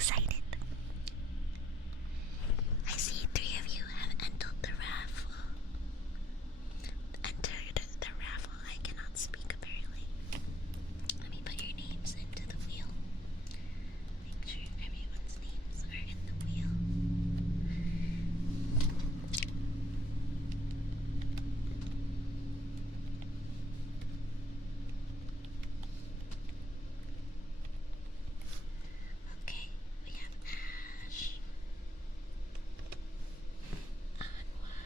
excited. I see 3 of you have entered the raffle. I cannot speak apparently. Let me put your names into the wheel. Make sure everyone's names are in the wheel. Okay, we have Ash, Anwar,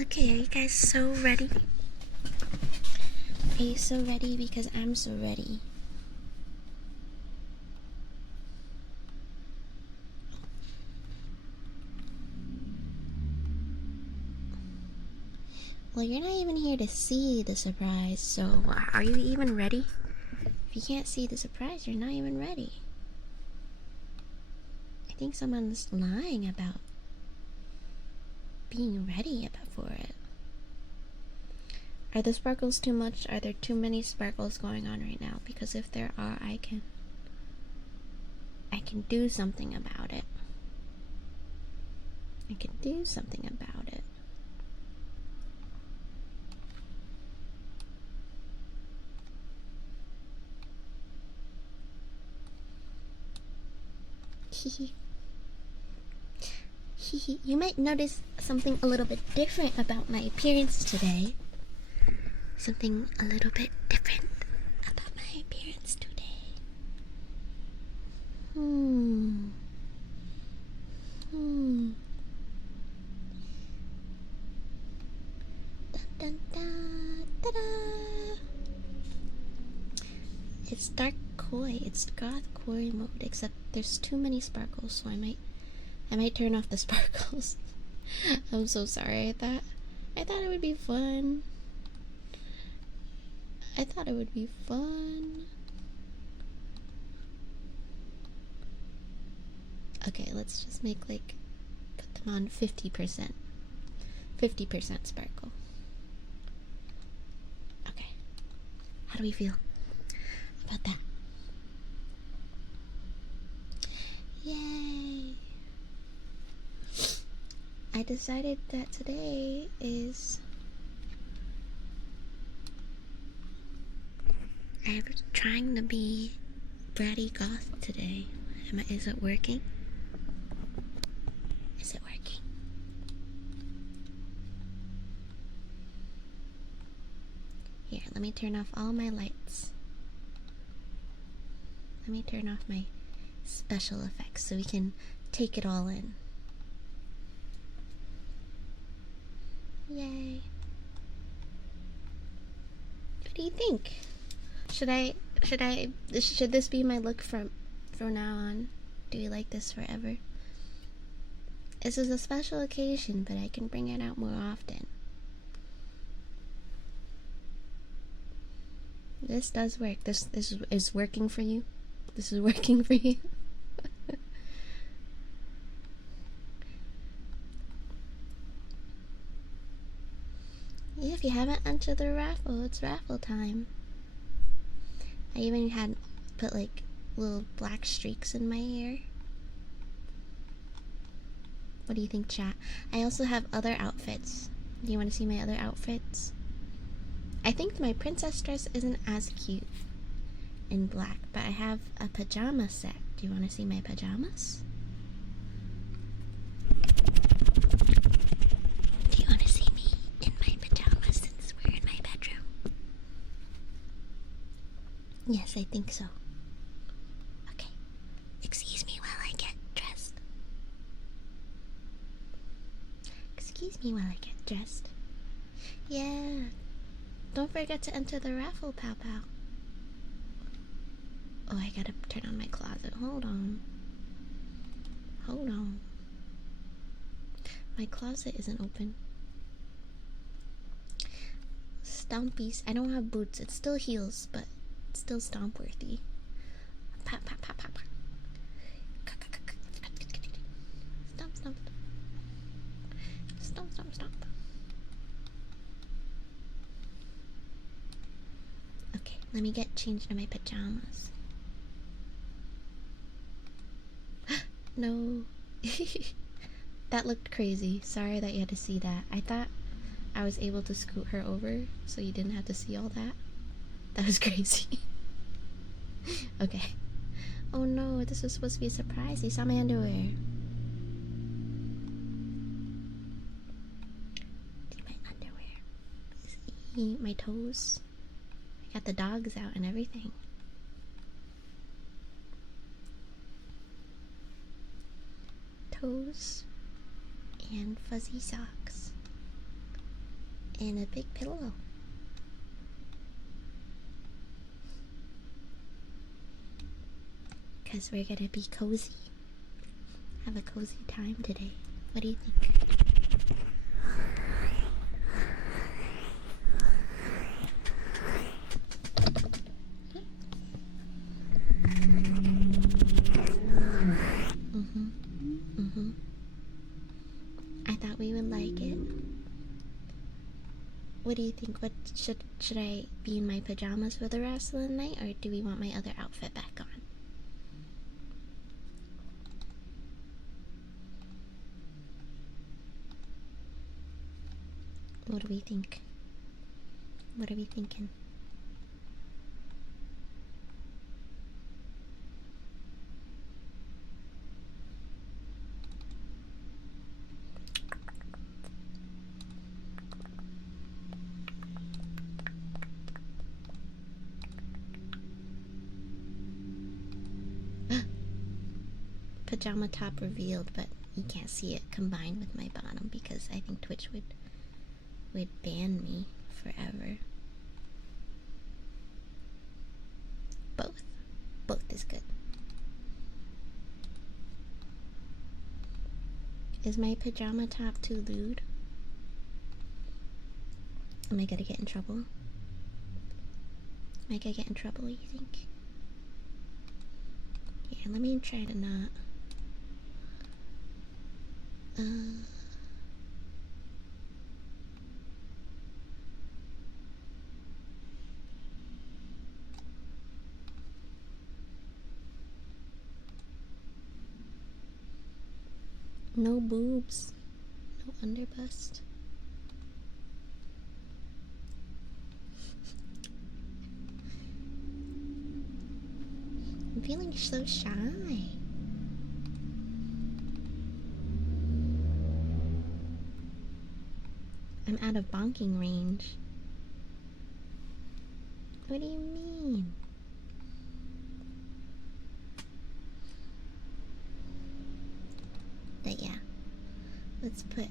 okay, are you guys so ready? Are you so ready? Because I'm so ready. Well, you're not even here to see the surprise, so are you even ready? If you can't see the surprise, you're not even ready. I think someone's lying about being ready for it. Are the sparkles too much? Are there too many sparkles going on right now? Because if there are, I can do something about it. I can do something about it. You might notice something a little bit different about my appearance today. Something a little bit different about my appearance today. Dun, dun, dun, ta-da. It's dark koi. It's goth koi mode, except there's too many sparkles, so I might turn off the sparkles. I'm so sorry. I thought it would be fun. Okay, let's just make put them on 50%. 50% sparkle. Okay. How do we feel about that? Yay! I decided that today is... I'm trying to be bratty goth today. Is it working? Is it working? Here, let me turn off all my lights. Let me turn off my special effects so we can take it all in. Yay. What do you think? Should this be my look from now on? Do you like this forever? This is a special occasion, but I can bring it out more often. This does work. This is working for you. This is working for you. Yeah, if you haven't entered the raffle, it's raffle time. I even had put little black streaks in my hair. What do you think, chat? I also have other outfits. Do you want to see my other outfits? I think my princess dress isn't as cute in black, but I have a pajama set. Do you want to see my pajamas? Do you want to see me in my pajamas since we're in my bedroom? Yes, I think so. Okay. Excuse me while I get dressed. Excuse me while I get dressed. Yeah. Don't forget to enter the raffle, pow pow. Oh, I gotta turn on my closet. Hold on. Hold on. My closet isn't open. Stompies. I don't have boots. It's still heels, but it's still stomp worthy. Pop, pop, pop, pop, pop. Stomp, stomp. Stomp, stomp, stomp. Okay, let me get changed to my pajamas. No. That looked crazy. Sorry that you had to see that. I thought I was able to scoot her over so you didn't have to see all that. That was crazy. Okay. Oh no, this was supposed to be a surprise. He saw my underwear. See my underwear. See my toes. I got the dogs out and everything. Toes and fuzzy socks and a big pillow. Because we're gonna be cozy. Have a cozy time today. What do you think? I thought we would like it. What do you think? What should I be in my pajamas for the rest of the night, or do we want my other outfit back on? What do we think? What are we thinking? Pajama top revealed, but you can't see it combined with my bottom because I think Twitch would ban me forever. Both is good. Is my pajama top too lewd? Am I gonna get in trouble? Am I gonna get in trouble, you think? Yeah, let me try to not. No boobs. No underbust. I'm feeling so shy. I'm out of bonking range. What do you mean? But yeah, let's put.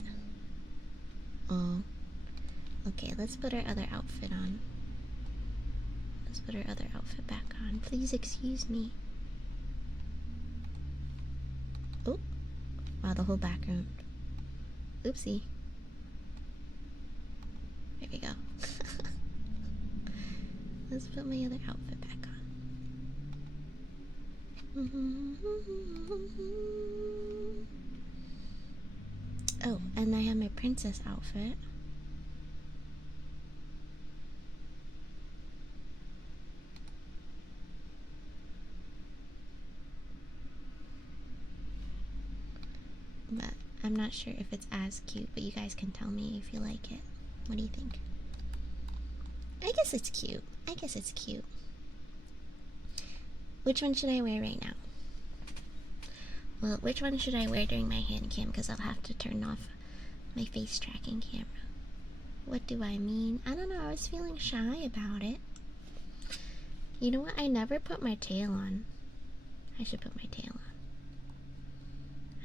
Oh, okay. Let's put our other outfit on. Let's put our other outfit back on. Please excuse me. Oh, wow! The whole background. Oopsie. There we go. Let's put my other outfit back on. Oh, and I have my princess outfit. But I'm not sure if it's as cute, but you guys can tell me if you like it. What do you think? I guess it's cute. I guess it's cute. Which one should I wear right now? Well, which one should I wear during my hand cam? Because I'll have to turn off my face tracking camera. What do I mean? I don't know. I was feeling shy about it. You know what? I never put my tail on. I should put my tail on.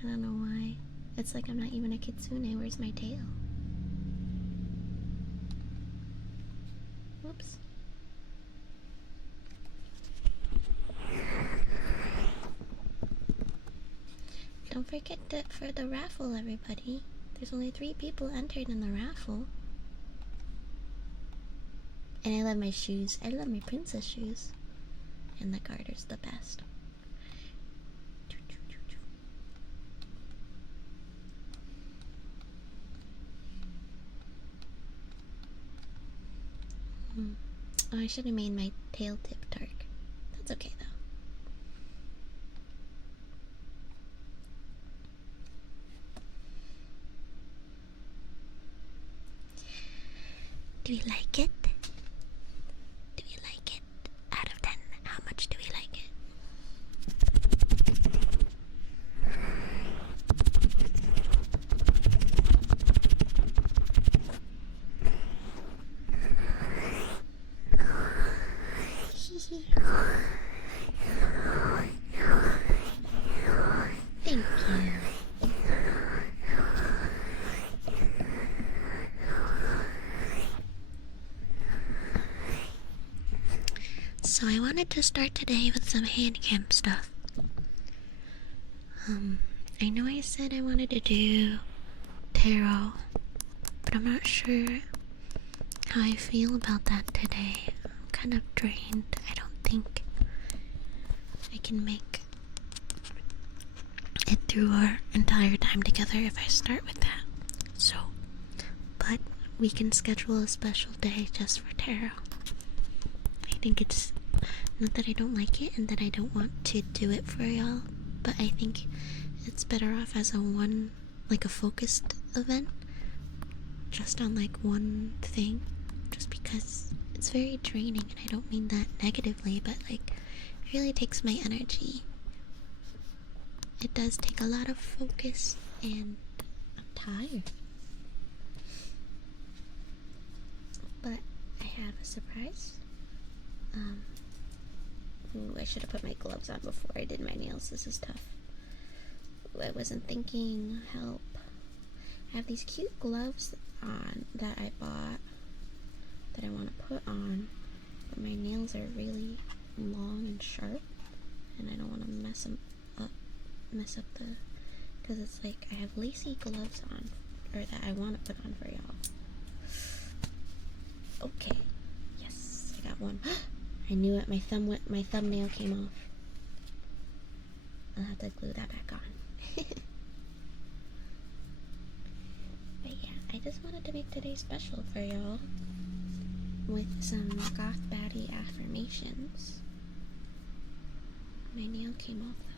I don't know why. It's like I'm not even a kitsune. Where's my tail? Whoops. Don't forget that for the raffle, everybody. There's only 3 people entered in the raffle. And I love my shoes. I love my princess shoes. And the garter's the best. Oh, I should have made my tail tip dark. That's okay though. Do we like it? Do we like it? Out of 10, how much do we like it? Thank you. So I wanted to start today with some hand cam stuff. I know I said I wanted to do tarot, but I'm not sure how I feel about that today. I'm kind of drained. I don't think I can make it through our entire time together if I start with that. So, but we can schedule a special day just for tarot. I think it's not that I don't like it and that I don't want to do it for y'all, but I think it's better off as a focused event, just on like one thing, just because it's very draining, and I don't mean that negatively, but like it really takes my energy. It does take a lot of focus, and I'm tired. But I have a surprise. Ooh, I should have put my gloves on before I did my nails. This is tough. Ooh, I wasn't thinking. Help. I have these cute gloves on that I bought that I want to put on, but my nails are really long and sharp, and I don't want to mess up because it's like I have lacy gloves on, or that I want to put on for y'all. Okay, yes, I got one. I knew it. My thumbnail came off. I'll have to glue that back on. But yeah, I just wanted to make today special for y'all with some goth baddie affirmations. My nail came off though.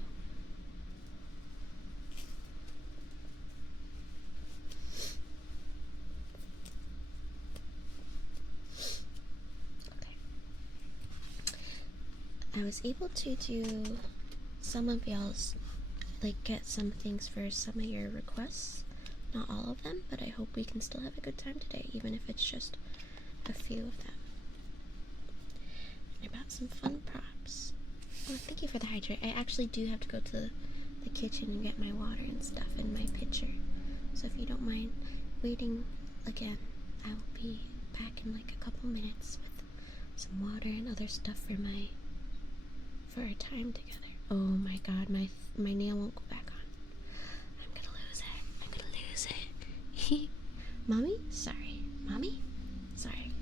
Okay. I was able to do some of y'all's, like, get some things for some of your requests. Not all of them, but I hope we can still have a good time today, even if it's just a few of them. And I bought some fun props. Oh, thank you for the hydrate. I actually do have to go to the kitchen and get my water and stuff in my pitcher. So if you don't mind waiting again, I will be back in like a couple minutes with some water and other stuff for our time together. Oh my god, my nail won't go back on. I'm gonna lose it. Mommy? Sorry. Mommy? Sorry.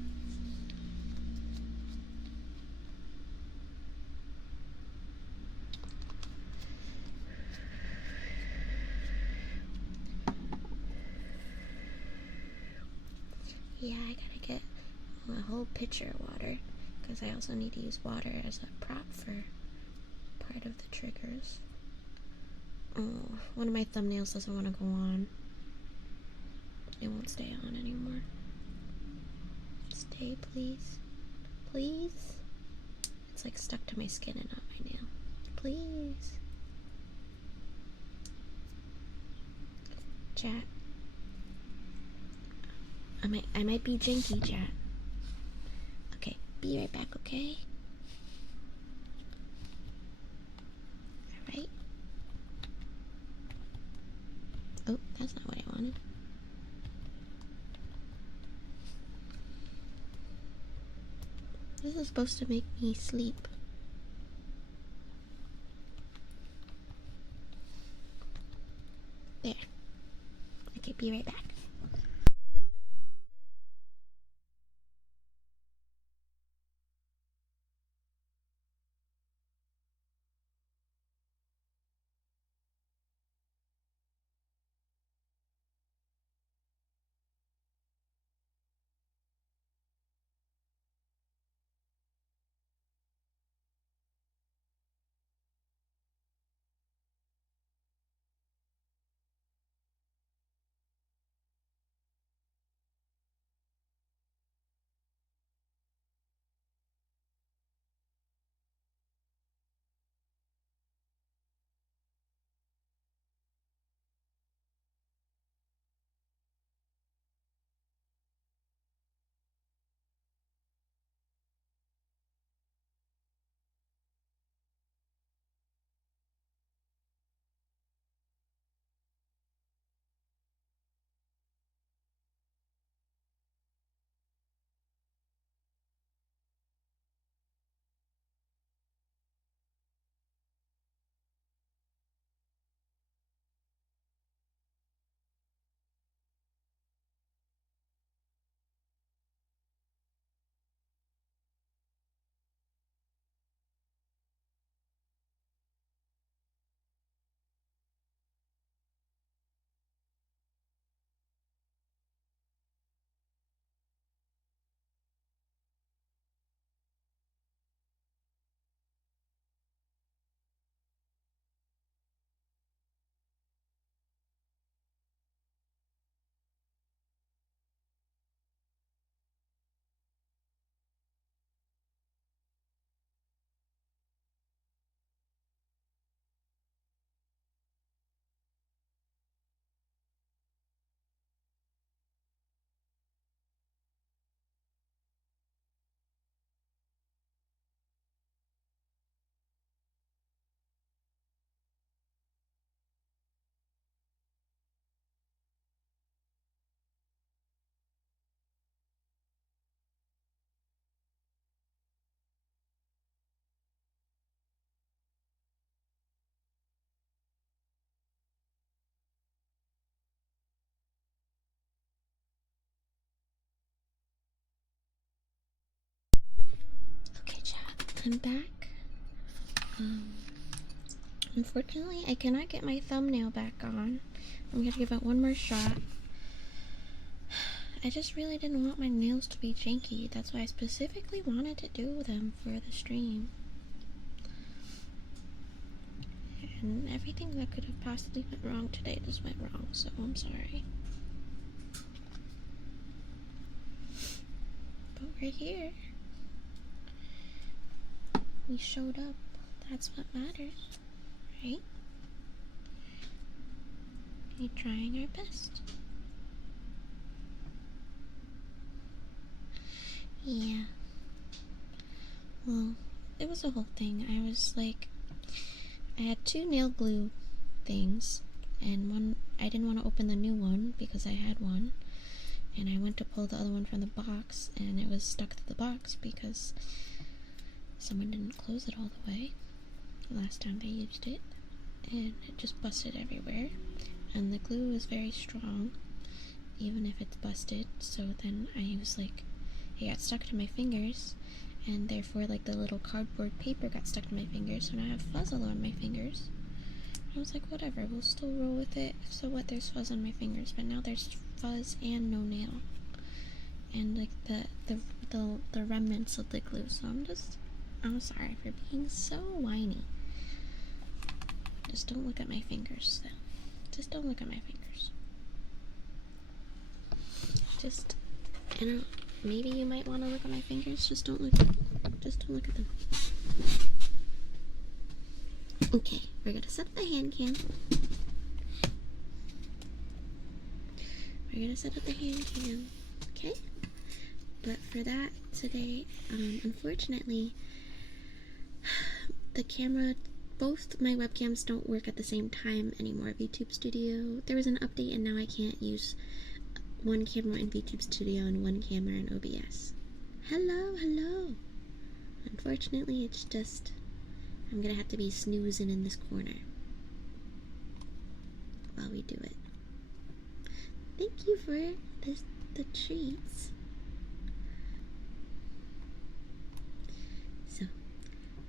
Yeah, I gotta get a whole pitcher of water, because I also need to use water as a prop for part of the triggers. Oh, one of my thumbnails doesn't want to go on. It won't stay on anymore. Stay, please. Please? It's like stuck to my skin and not my nail. Please. Chat. I might be janky, chat. Okay, be right back, okay? Alright. Oh, that's not what I wanted. This is supposed to make me sleep. There. Okay, be right back. I'm back. Unfortunately, I cannot get my thumbnail back on. I'm gonna give it one more shot. I just really didn't want my nails to be janky. That's why I specifically wanted to do them for the stream. And everything that could have possibly went wrong today just went wrong, so I'm sorry. But we're here. We showed up. That's what matters, right? We're trying our best. Yeah. Well, it was a whole thing. I had two nail glue things, and one, I didn't want to open the new one because I had one, and I went to pull the other one from the box, and it was stuck to the box because someone didn't close it all the way last time they used it, and it just busted everywhere, and the glue is very strong even if it's busted, so then it got stuck to my fingers, and therefore like the little cardboard paper got stuck to my fingers, so now I have fuzz all on my fingers. I was like, whatever, we'll still roll with it. So what, there's fuzz on my fingers, but now there's fuzz and no nail, and like the remnants of the glue. So I'm sorry for being so whiny. Just don't look at my fingers, though. Just don't look at my fingers. I don't. Maybe you might want to look at my fingers. Just don't look at them. Okay, we're gonna set up the hand cam. Okay? But for that today, unfortunately, the camera, both my webcams don't work at the same time anymore. VTube Studio, there was an update and now I can't use one camera in VTube Studio and one camera in OBS. Hello. Unfortunately, it's just, I'm gonna have to be snoozing in this corner while we do it. Thank you for the treats. So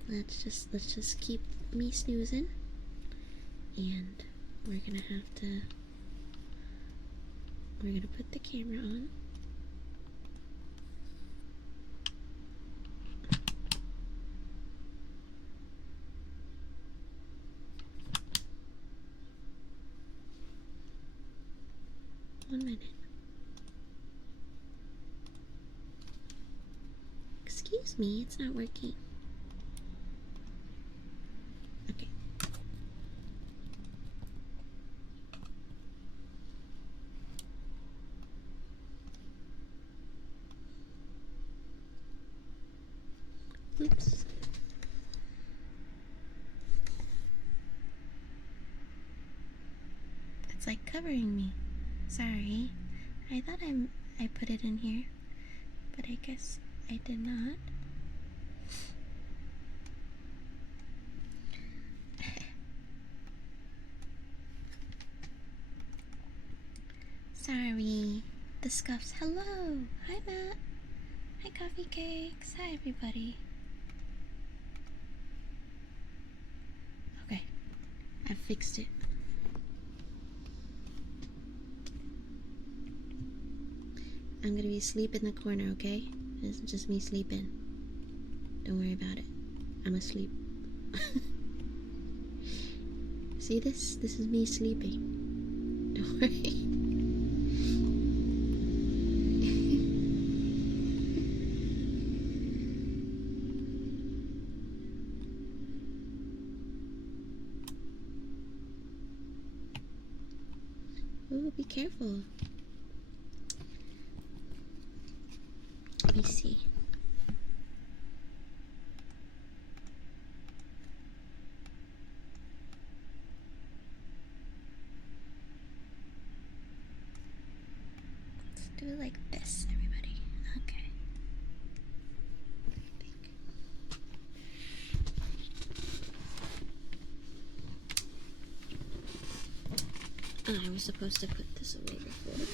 let's just keep me snoozing, and we're gonna put the camera on. One minute. Excuse me, it's not working. Okay. Oops. It's like covering me. Sorry. I thought I put it in here, but I guess I did not. Sorry. The scuffs. Hello. Hi, Matt. Hi, Coffee Cakes. Hi, everybody. Okay. I fixed it. I'm gonna be asleep in the corner, okay? It's just me sleeping. Don't worry about it. I'm asleep. See this? This is me sleeping. Don't worry. Ooh, be careful. Let me see. Let's do it like this, everybody. Okay. I was supposed to put this away before,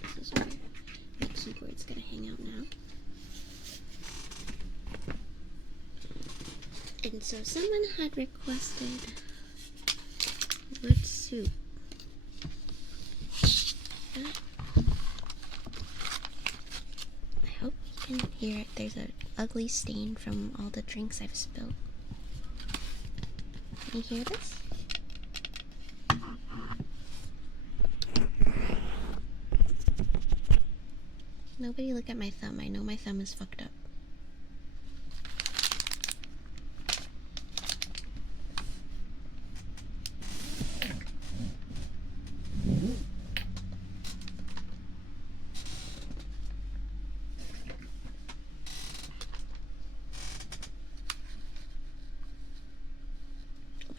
but this is where the keyboard's gonna hang out now. So someone had requested wood soup. I hope you can hear it. There's an ugly stain from all the drinks I've spilled. Can you hear this? Nobody look at my thumb. I know my thumb is fucked up.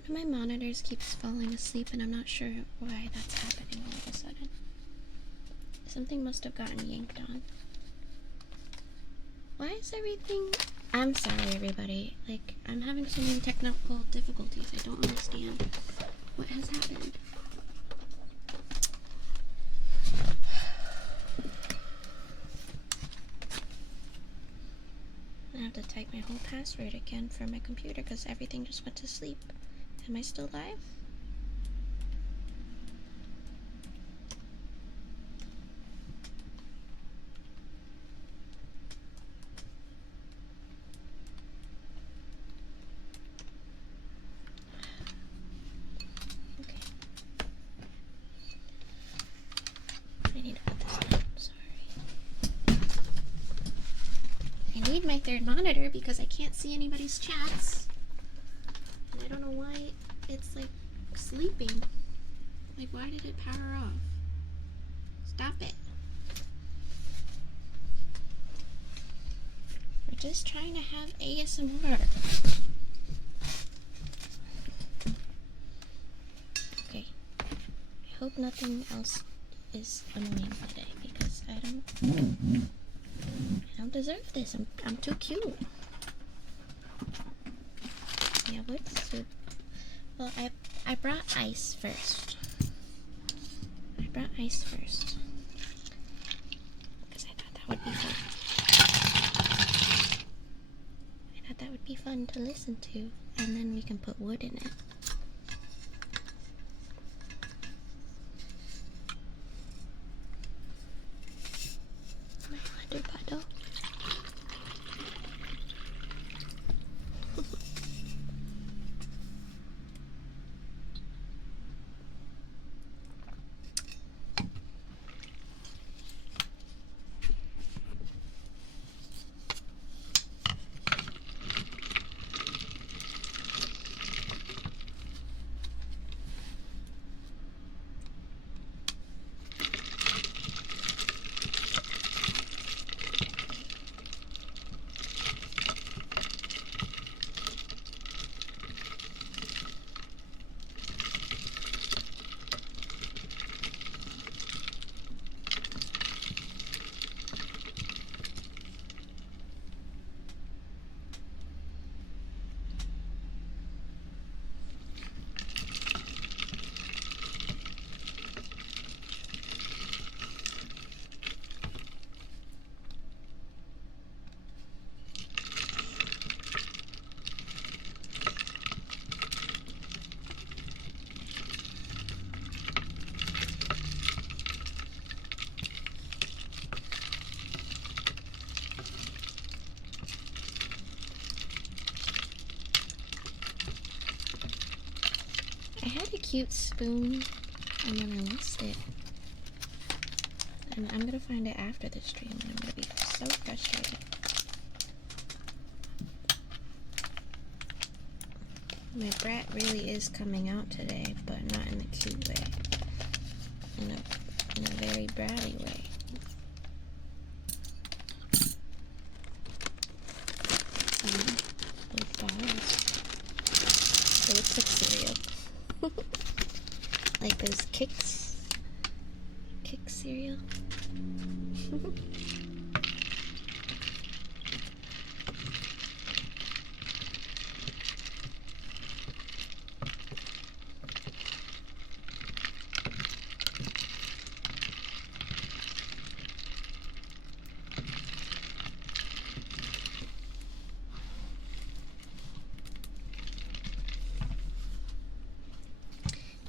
One of my monitors keeps falling asleep and I'm not sure why that's happening all of a sudden. Something must have gotten yanked on. Why is everything... I'm sorry everybody, like, I'm having so many technical difficulties. I don't understand what has happened. I have to type my whole password again for my computer because everything just went to sleep. Am I still live? My third monitor because I can't see anybody's chats and I don't know why it's like sleeping. Like, why did it power off? Stop it. We're just trying to have ASMR. Okay, I hope nothing else is annoying today because I don't deserve this. I'm too cute. Yeah, what's soup? Well, I brought ice first. Because I thought that would be fun. I thought that would be fun to listen to, and then we can put wood in it. My water bottle. I had a cute spoon and then I lost it. And I'm gonna find it after the stream and I'm gonna be so frustrated. My brat really is coming out today, but not in a cute way. In a very bratty way. Those bars. It looks like cereal. Like those kicks cereal.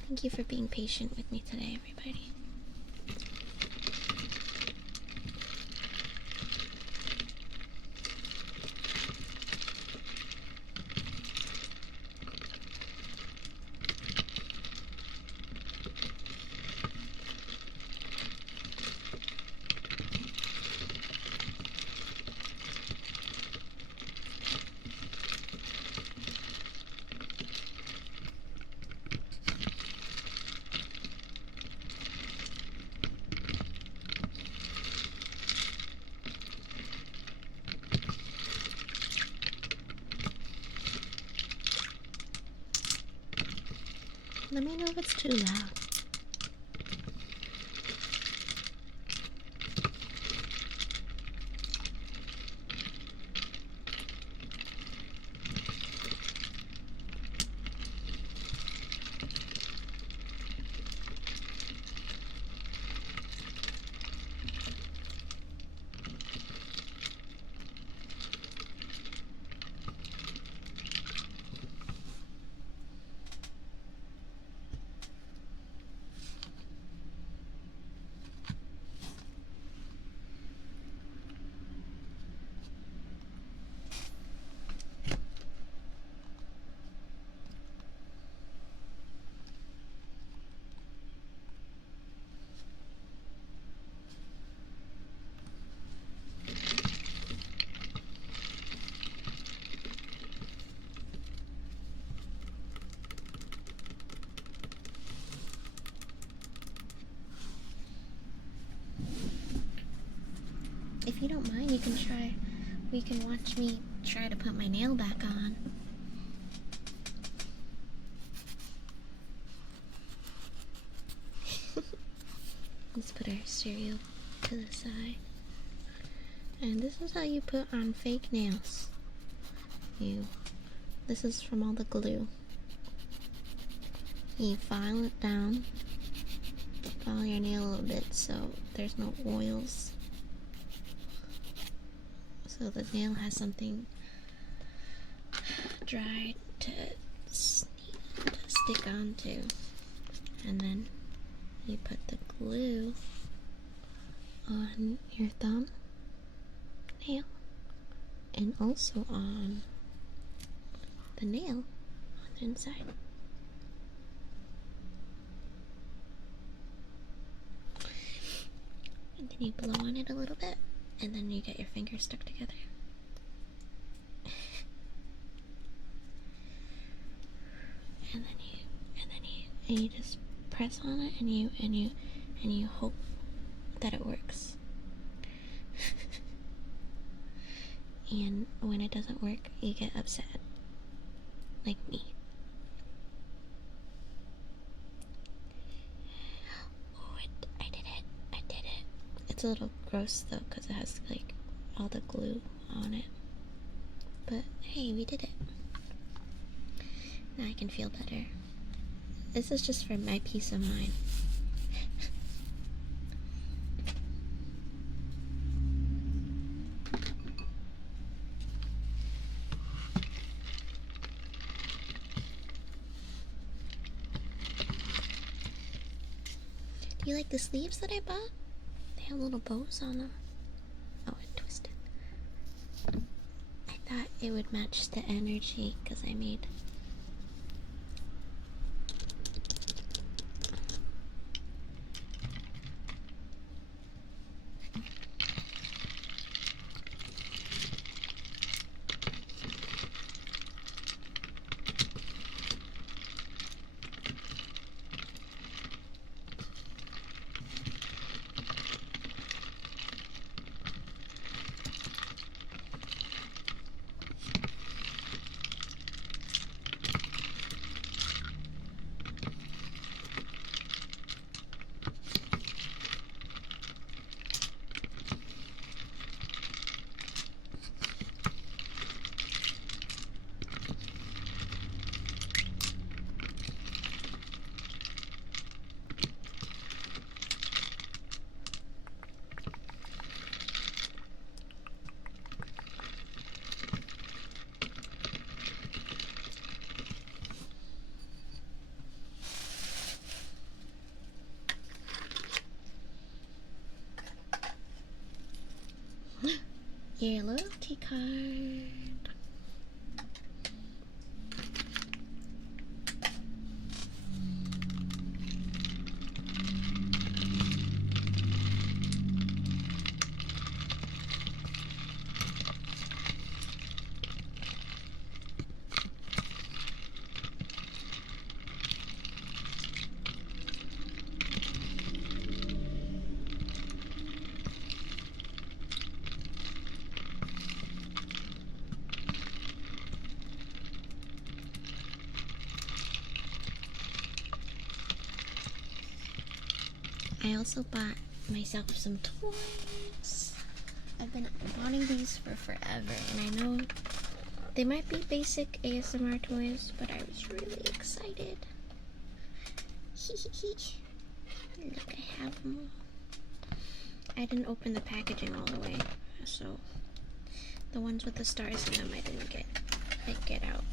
Thank you for being patient with me today, everybody. Let me know if it's too loud. If you don't mind, we can watch me try to put my nail back on. Let's put our cereal to the side. And this is how you put on fake nails. This is from all the glue. You file it down, file your nail a little bit so there's no oils. So the nail has something dry to stick onto. And then you put the glue on your thumb nail and also on the nail on the inside. And then you blow on it a little bit, and then you get your fingers stuck together. And you just press on it, and you hope that it works. And when it doesn't work, you get upset, like me. Oh, I did it. It's a little gross though, because it has like all the glue on it. But hey, we did it. Now I can feel better. This is just for my peace of mind. Do you like the sleeves that I bought? They have little bows on them. Oh, it twisted. I thought it would match the energy because I made Your loyalty card. I also bought myself some toys. I've been wanting these for forever, and I know they might be basic ASMR toys, but I was really excited. Look, I have them. I didn't open the packaging all the way, so the ones with the stars in them I didn't get out.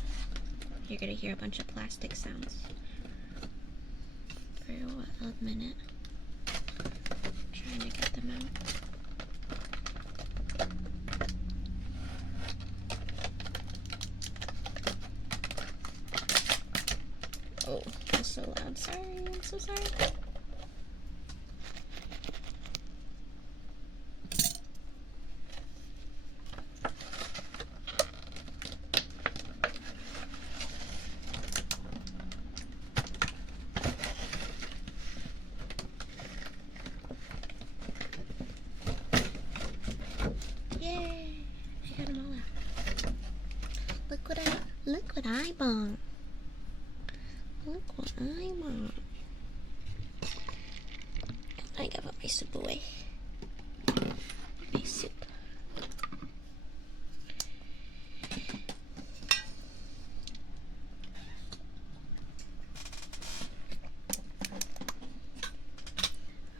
You're gonna hear a bunch of plastic sounds for a minute. Trying to get them out. Oh, that's so loud. Sorry, I'm so sorry. Yay! I got them all out. Look what I bought. Look what I bought. I gotta put my soup away. My soup.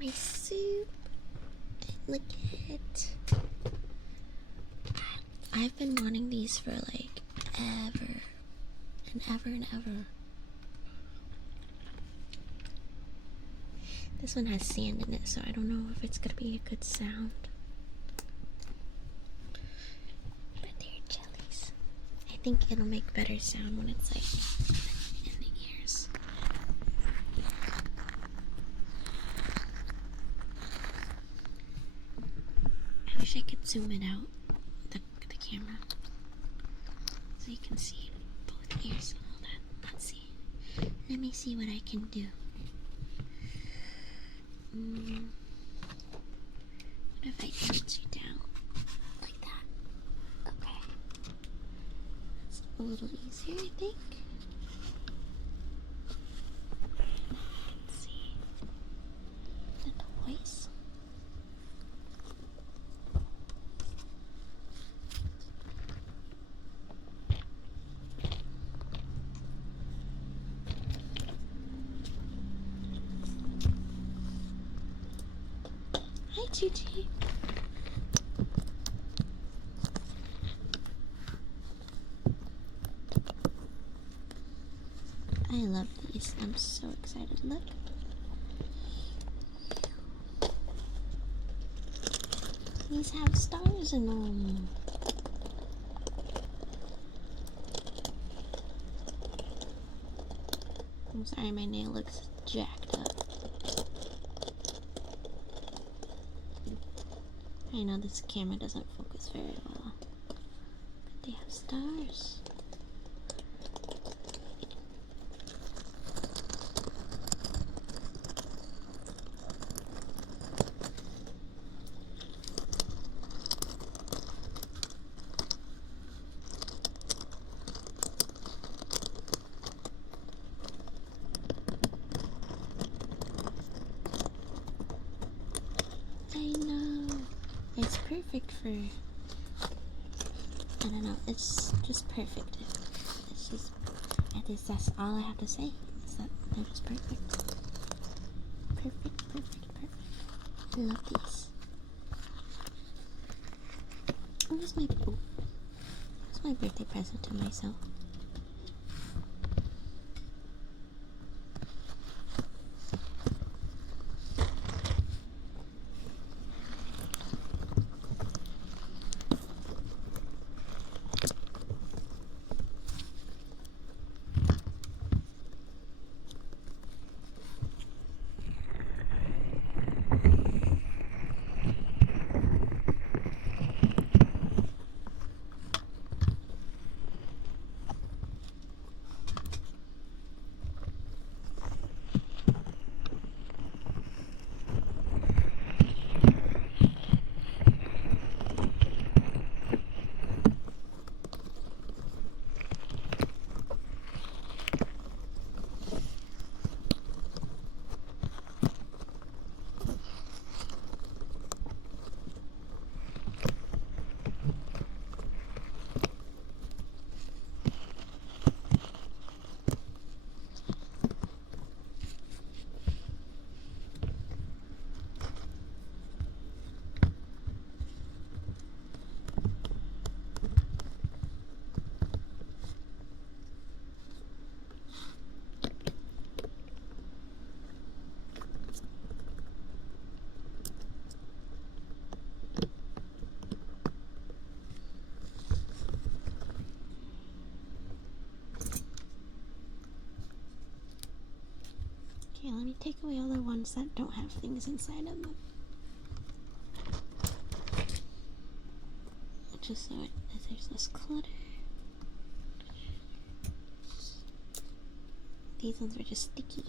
My soup. Look at it. I've been wanting these for like ever and ever and ever. This one has sand in it, so I don't know if it's gonna be a good sound. But they're jellies. I think it'll make better sound when it's like in the ears. I wish I could zoom it out, the camera, so you can see both ears. Hold on, let's see. Let me see what I can do. What if I tilt you down like that? Okay. That's a little easier, I think. Let's see. The voice. Hi, Tutti. I love these. I'm so excited. Look. These have stars in them. I'm sorry, my nail looks jacked up. I know this camera doesn't focus very well, but they have stars. I know. It's perfect for, I don't know, it's just perfect. It's just, at least that's all I have to say, is that they're just perfect. Perfect, perfect, perfect. I love these. Oh, that's my birthday present to myself. Okay, let me take away all the ones that don't have things inside of them. Just so there's less clutter. These ones were just sticky.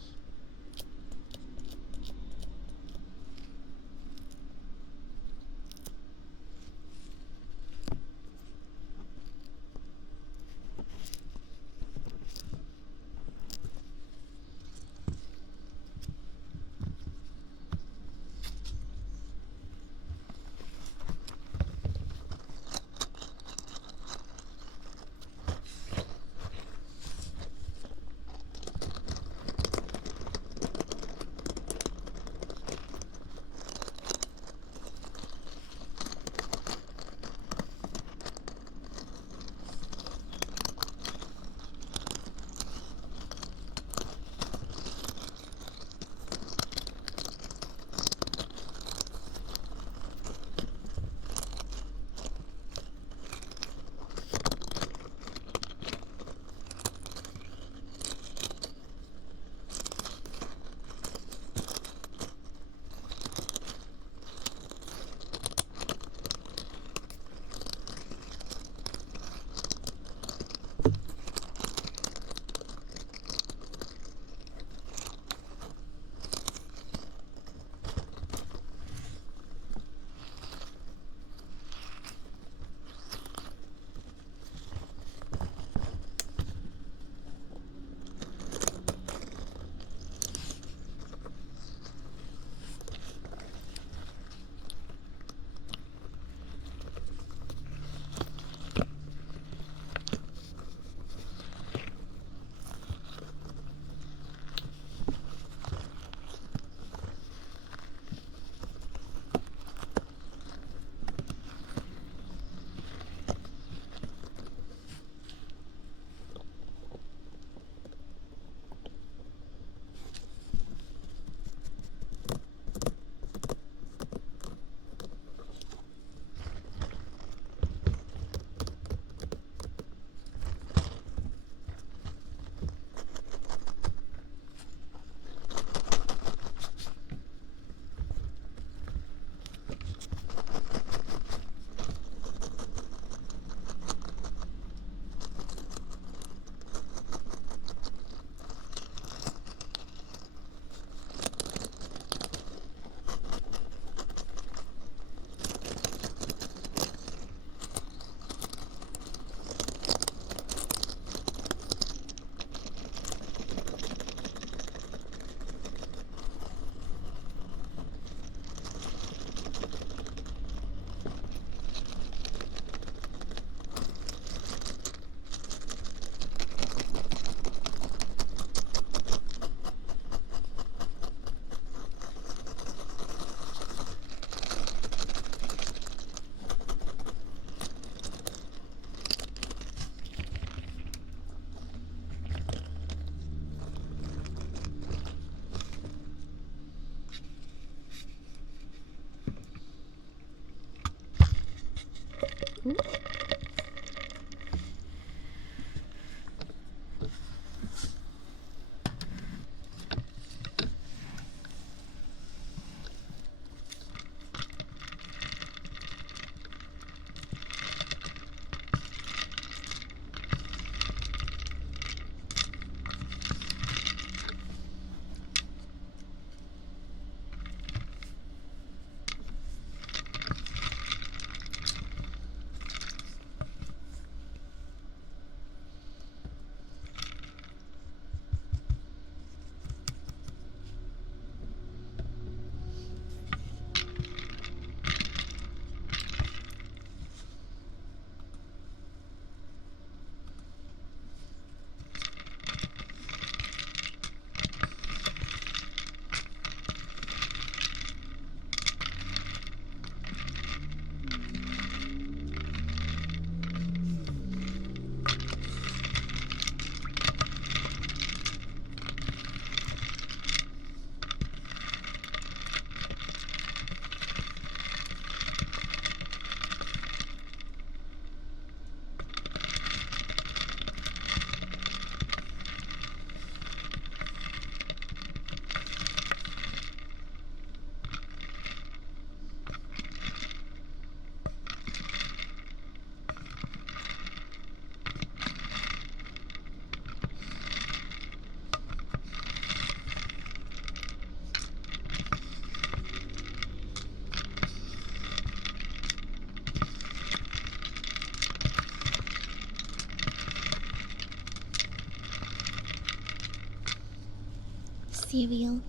cereal.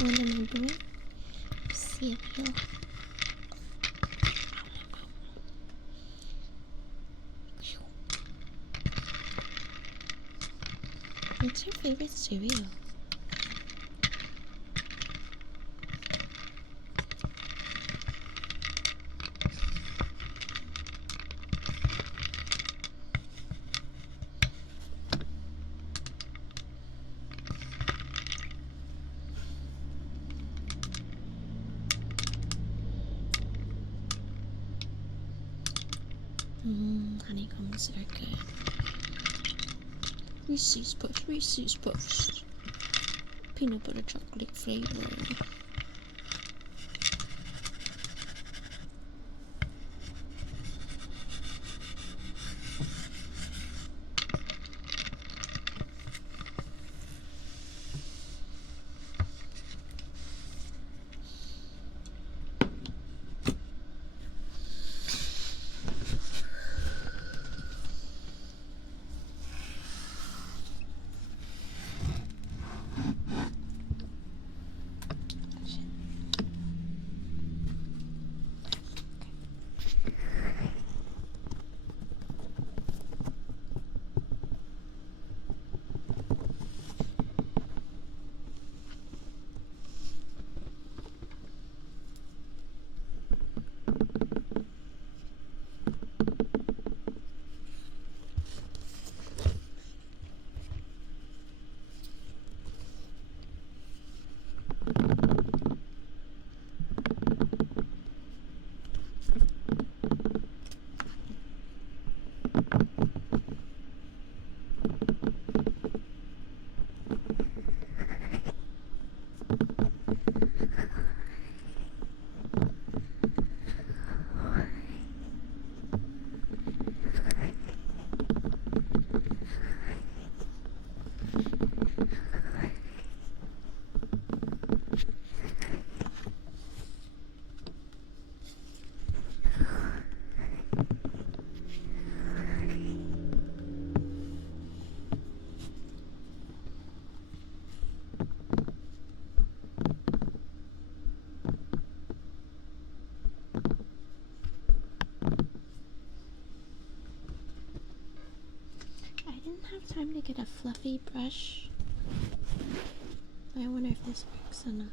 What am I doing? Cereal. What's your favorite cereal? Honeycombs are good. Reese's Puffs. Peanut butter chocolate flavor. Have time to get a fluffy brush. I wonder if this works or not.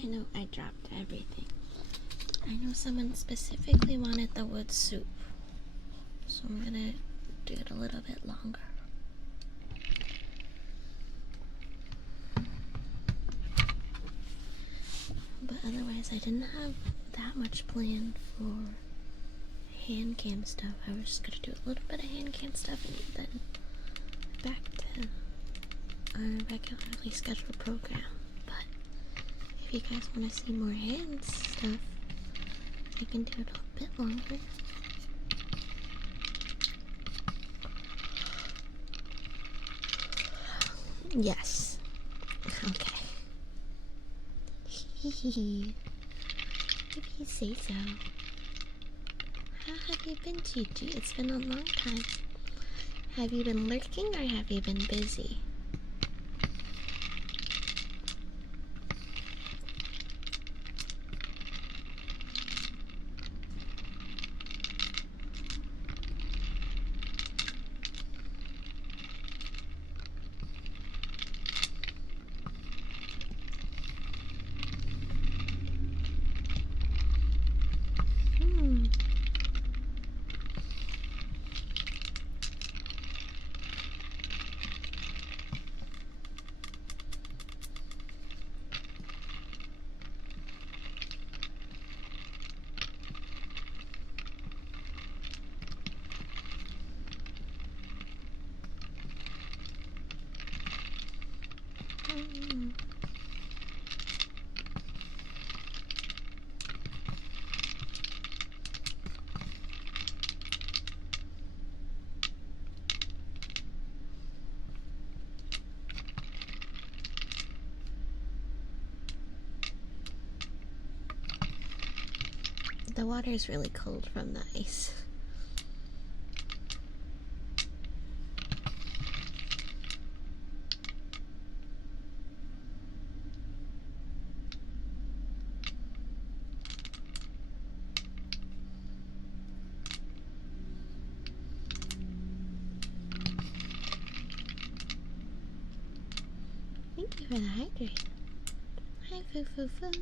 I know I dropped everything. I know someone specifically wanted the wood soup, so I'm gonna do it a little bit longer. But otherwise, I didn't have that much planned for hand cam stuff. I was just gonna do a little bit of hand cam stuff and then back to our regularly scheduled program. If you guys want to see more hand stuff, I can do it a bit longer. Yes. Okay. If you say so. How have you been, Gigi? It's been a long time. Have you been lurking or have you been busy? The water is really cold from the ice. Thank you for the hydrate. Hi, Foo Foo Foo.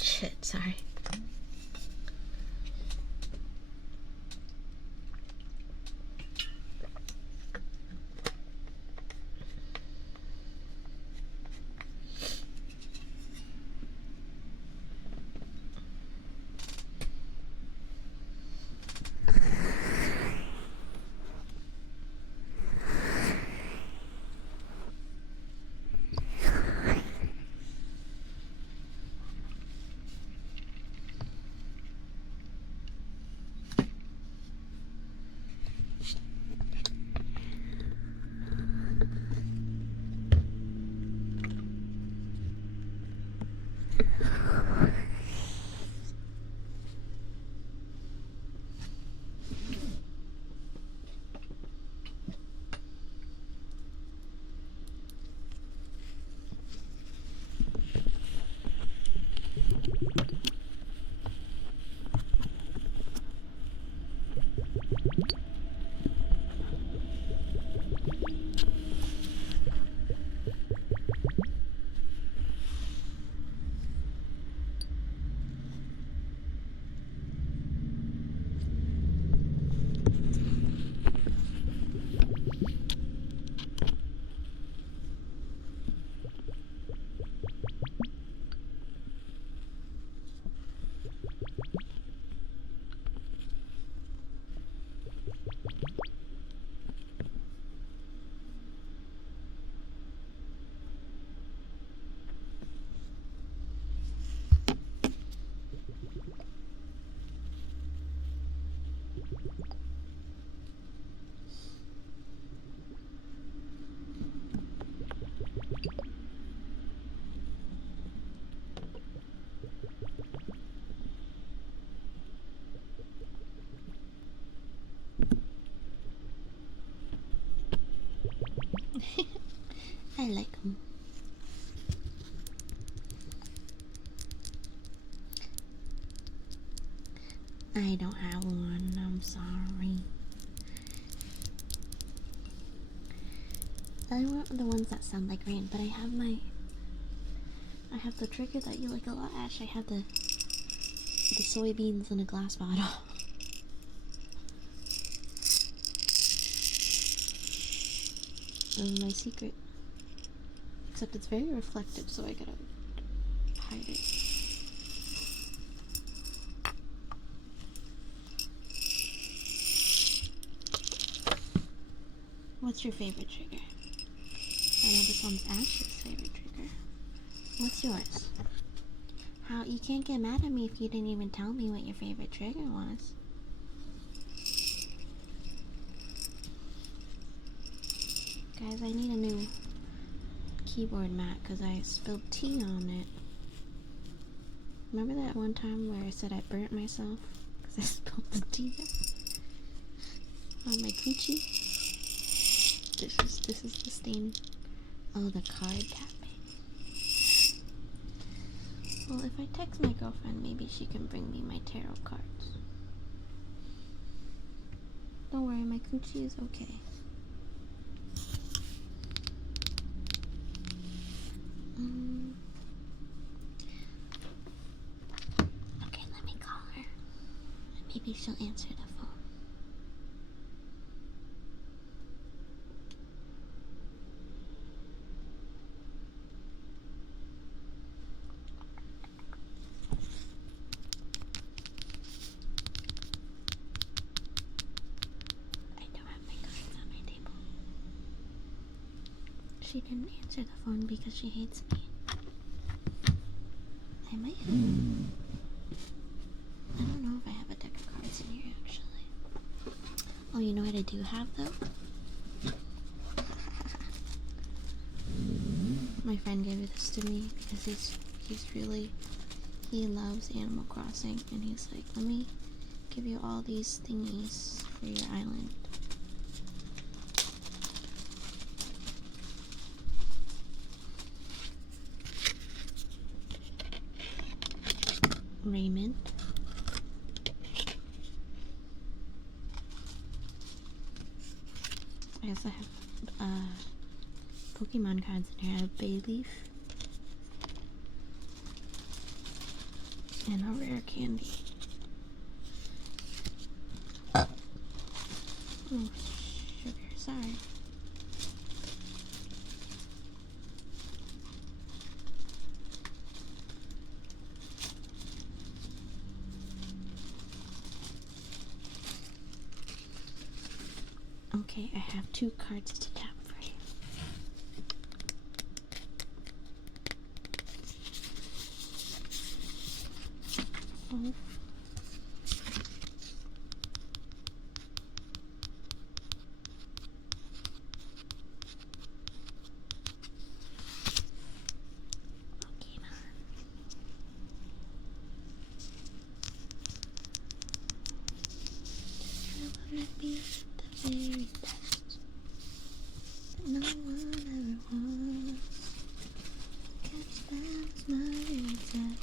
Shit, sorry. I like them. I don't have one, I'm sorry. I want the ones that sound like rain, but I have the trigger that you like a lot, Ash. I have the soybeans in a glass bottle. That was my secret. Except it's very reflective, so I gotta hide it. What's your favorite trigger? I know this one's Ash's favorite trigger. What's yours? How you can't get mad at me if you didn't even tell me what your favorite trigger was. Guys, I need a new keyboard mat because I spilled tea on it. Remember that one time where I said I burnt myself because I spilled the tea on my coochie? This is the stain. Oh, the card tapping. Well, if I text my girlfriend, maybe she can bring me my tarot cards. Don't worry, my coochie is okay. Okay, let me call her. Maybe she'll answer the phone. I don't have my cards on my table. She didn't answer the phone because she hates me. might have. I don't know if I have a deck of cards in here actually. Oh, you know what I do have though? My friend gave this to me because he loves Animal Crossing, and he's like, let me give you all these thingies for your island. Raymond. I also have Pokemon cards in here. I have Bayleaf and a rare candy. Oh, sugar, sorry. Okay, I have 2 cards to tap for you. Oh. Be the very best that no one ever was. Catch that smiling test.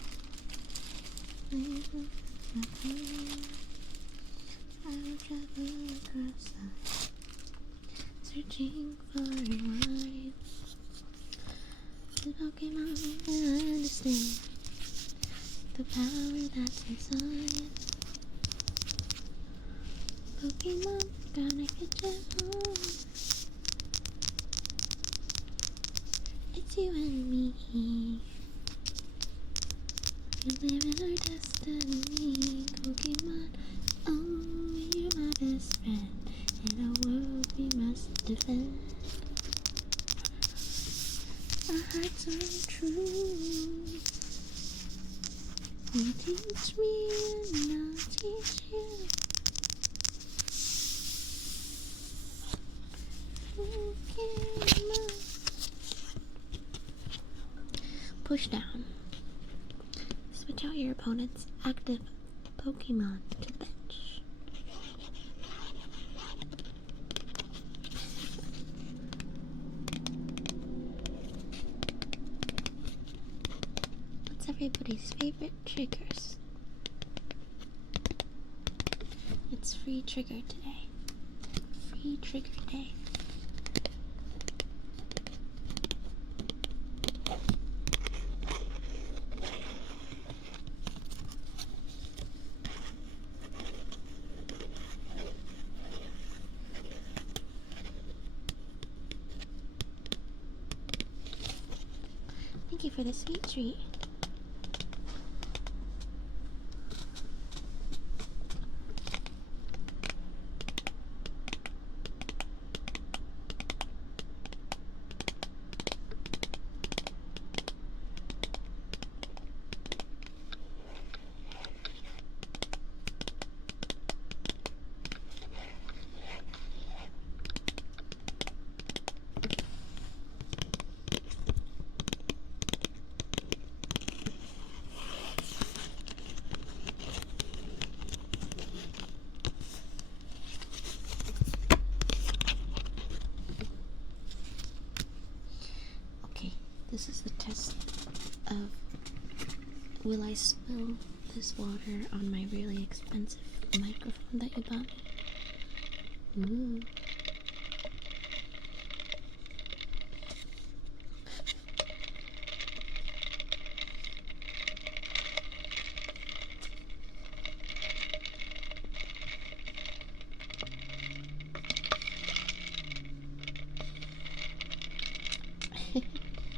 I will travel across time, searching for a rhyme. The Pokemon will understand the power that's inside. Pokemon, gonna get you home. It's you and me. We live in our destiny. Pokemon, oh, you're my best friend. In a world we must defend. Our hearts are true. You teach me and I'll teach you. Pokemon. Push down. Switch out your opponent's active Pokemon to the bench. What's everybody's favorite triggers? It's free trigger today. Free trigger day. Thank you for the sweet treat. This is the test of will I spill this water on my really expensive microphone that you bought me? Ooh.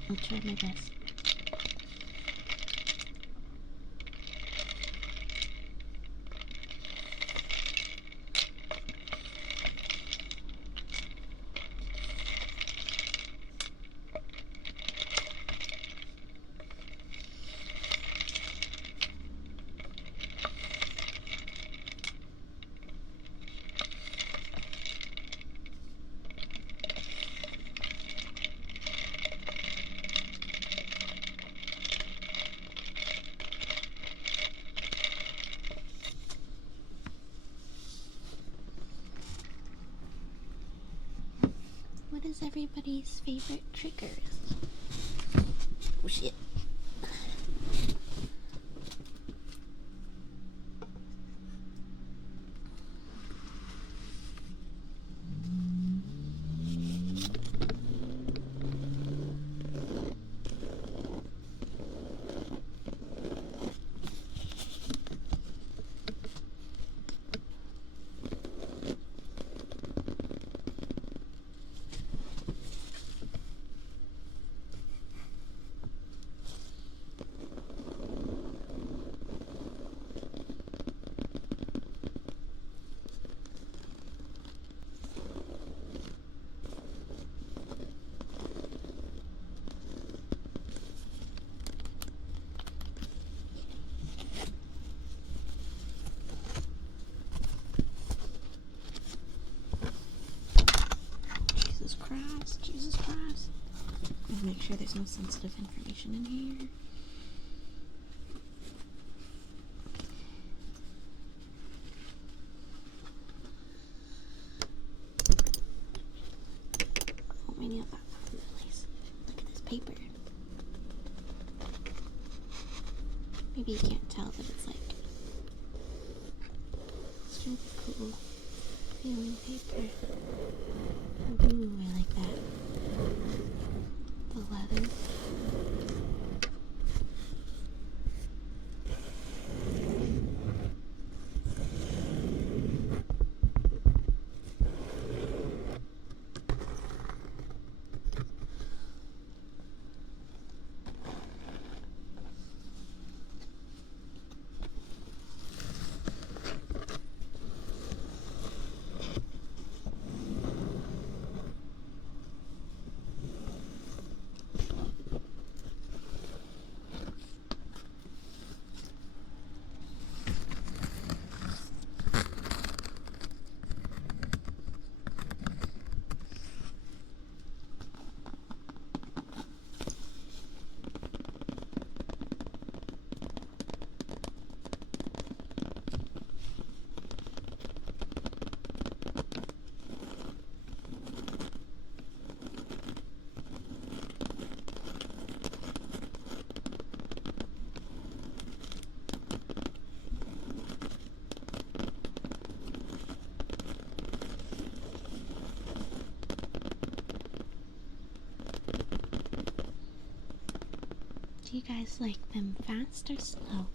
I'll try my best. is everybody's favorite triggers? Oh shit. Jesus Christ. Gotta make sure there's no sensitive information in here. Oh, my nail got nice. Look at this paper. Maybe you can't tell, but it's like it's really cool feeling paper. Ooh, I like that. The leather. Do you guys like them fast or slow?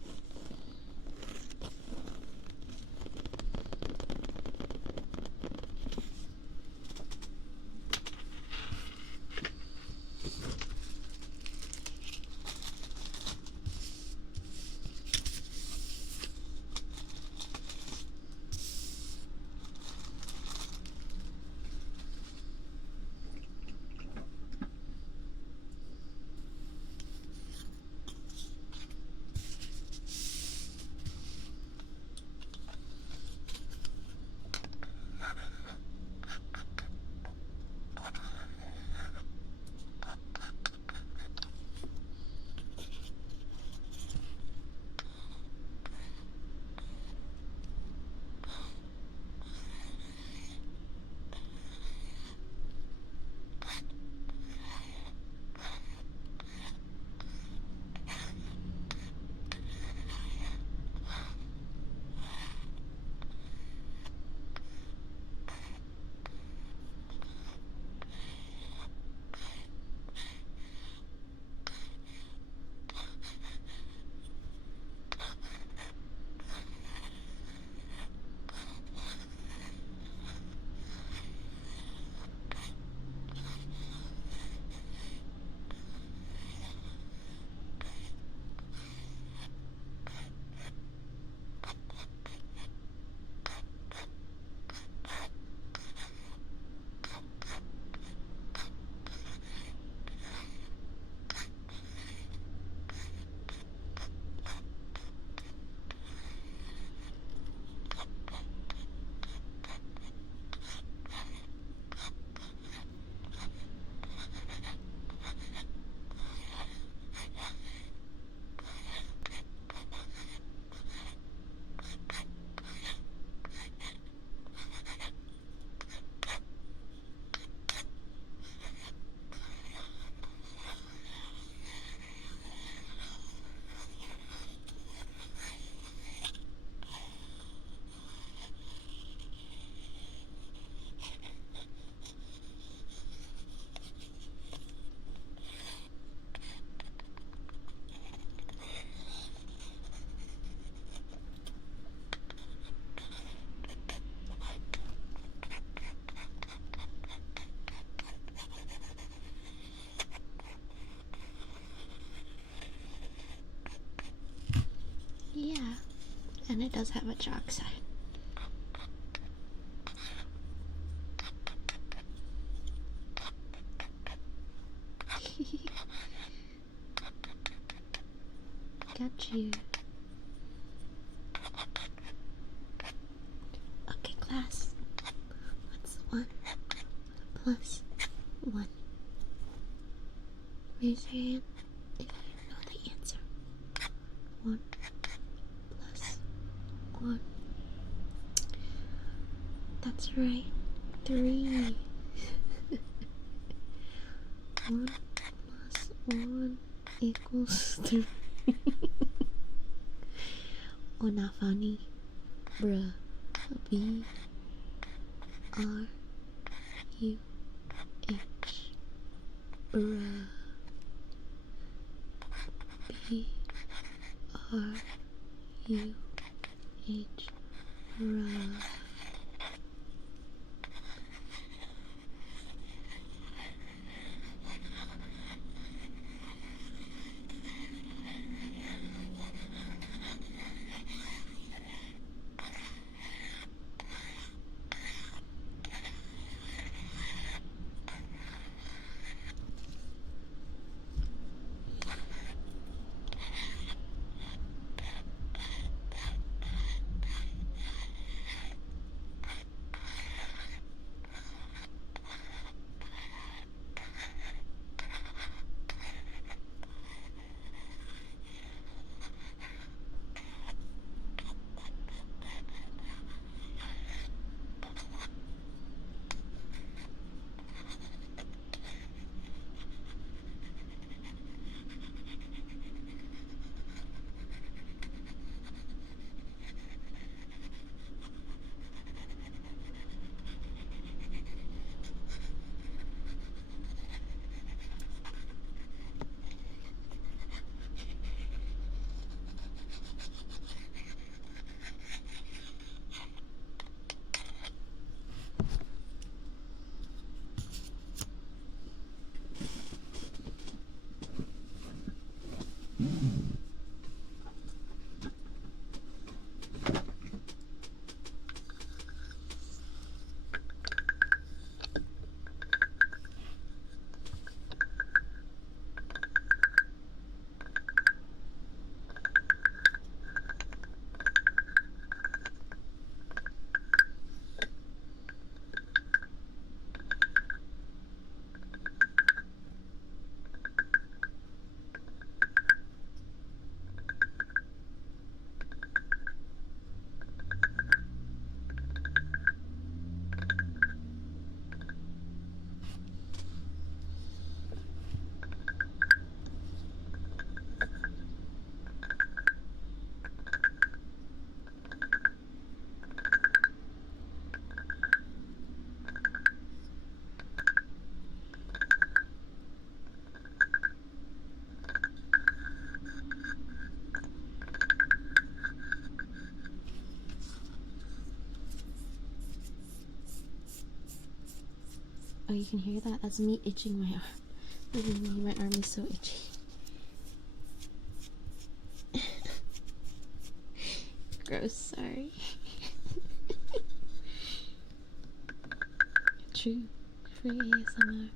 And it does have a chalk side. Got you. Okay, class. What's 1 plus 1? Raise your hand if you know the answer. 1 plus 1. That's right. 3. 1 plus 1 equals 3. Oh, not funny. Bruh. B R U H. Bruh. B R U H. Bruh. Oh, you can hear that? That's me itching my arm. My arm is so itchy. Gross, sorry. True. Free ASMR.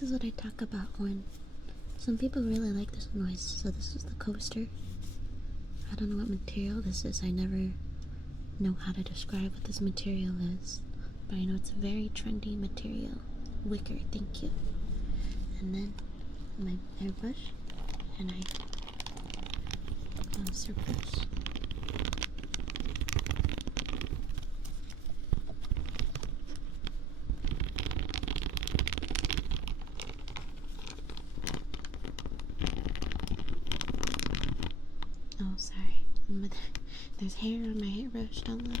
This is what I talk about when some people really like this noise. So this is the coaster. I don't know what material this is. I never know how to describe what this material is, but I know it's a very trendy material. Wicker, thank you. And then my airbrush, and I surface. Oh, sorry. There's hair on my hairbrush, don't look.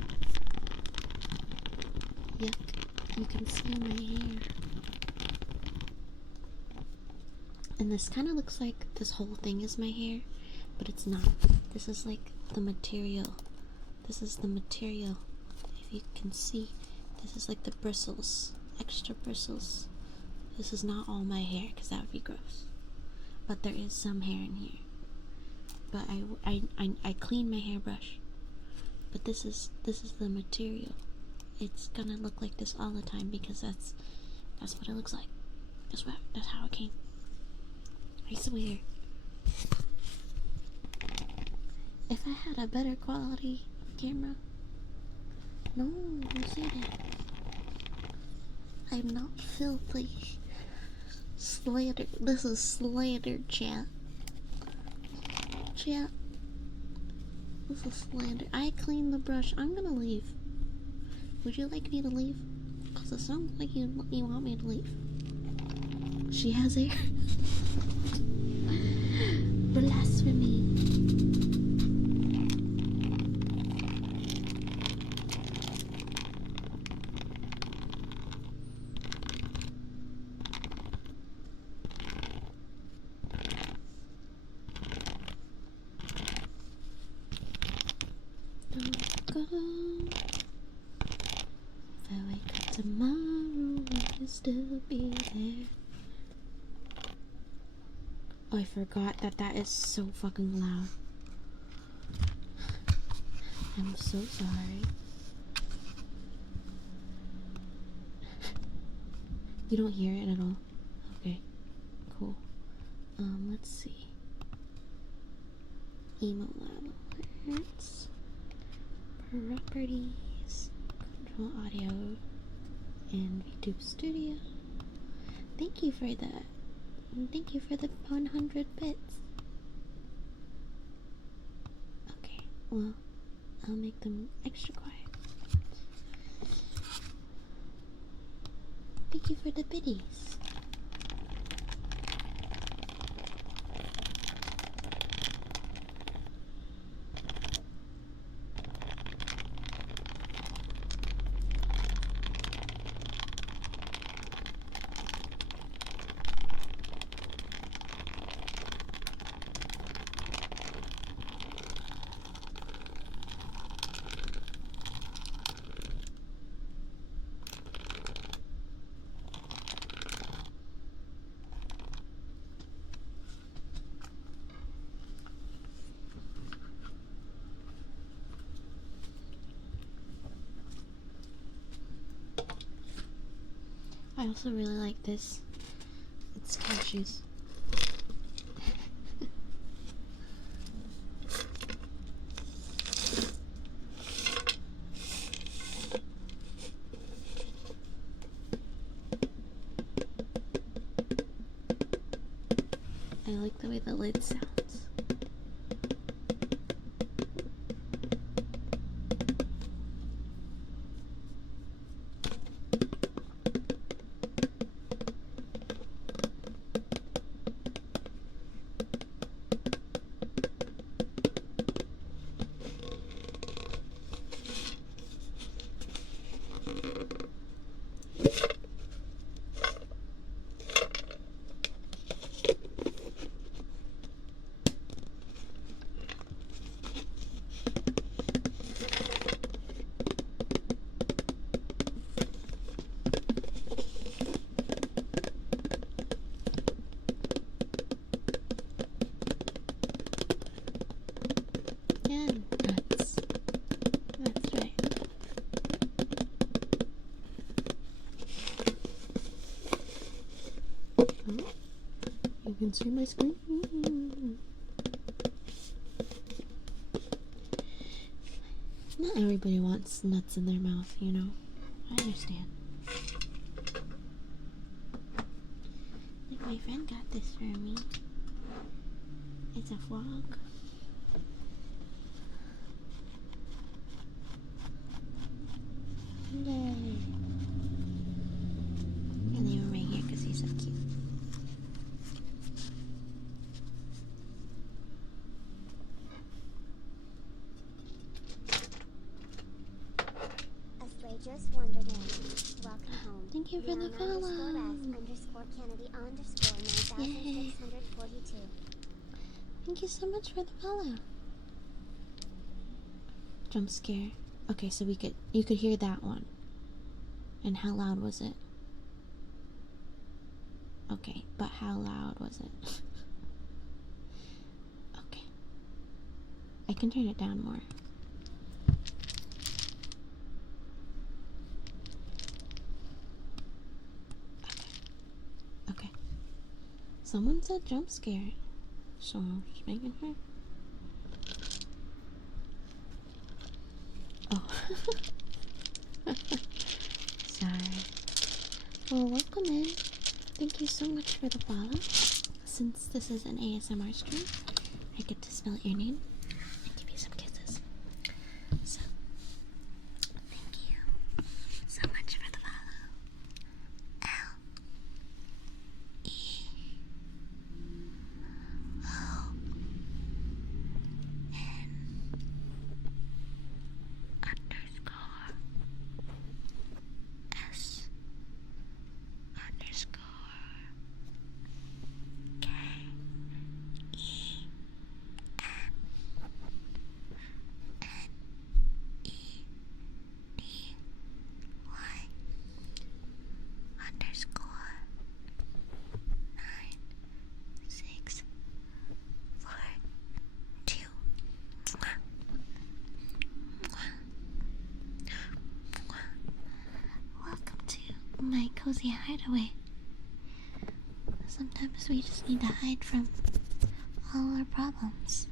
Yuck. You can see my hair. And this kind of looks like this whole thing is my hair, but it's not. This is like the material. This is the material. If you can see, this is like the bristles, extra bristles. This is not all my hair, because that would be gross. But there is some hair in here. But I clean my hairbrush. But this is the material. It's gonna look like this all the time because that's what it looks like. That's how it came. I swear. If I had a better quality camera. No, don't say that. I'm not filthy. Slander. This is slander, chat. Chat. This is slander. I cleaned the brush. I'm gonna leave. Would you like me to leave? Because it sounds like you want me to leave. She has hair. Blasphemy. Don't go. If I wake up tomorrow, will you still be there? Oh, I forgot that is so fucking loud. I'm so sorry. You don't hear it at all? Okay, cool. Let's see. Emo alerts. Properties. Control audio. And YouTube Studio. Thank you for that. Thank you for the 100 bits. Okay, well, I'll make them extra quiet. Thank you for the biddies. I also really like this. It's cashews. I like the way the lid sounds. Oh, you can see my screen. Not everybody wants nuts in their mouth, you know. I understand. Like my friend got this for me. It's a frog. Yay. And they were right here because he's so cute. A stray just wandered in. Welcome home. Thank you for the follow. Kennedy_S_Kennedy_9642. Thank you so much for the follow. Jump scare. Okay, so you could hear that one. And how loud was it? Okay, but how loud was it? Okay. I can turn it down more. Okay. Someone said jump scare. So I'm just making sure. Oh. Sorry. Well, welcome in. Thank you so much for the follow. Since this is an ASMR stream, I get to spell your name and give you some kisses. So, thank you so much for the follow. My cozy hideaway. Sometimes we just need to hide from all our problems.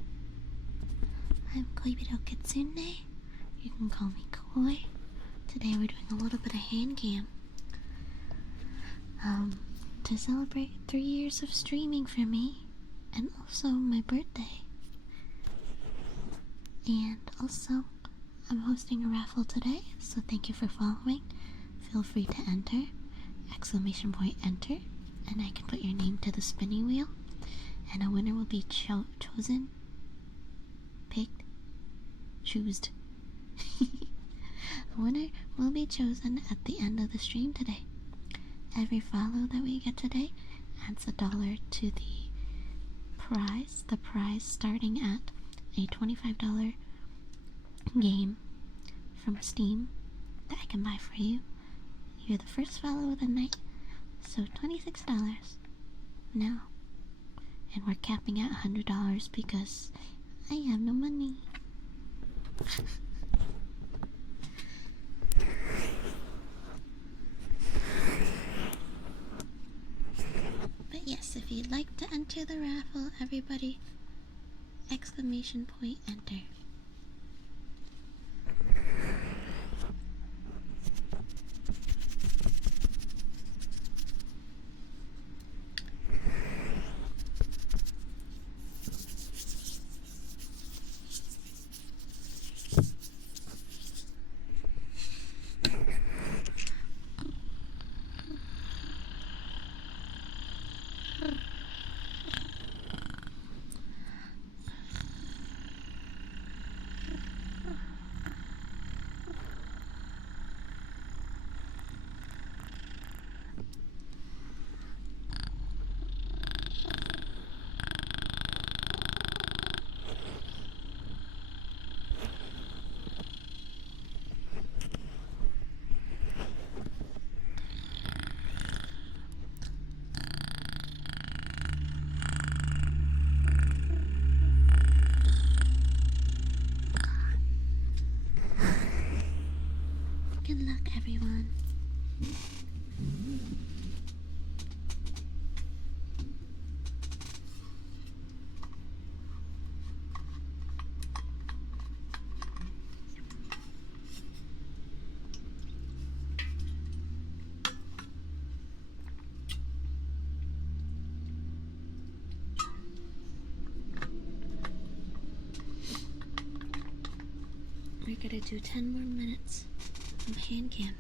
I'm Koibito Kitsune. You can call me Koi. Today we're doing a little bit of hand cam. To celebrate 3 years of streaming for me, and also my birthday. And also, I'm hosting a raffle today, so thank you for following. Feel free to enter, !enter, and I can put your name to the spinning wheel, and a winner will be chosen, picked, choosed. A winner will be chosen at the end of the stream today. Every follow that we get today adds $1 to the prize starting at a $25 game from Steam that I can buy for you. You're the first follow of the night, so $26 now. And we're capping at $100 because I have no money. But yes, if you'd like to enter the raffle, everybody, ! Enter. Good luck, everyone. gotta do 10 more minutes of hand cam.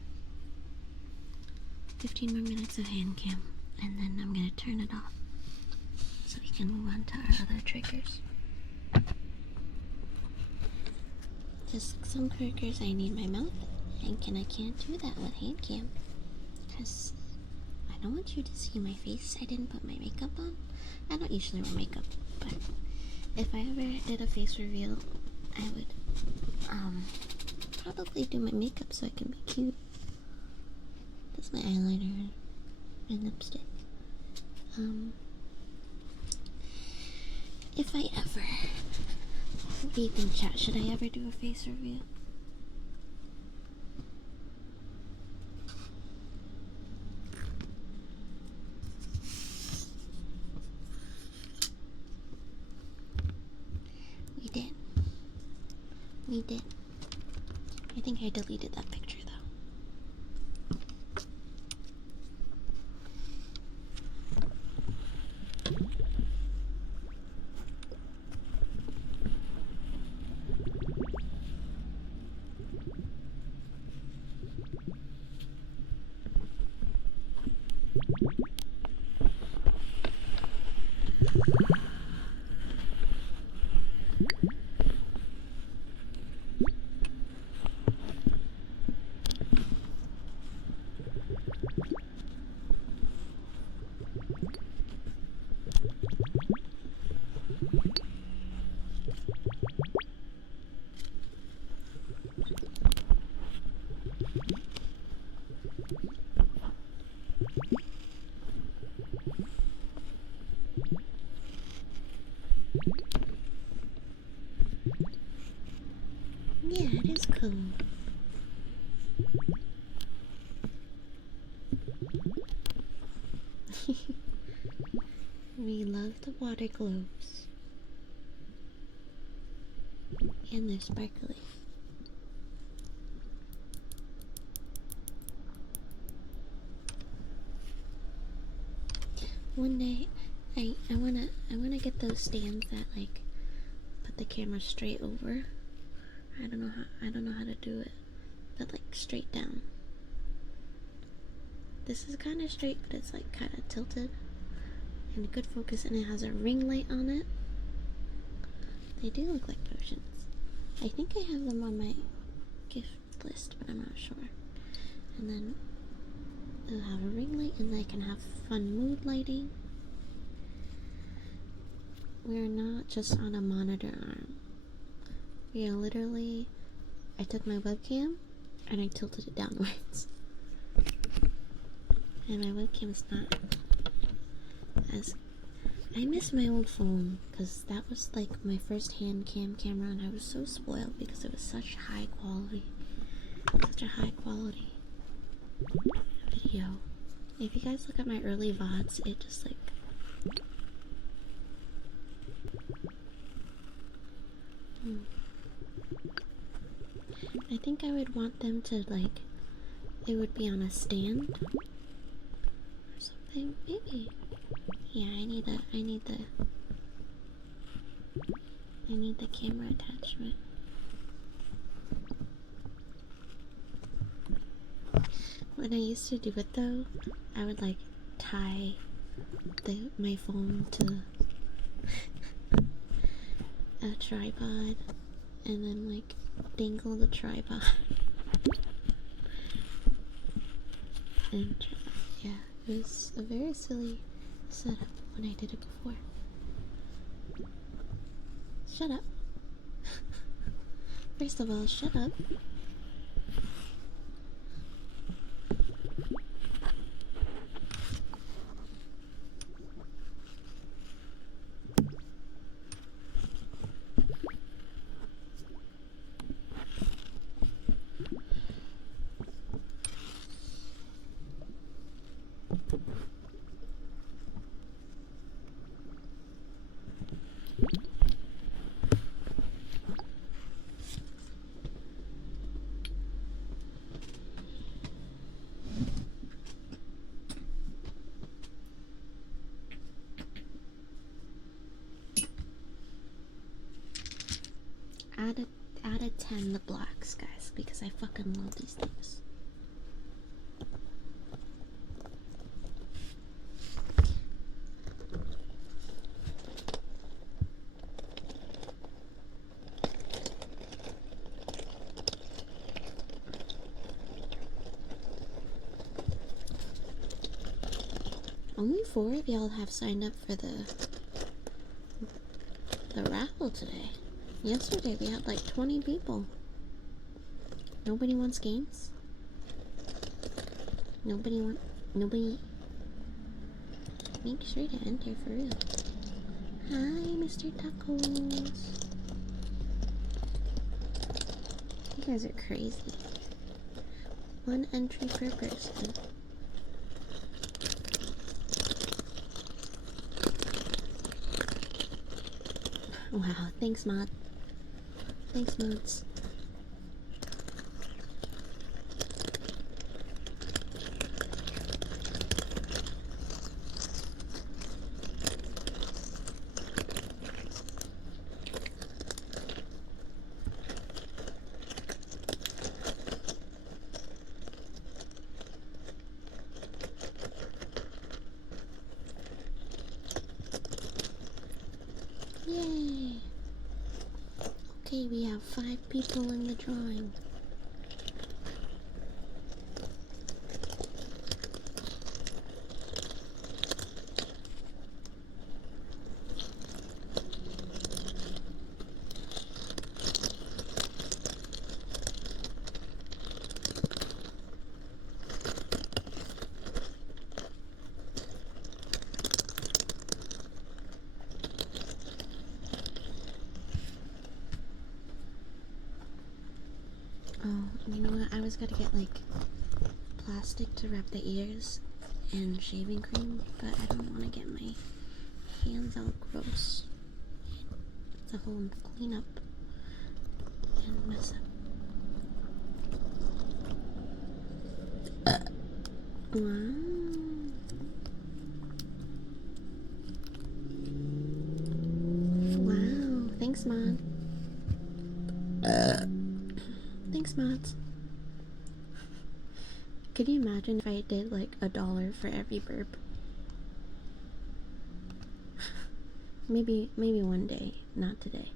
15 more minutes of hand cam, and then I'm gonna turn it off so we can move on to our other triggers. Just some triggers I need my mouth, and I can't do that with hand cam because I don't want you to see my face. I didn't put my makeup on. I don't usually wear makeup, but if I ever did a face reveal, I would probably do my makeup so I can be cute. That's my eyeliner and lipstick. If I ever, what do you think, chat? Should I ever do a face reveal? We did. We did. I think I deleted that picture though. Yeah, it is cool. We love the water globes. And they're sparkly. One day, I wanna get those stands that like put the camera straight over. I don't know how to do it, but like straight down. This is kind of straight, but it's like kind of tilted, and a good focus, and it has a ring light on it. They do look like potions. I think I have them on my gift list, but I'm not sure. And then it'll have a ring light, and I can have fun mood lighting. We're not just on a monitor arm. We are literally, I took my webcam and I tilted it downwards. And my webcam is not as, I miss my old phone because that was like my first hand cam camera, and I was so spoiled because it was such high quality. Such a high quality video. If you guys look at my early VODs, it just like, I think I would want them to like, it would be on a stand or something, maybe. Yeah, I need the camera attachment. When I used to do it though, I would like tie my phone to a tripod and then like dangle the tripod and yeah, it was a very silly setup when I did it before. Shut up. First of all, shut up. tan the blacks, guys, because I fucking love these things. Only 4 of y'all have signed up for the raffle today. Yesterday we had like 20 people. Nobody wants games? Nobody. Make sure to enter for real. Hi, Mr. Tacos. You guys are crazy. 1 entry per person. Wow, thanks, Mod. Thanks, Mods. Yay! Okay, we have 5 people in the drawing. Oh, you know what? I was gonna get like plastic to wrap the ears and shaving cream, but I don't want to get my hands all gross. It's a whole cleanup and mess up. Wow. Wow. Thanks, Mod. Thanks, Mods. Could you imagine if I did like $1 for every burp? Maybe one day, not today.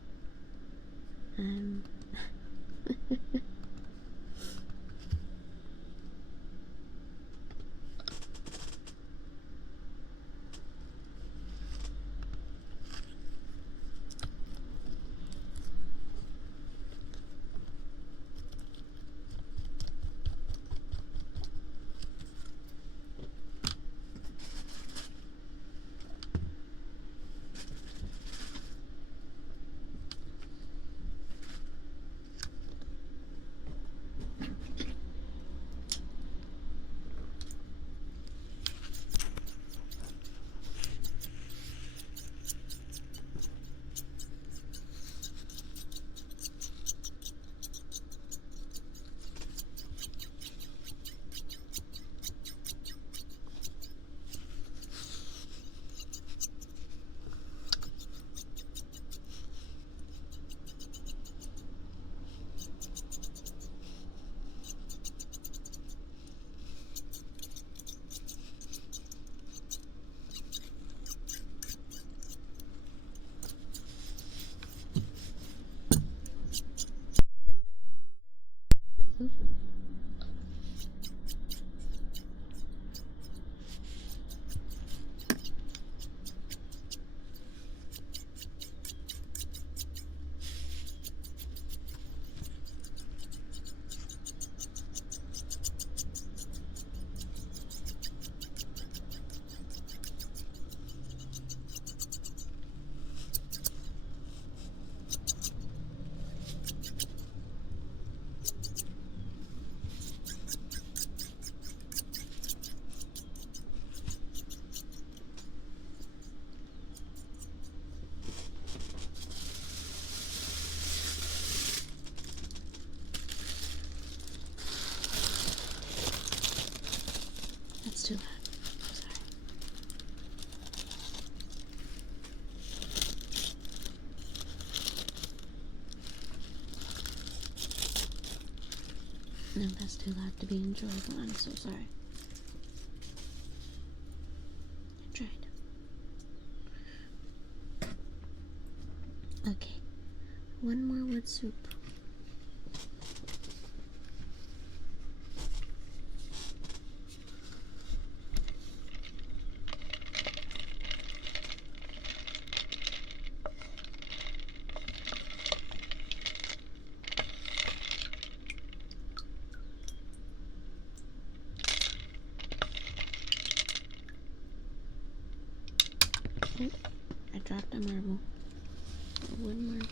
No, that's too loud to be enjoyable. I'm so sorry. I tried. Okay, one more wood soup. Oh, I dropped a marble. A wood marble.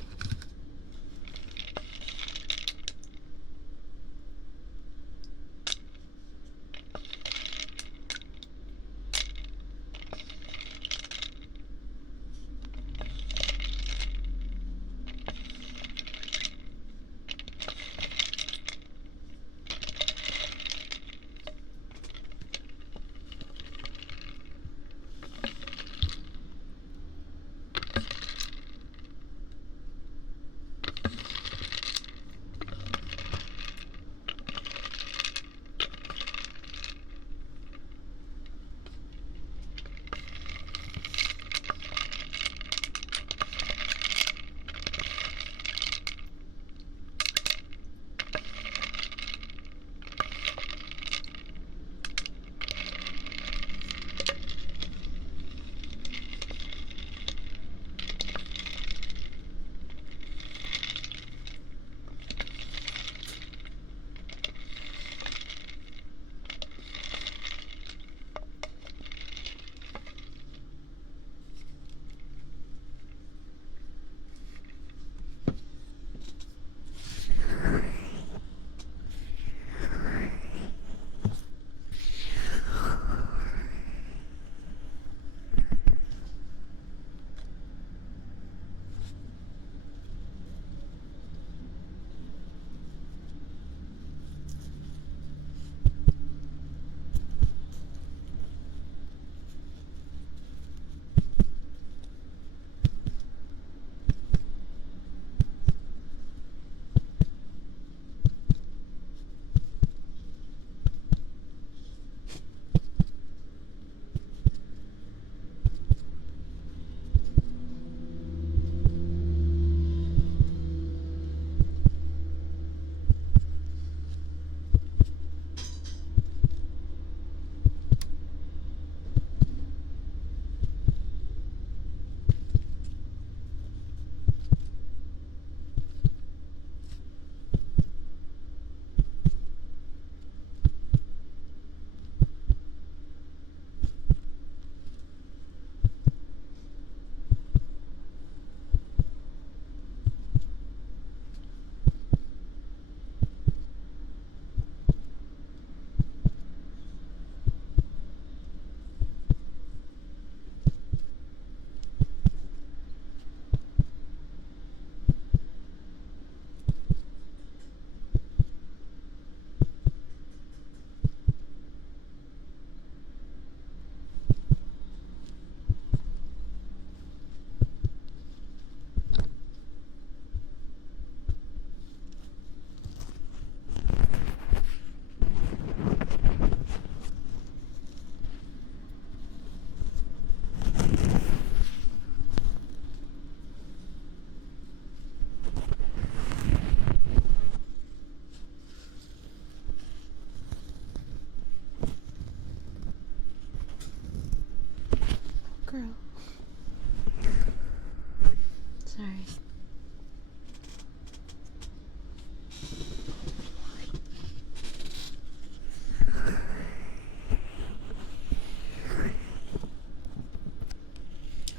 Girl. Sorry.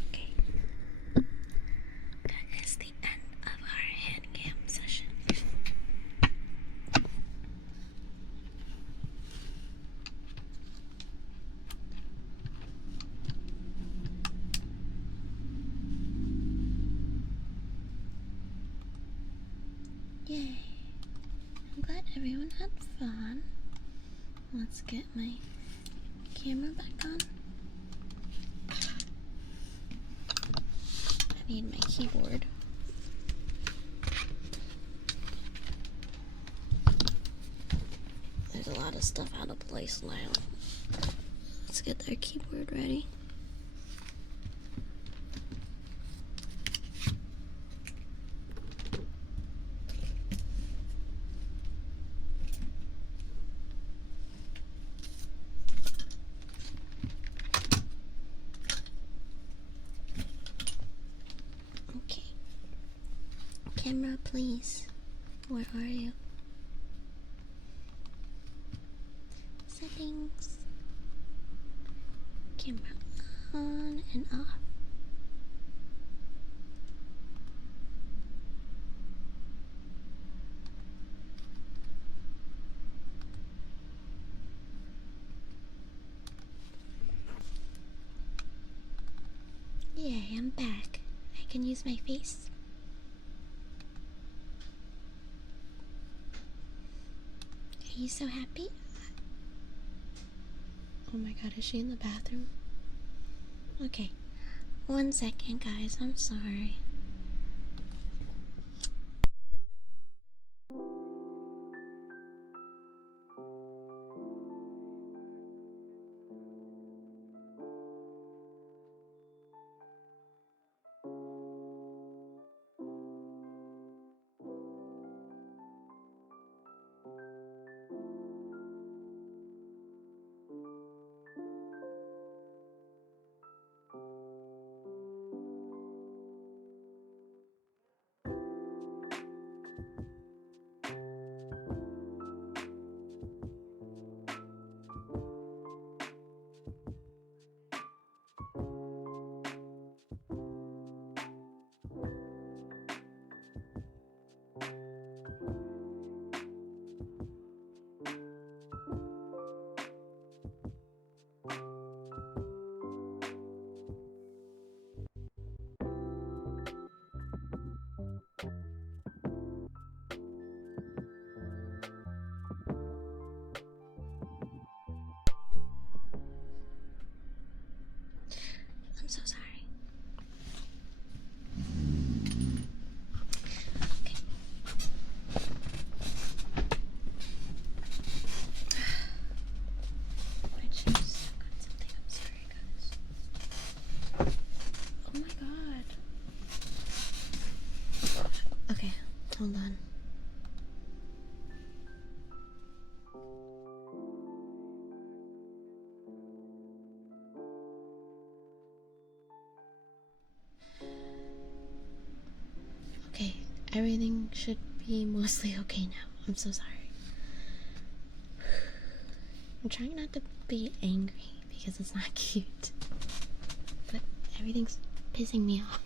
Okay. That is the end of our hand cam session. Yay. I'm glad everyone had fun. Let's get my camera back on. I need my keyboard. a lot of stuff out of place now. Let's get their keyboard ready. Okay. Camera, please. Where are you? Settings. Camera on and off. Yeah, I'm back. I can use my face. Are you so happy? Oh my god, is she in the bathroom? Okay. 1 second, guys. I'm sorry. I'm so sorry. Okay. My shoes stuck on something. I'm sorry, guys. Oh my god. Okay, hold on. Okay, everything should be mostly okay now. I'm so sorry. I'm trying not to be angry because it's not cute. But everything's pissing me off.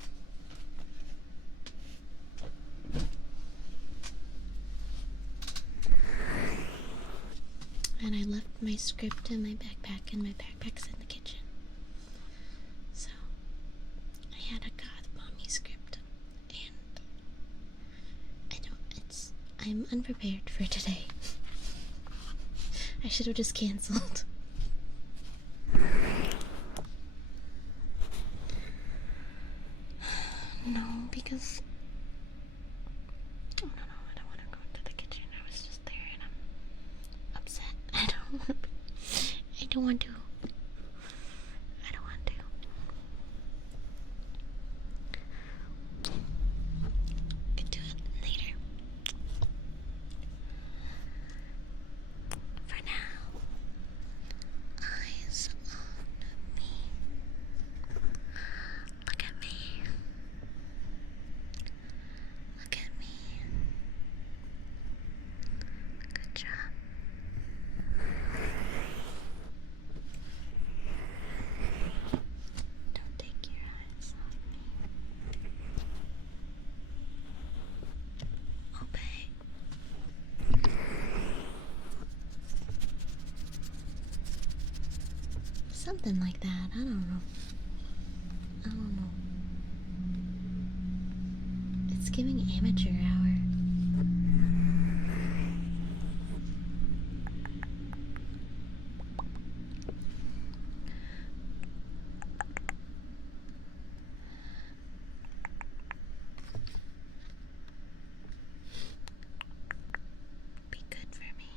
And I left my script in my backpack, and my backpack's in the kitchen. So I had a goth mommy script, and I'm unprepared for today. I should have just canceled. No, because oh no, I don't want to go into the kitchen. I was just there and I'm upset. I don't want to. I don't want to. I don't want to. Could do it later. For now, eyes on me. Look at me. Look at me. Good job. Don't take your eyes off me. Obey. Something like that. I don't know. It's giving amateur hour. Be good for me.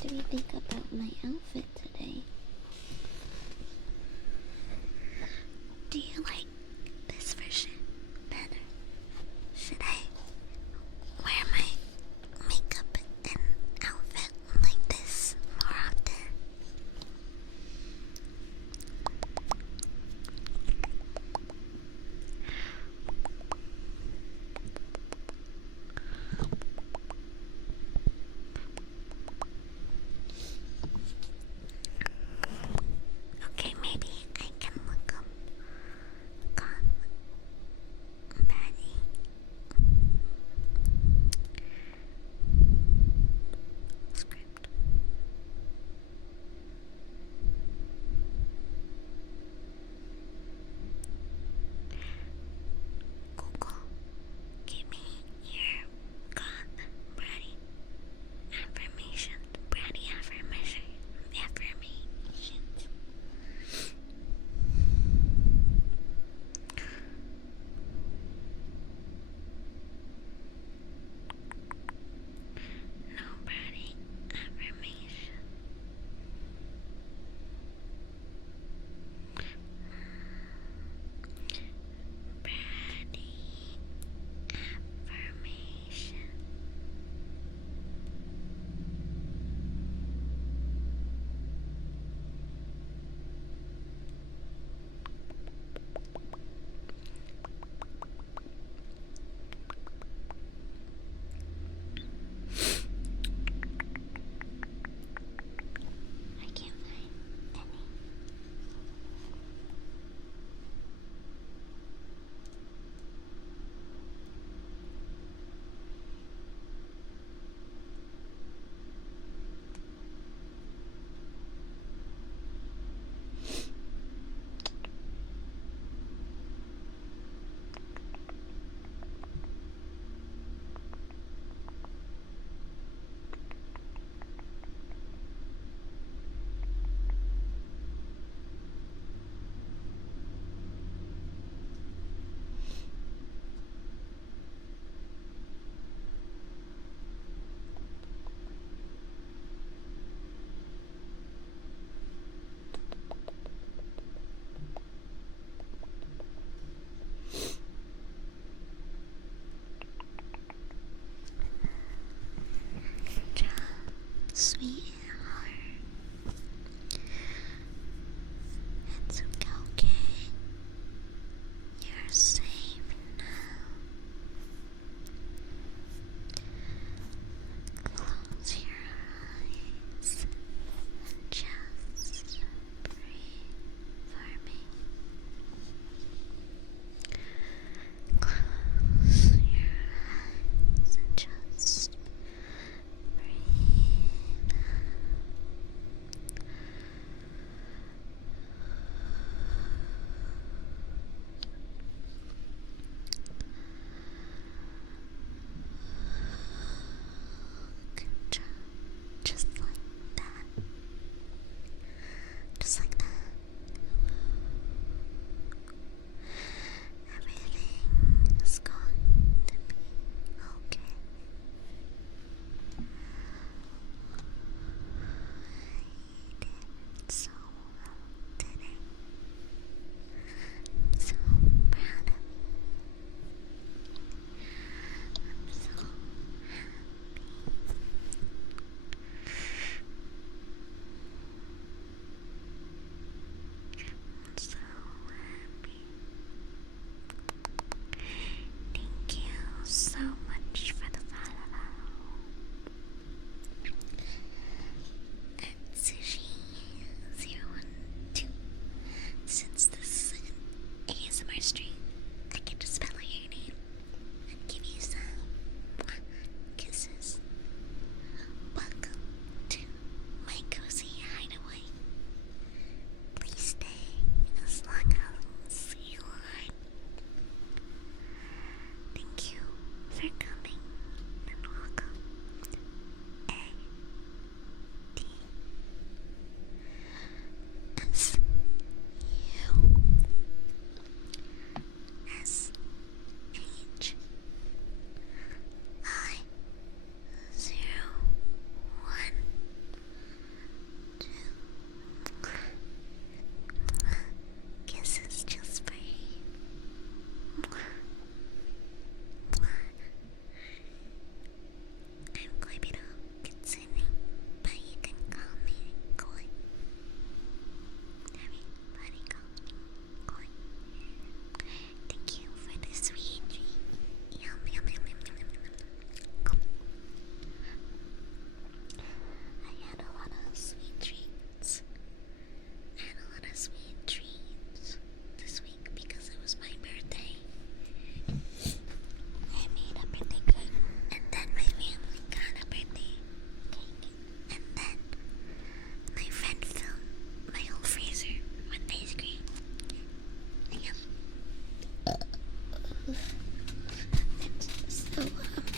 do we think about my outfit today? Do you like this version better? Should I wear my makeup and outfit like this more often? Okay, maybe I can look up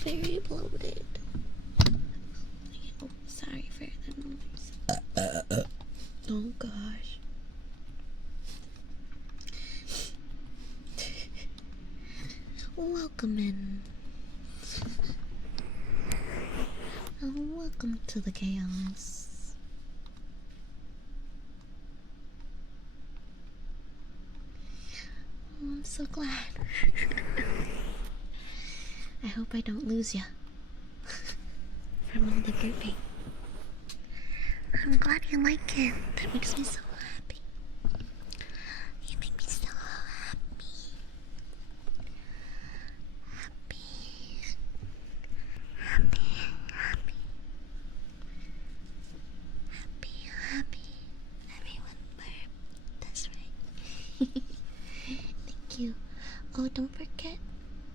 very bloated. Oh, sorry for the noise. Oh gosh. Welcome in. Welcome to the chaos. Oh, I'm so glad. I hope I don't lose ya from all the burping. I'm glad you like it. That makes me so happy. You make me so happy. Happy. Happy. Happy. Happy. Happy. Everyone burp. That's right. Thank you. Oh, don't forget.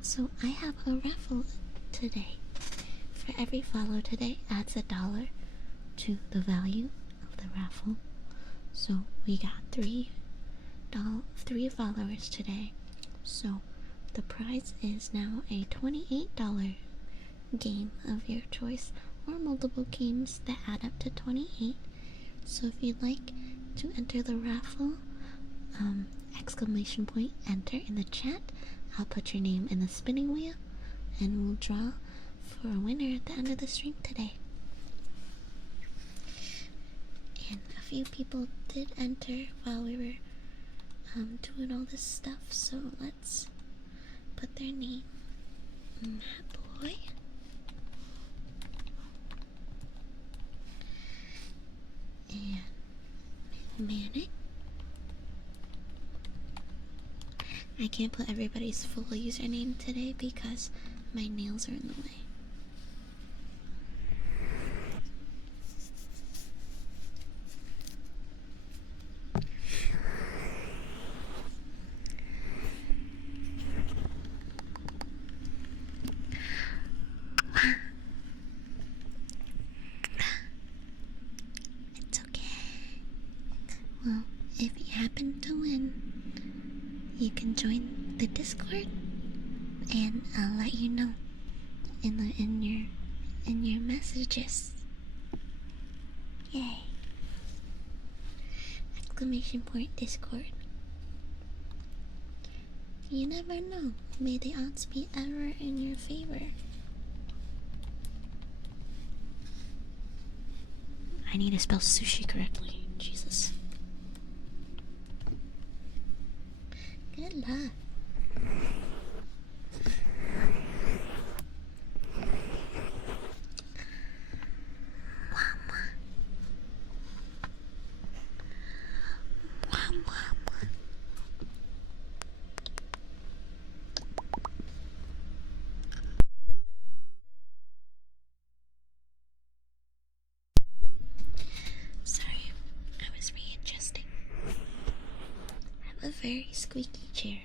So I have a raffle today. For every follow today adds $1 to the value of the raffle. So we got three followers today. So the prize is now a $28 game of your choice, or multiple games that add up to 28. So if you'd like to enter the raffle, exclamation point enter in the chat. I'll put your name in the spinning wheel and we'll draw for a winner at the end of the stream today. And a few people did enter while we were doing all this stuff, so let's put their name in that boy. And Manic. I can't put everybody's full username today because my nails are in the way. It's okay. Well, if you happen to win, you can join the Discord, and I'll let you know in your messages. Yay! Exclamation point Discord. You never know. May the odds be ever in your favor. I need to spell sushi correctly. Jesus. Good luck. Sorry, I was readjusting. I have a very squeaky chair.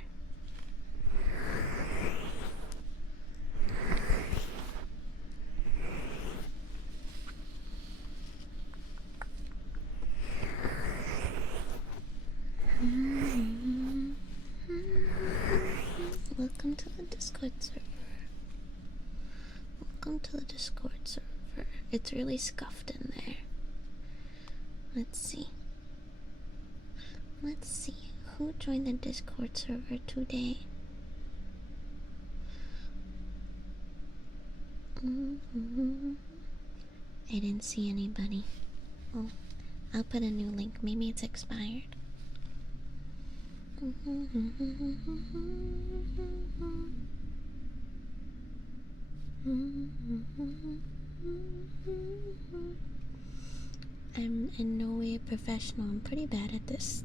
Welcome to the Discord server. Welcome to the Discord server. It's really scuffed in there. Let's see. Let's see. Who joined the Discord server today? I didn't see anybody. Oh, I'll put a new link. Maybe it's expired. I'm in no way a professional. I'm pretty bad at this.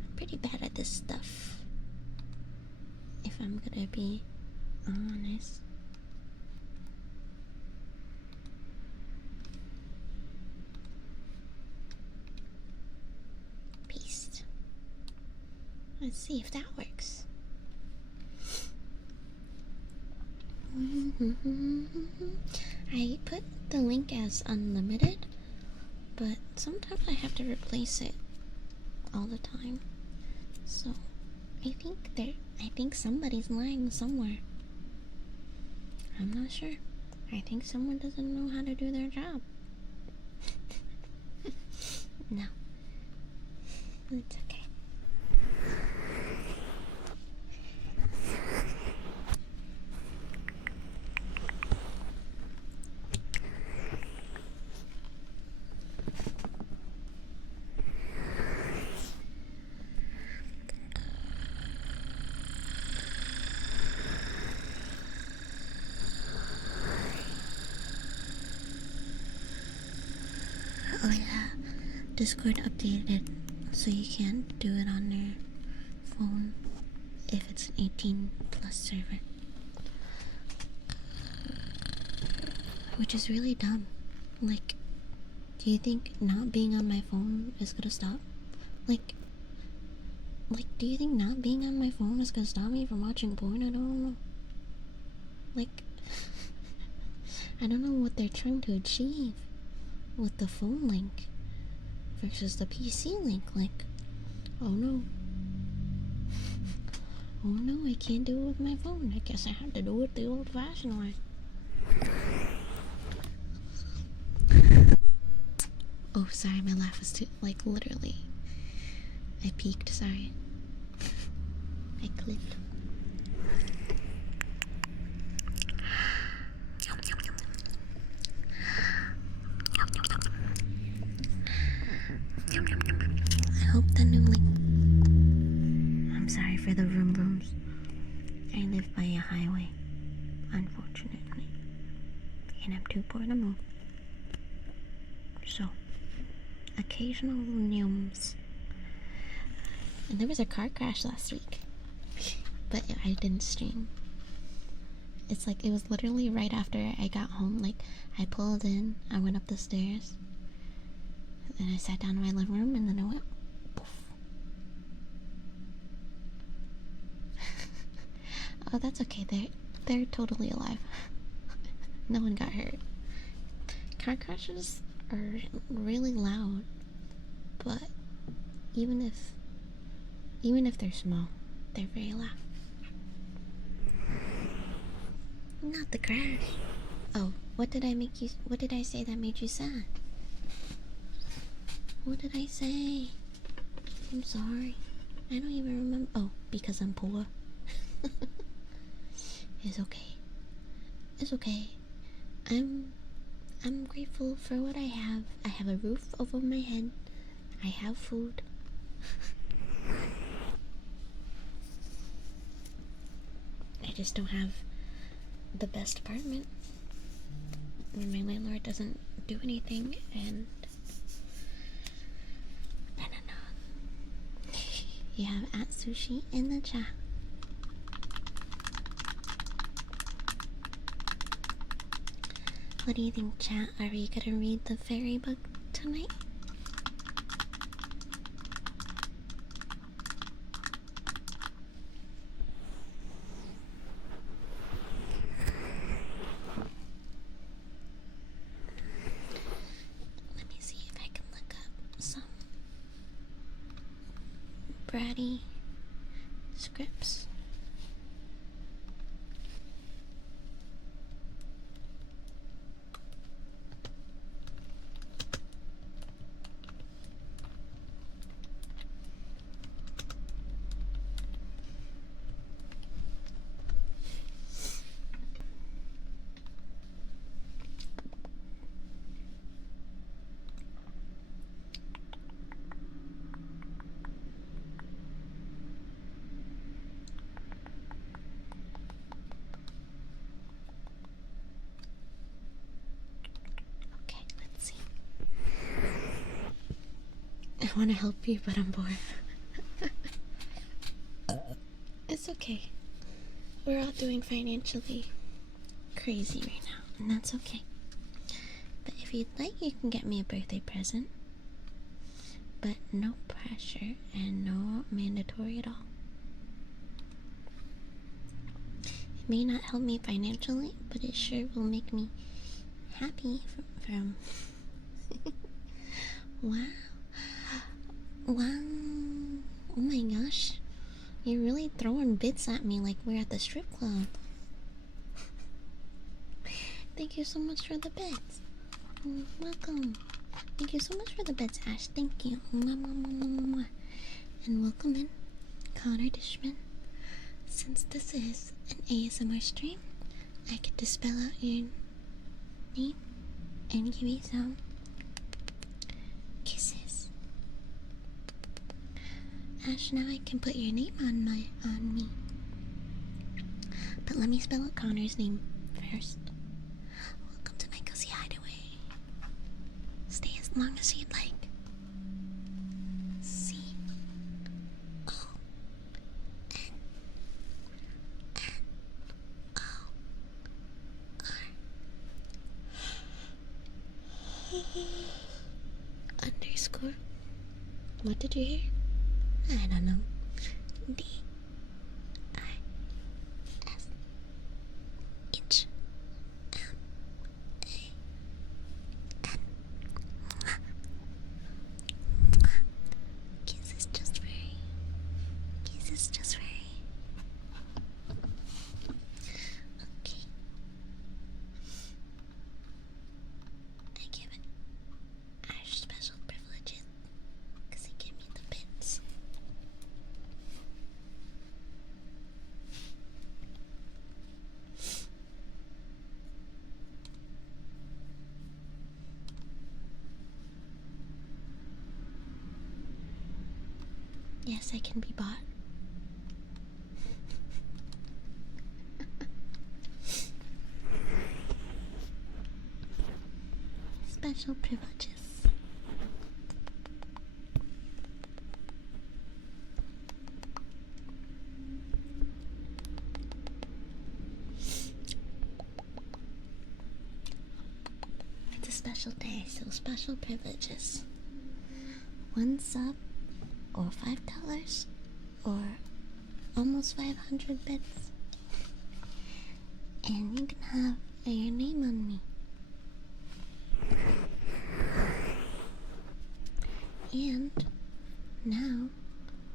I'm pretty bad at this stuff, if I'm gonna be honest. Paste. Let's see if that works. I put the link as unlimited, but sometimes I have to replace it all the time. So I think somebody's lying somewhere. I'm not sure. I think someone doesn't know how to do their job. No. It's okay. Oh yeah, Discord updated so you can't do it on your phone if it's an 18 plus server. Which is really dumb. Like, do you think not being on my phone is gonna stop? Like, do you think not being on my phone is gonna stop me from watching porn? I don't know. Like, I don't know what they're trying to achieve with the phone link versus the PC link. Like, oh no. Oh no, I can't do it with my phone. I guess I have to do it the old fashioned way. Oh, sorry, my laugh was too, like, literally. I peeked, sorry. I clicked. I hope the new link. I'm sorry for the vroom vrooms. I live by a highway, unfortunately. And I'm too poor to move. So, occasional gnomes. And there was a car crash last week. But I didn't stream. It's like, it was literally right after I got home. Like, I pulled in, I went up the stairs, and I sat down in my living room, and then I went poof. Oh, that's okay. They're totally alive. No one got hurt. Car crashes are really loud, but even if they're small, they're very loud. Not the crash. Oh, what did I say that made you sad? What did I say? I'm sorry. I don't even remember. Oh, because I'm poor. It's okay. It's okay. I'm grateful for what I have. I have a roof over my head. I have food. I just don't have the best apartment. My landlord doesn't do anything, and I don't know. You have at sushi in the chat. What do you think, chat? Are we gonna read the fairy book tonight? Let me see if I can look up some bratty scripts. Okay, let's see. I want to help you, but I'm bored. It's okay. We're all doing financially crazy right now, and that's okay. But if you'd like, you can get me a birthday present. But no pressure and no mandatory at all. It may not help me financially, but it sure will make me happy from wow. Wow. Oh my gosh. You're really throwing bits at me like we're at the strip club. Thank you so much for the bits. Welcome. Thank you so much for the bits, Ash. Thank you. And welcome in, Connor Dishman. Since this is an ASMR stream, I get to spell out your name and give you some kisses. Ash, now I can put your name on me. But let me spell out Connor's name first. Welcome to my cozy hideaway. Stay as long as you'd like. Underscore. What did you hear? I don't know. Kisses just for you. Kisses just for you. Okay. I give it Ash special privileges because he gave me the bits. Yes, I can be bought. Special privileges. It's a special day, so special privileges. One sub or $5 or almost 500 bits, and you can have your name on me. And now,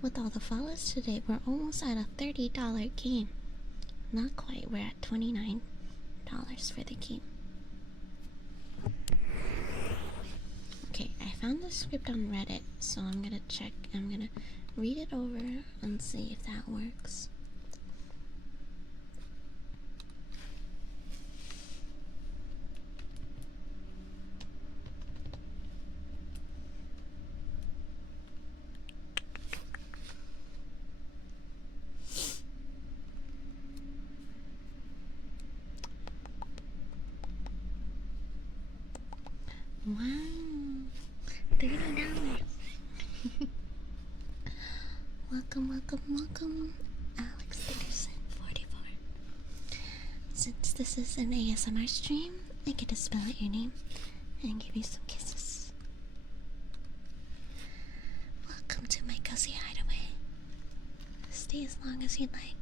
with all the follows today, we're almost at a $30 game. Not quite, we're at $29 for the game. Okay, I found the script on Reddit, so I'm gonna check. I'm gonna read it over and see if that works. Wow, $30. welcome, Alex Peterson, 44. Since this is an ASMR stream, I get to spell out your name and give you some kisses. Welcome to my cozy hideaway. Stay as long as you'd like.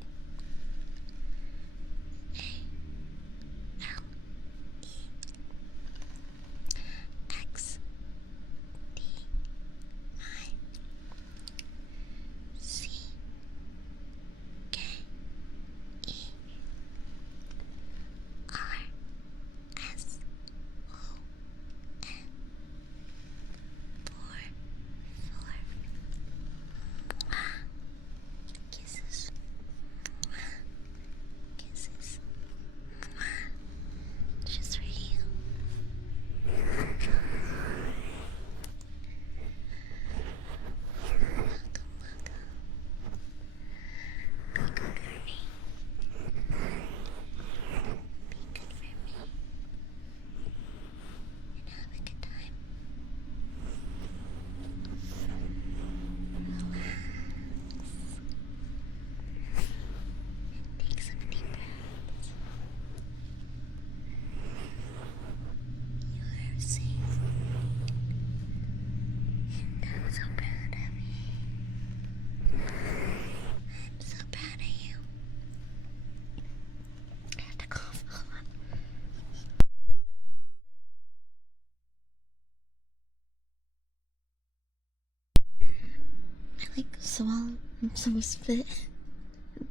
Like swallow, I'm so spit.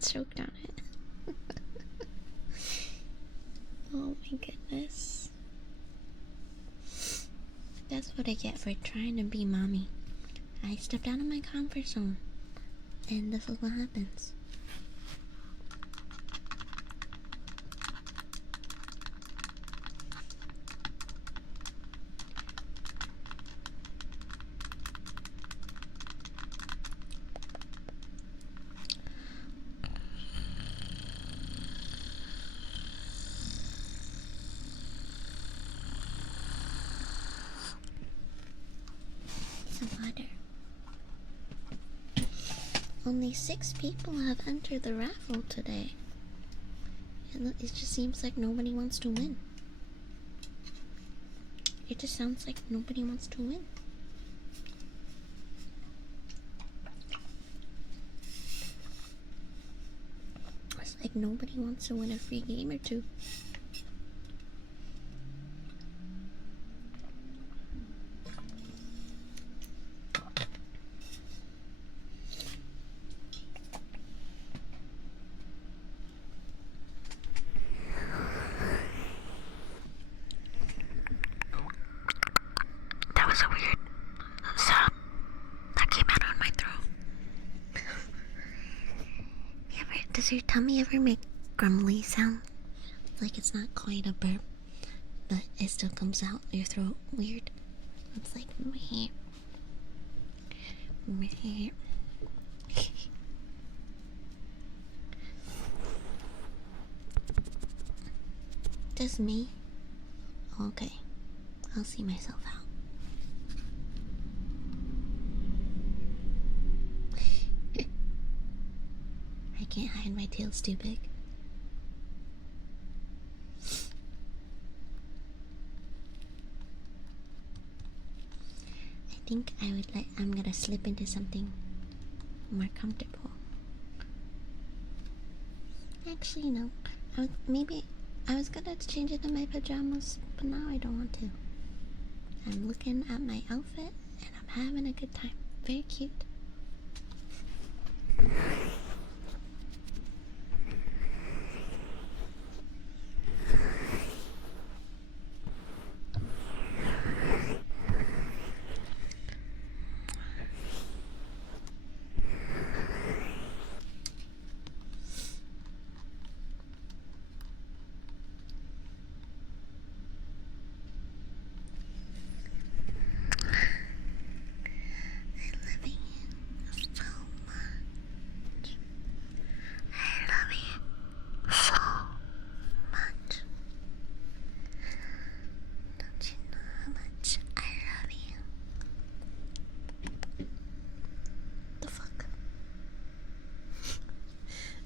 choked on it. Oh my goodness. That's what I get for trying to be mommy. I stepped out of my comfort zone. And this is what happens. Some water. Only 6 people have entered the raffle today. And it just seems like nobody wants to win. It just sounds like nobody wants to win. It's like nobody wants to win a free game or two. That was a weird sound that came out on my throat. Does your tummy ever make grumbly sound? Like it's not quite a burp, but it still comes out your throat weird. It's like meh. Meh. Just me? Okay. I'll see myself out. I can't hide, my tail's too big. I think I'm gonna slip into something more comfortable. Actually, no. Maybe I was gonna change into my pajamas, but now I don't want to. I'm looking at my outfit and I'm having a good time. Very cute.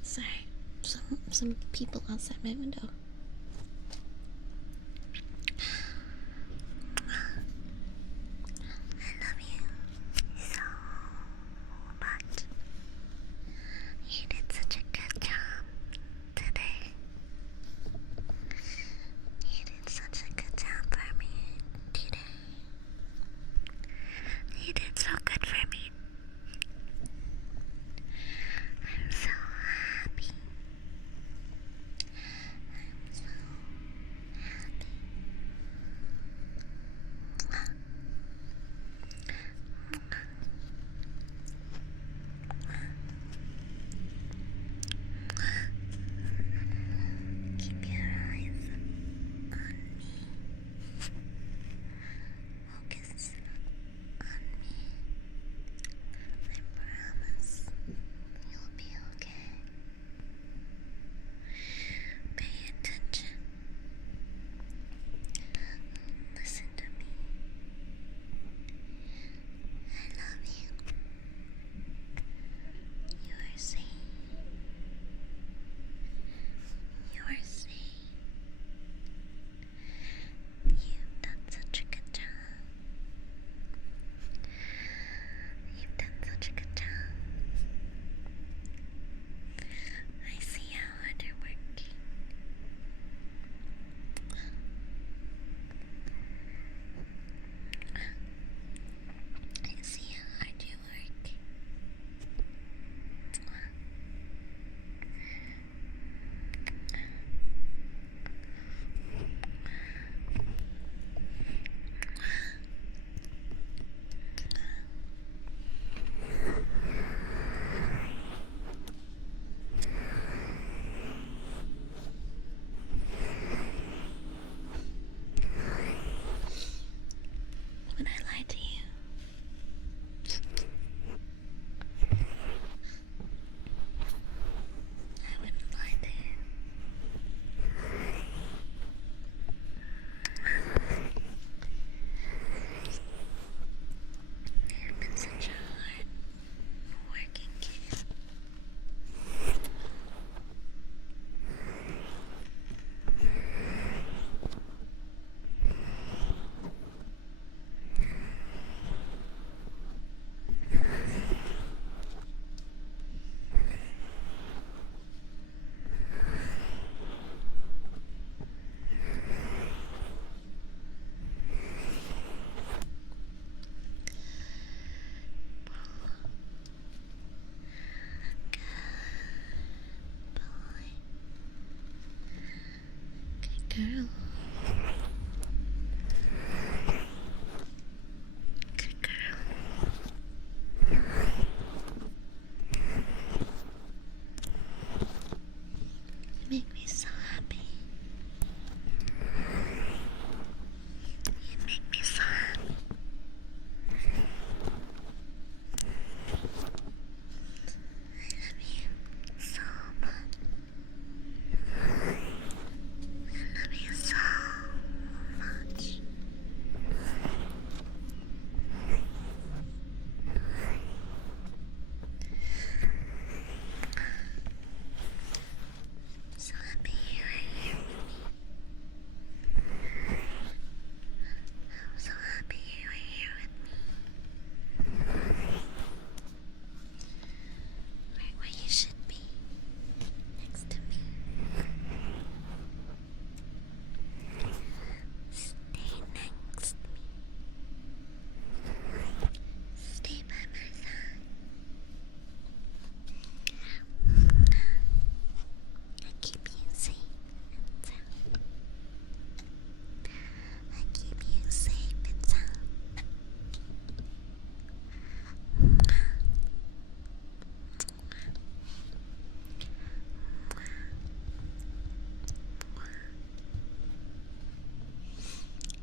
Sorry, some people outside my window. I love you so much. You did such a good job today. You did such a good job for me today. You did so good for me. I'm so happy. I'm girl. Good girl. You make me so happy. You make me so happy. I love you so much. I love you so much. So happy you are here with me. I'm so happy you are here with me. Right where you should be. Next to me. Stay next to me. Stay by my side. I keep you safe and sound. I keep you safe and sound.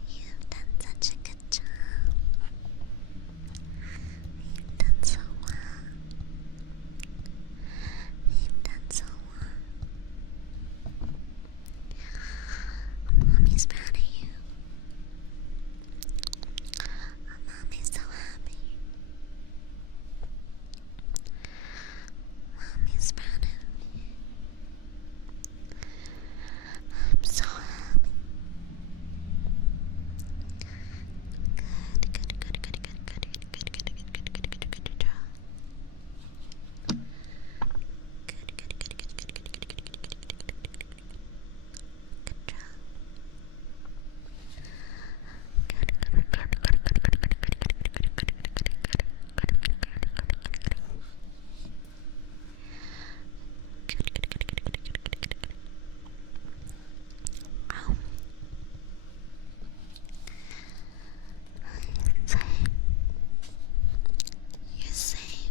You've done such a good job. You've done so well. You've done so well. Mommy's proud of you. Mommy's so happy. Mommy's proud of you. I'm so happy. Good job. You're safe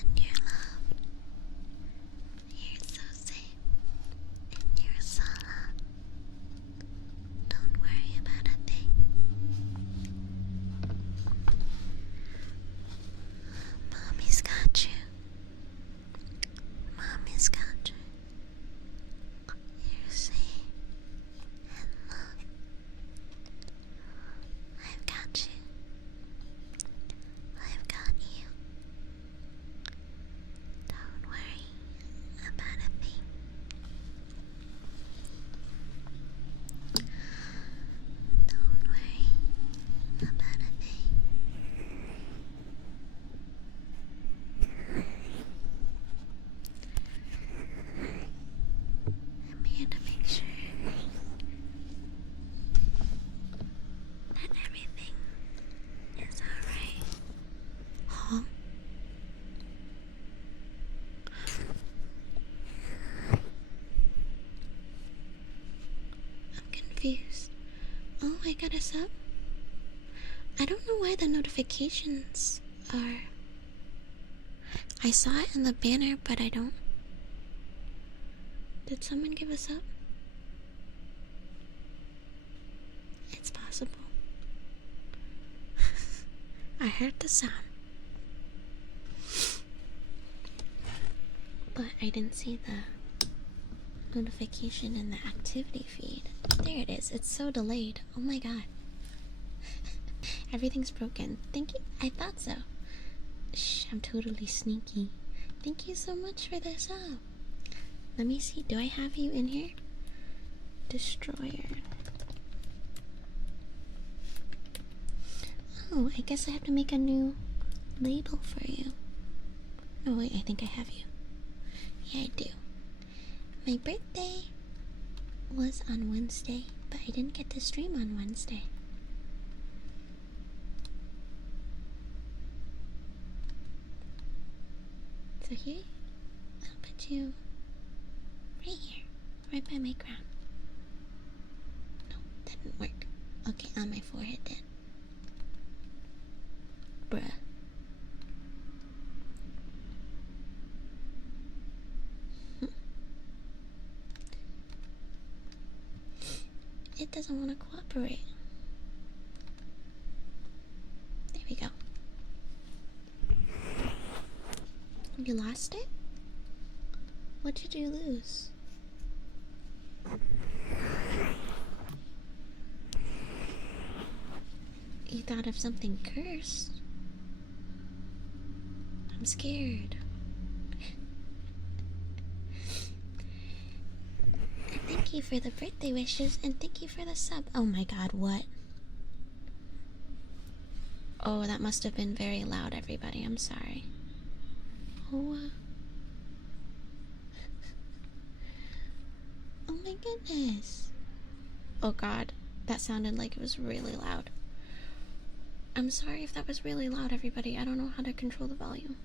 and you're loved. You're so safe and you're so loved. Don't worry about a thing. Mommy's got you. Mommy's got you. You're safe and loved. I've got you. I've got you. Don't worry about a thing. Don't worry about a thing. I'm here to make sure that everything is alright. Huh? I'm confused. Oh, I got us up. I don't know why the notifications are. I saw it in the banner, but I don't. Did someone give us up? It's possible. I heard the sound, but I didn't see the notification in the activity feed. There it is. It's so delayed. Oh my god. Everything's broken. Thank you. I thought so. Shh, I'm totally sneaky. Thank you so much for this up. Let me see. Do I have you in here? Destroyer. Oh, I guess I have to make a new label for you. No, wait, I think I have you. Yeah, I do. My birthday was on Wednesday, but I didn't get to stream on Wednesday. So here, I'll put you right here, right by my crown. didn't work. Okay, on my forehead then. Bruh. It doesn't want to cooperate. There we go. You lost it? What did you lose? You thought of something cursed? I'm scared. Thank you for the birthday wishes and thank you for the sub. Oh my god, what? Oh, that must have been very loud, everybody. I'm sorry. Oh, oh my goodness. Oh god, that sounded like it was really loud. I'm sorry if that was really loud, everybody. I don't know how to control the volume.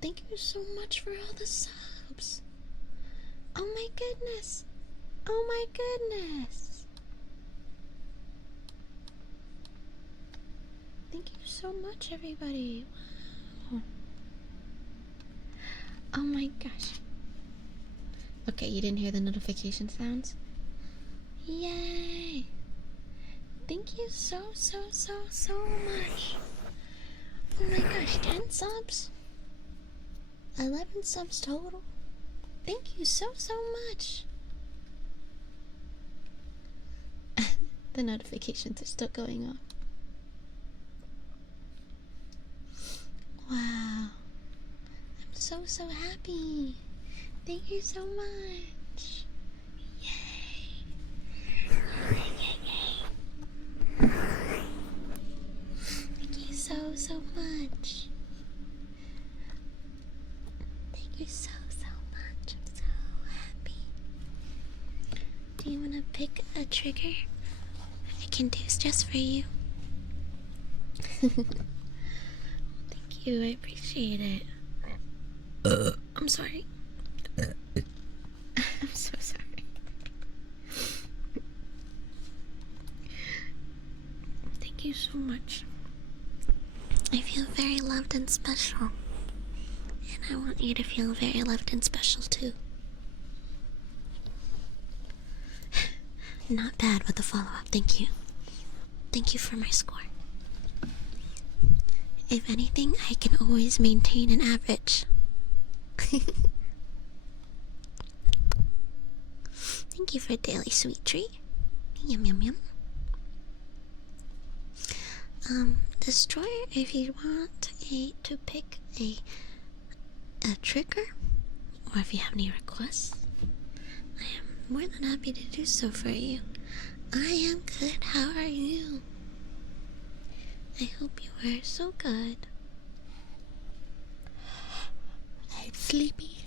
Thank you so much for all the subs. Oh my goodness. Oh my goodness. Thank you so much, everybody. Wow. Oh my gosh. Okay, you didn't hear the notification sounds? Yay! Thank you so much. Oh my gosh, 10 subs? 11 subs total? Thank you so much. The notifications are still going on. Wow. I'm so happy. Thank you so much. Yay. Thank you so much. Thank you so much. I'm so happy. Do you want to pick a trigger? I can do this just for you. Thank you, I appreciate it. I'm sorry. I'm so sorry. Thank you so much. I feel very loved and special. And I want you to feel very loved and special too. Not bad with the follow-up, thank you. Thank you for my score. If anything, I can always maintain an average. Thank you for daily sweet treat. Yum yum yum. Destroyer, if you want to pick a trigger, or if you have any requests, I am more than happy to do so for you. I am good. How are you? I hope you are so good. I'm sleepy.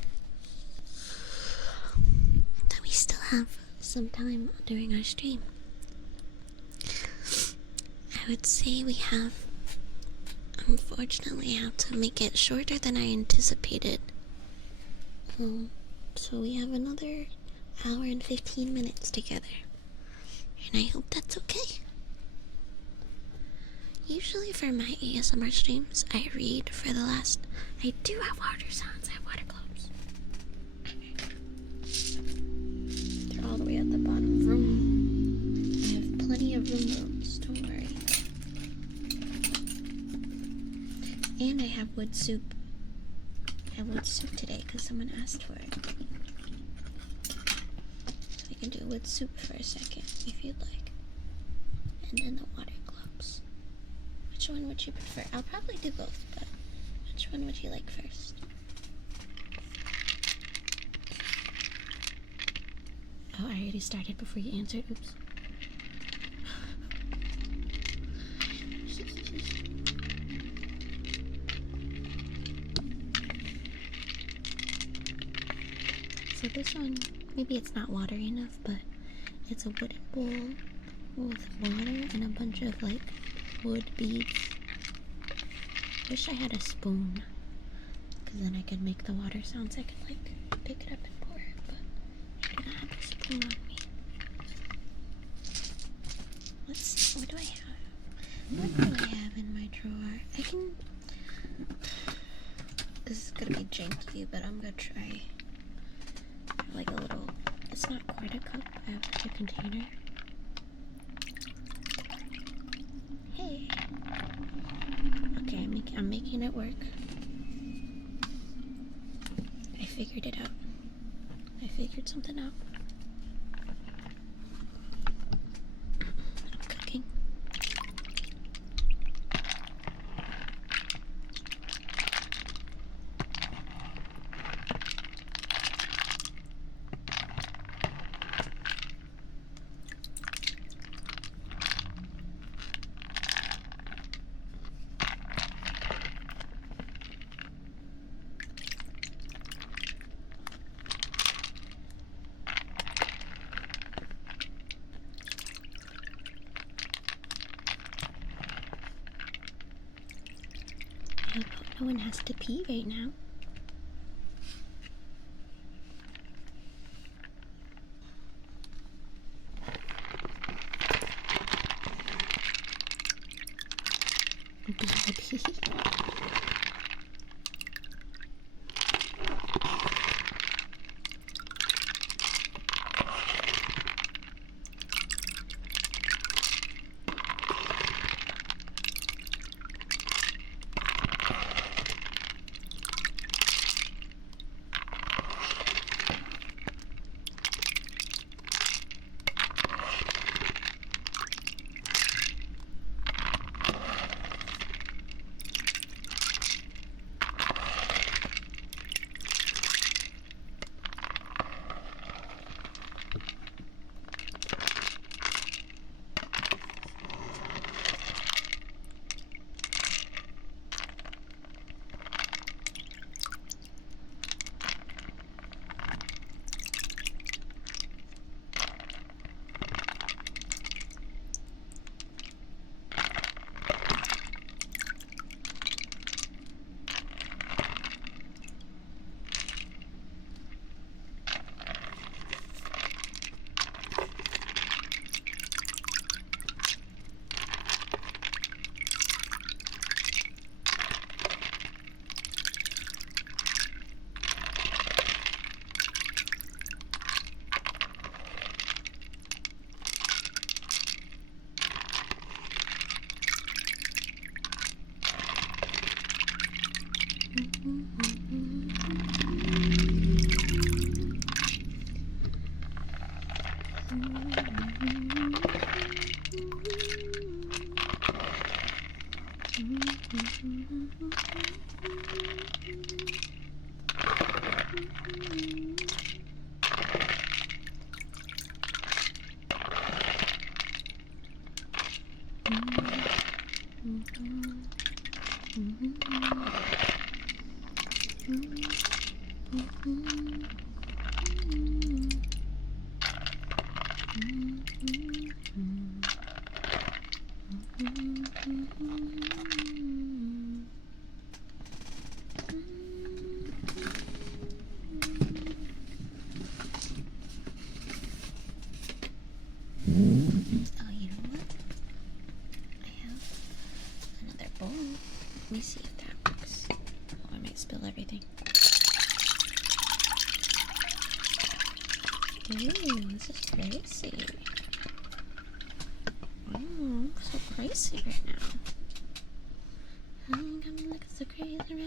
That we still have some time during our stream. I would say we have, unfortunately, have to make it shorter than I anticipated. So we have another hour and 15 minutes together. And I hope that's okay. Usually for my ASMR streams, I read for the last... I do have water sounds. I have water globes. They're all the way at the bottom room. I have plenty of rooms, don't worry. And I have wood soup. I have wood soup today because someone asked for it. So we can do wood soup for a second if you'd like. And then the water globes. Which one would you prefer? I'll probably do both, but which one would you like first? Oh, I already started before you answered. Oops. So this one, maybe it's not watery enough, but it's a wooden bowl with water and a bunch of like wood beads. Wish I had a spoon, because then I could make the water sounds. I could like pick it up and pour it, but I do not have a spoon on me. it's not quite a cup. I have like a container. Hey. Okay, I'm making it work. I figured it out. I figured something out. I'm cooking. I hope no one has to pee right now. Bloody. Oh, you know what? I have another bowl. Let me see if that works. Oh, I might spill everything. Ooh, this is crazy. Oh, I'm so crazy right now. I'm looking so crazy right now.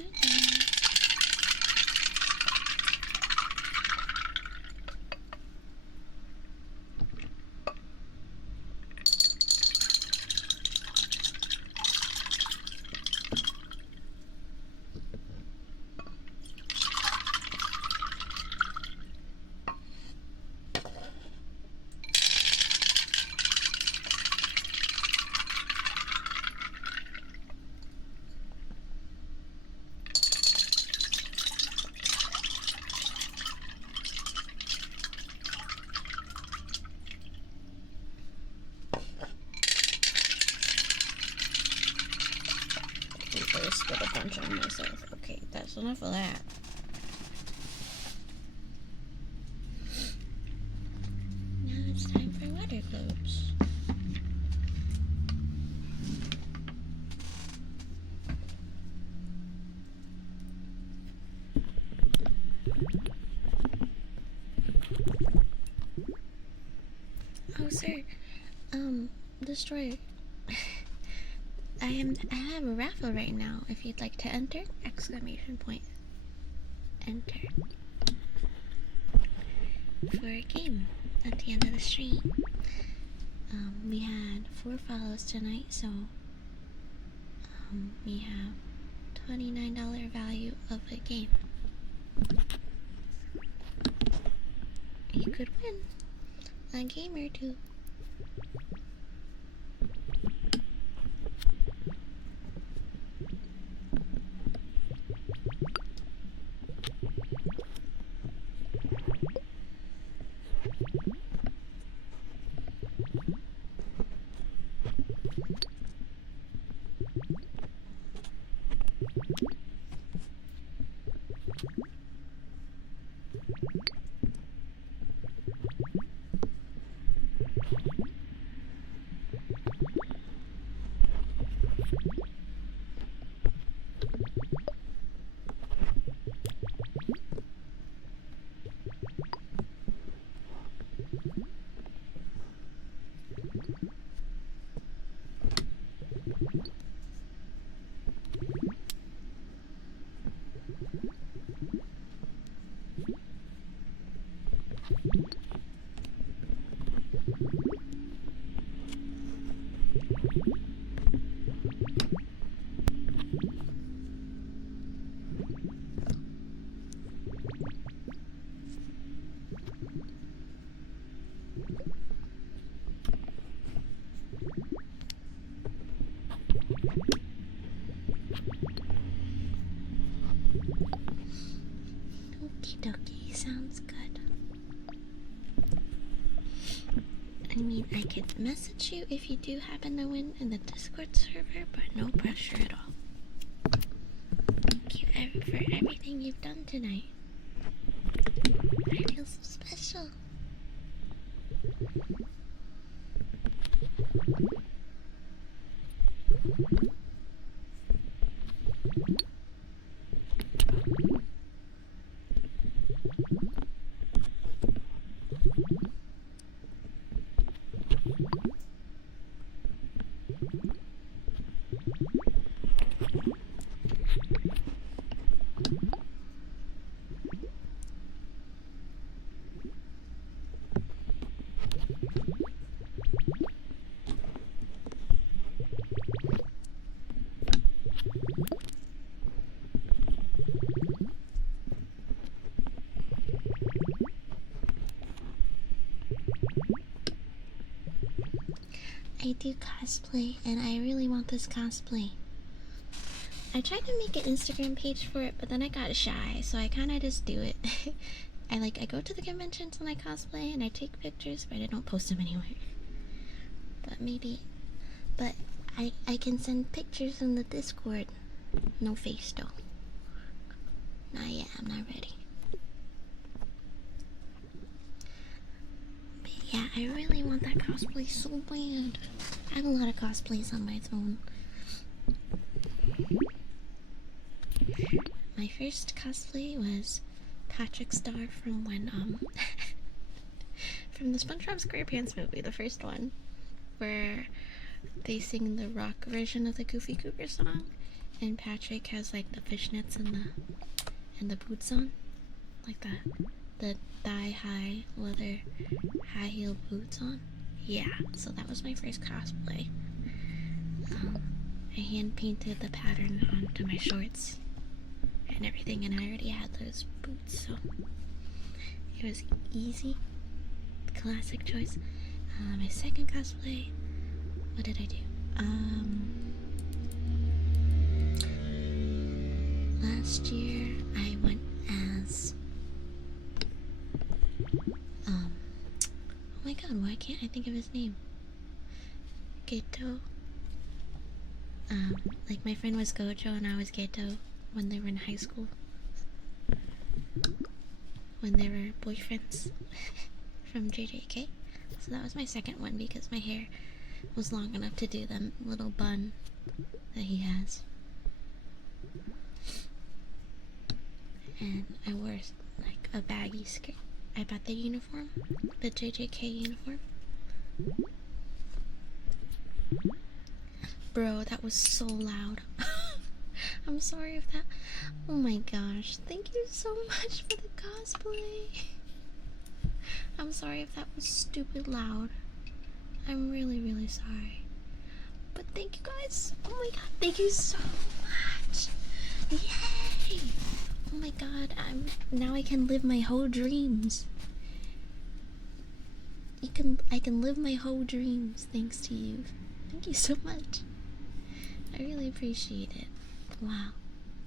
I spilled a bunch on myself. Okay, that's enough of that. Now it's time for water globes. Oh, sir. Destroyer. I have a raffle right now. If you'd like to enter, exclamation point. Enter. For a game at the end of the stream. We had 4 follows tonight, so we have $29 value of a game. You could win a game or two. Okie dokie, sounds good. I mean, I could message you if you do happen to win in the Discord server, but no pressure at all. Thank you for everything you've done tonight. I feel so special. I do cosplay, and I really want this cosplay. I tried to make an Instagram page for it, but then I got shy, so I kind of just do it. I go to the conventions when I cosplay, and I take pictures, but I don't post them anywhere. But I can send pictures in the Discord. No face though. Not yet, I'm not ready. But yeah, I really want that cosplay so bad. I have a lot of cosplays on my phone. My first cosplay was Patrick Star from from the SpongeBob SquarePants movie, the first one, where they sing the rock version of the Goofy Cooper song, and Patrick has like the fishnets and the boots on, like the thigh-high leather high-heel boots on. Yeah, so that was my first cosplay. I hand painted the pattern onto my shorts and everything, and I already had those boots, so it was easy. Classic choice. My second cosplay, what did I do? Last year I went as oh my god, why can't I think of his name? Geto. Like my friend was Gojo and I was Geto when they were in high school. When they were boyfriends from JJK. So that was my second one because my hair was long enough to do the little bun that he has. And I wore like a baggy skirt. I bought the uniform, the JJK uniform, Bro, that was so loud. I'm sorry if that. Oh my gosh. Thank you so much for the cosplay. I'm sorry if that was stupid loud. I'm really, really sorry. But thank you guys. Oh my god, thank you so much. Yay! Oh my god, now I can live my whole dreams. I can live my whole dreams thanks to you. Thank you so much. I really appreciate it. Wow.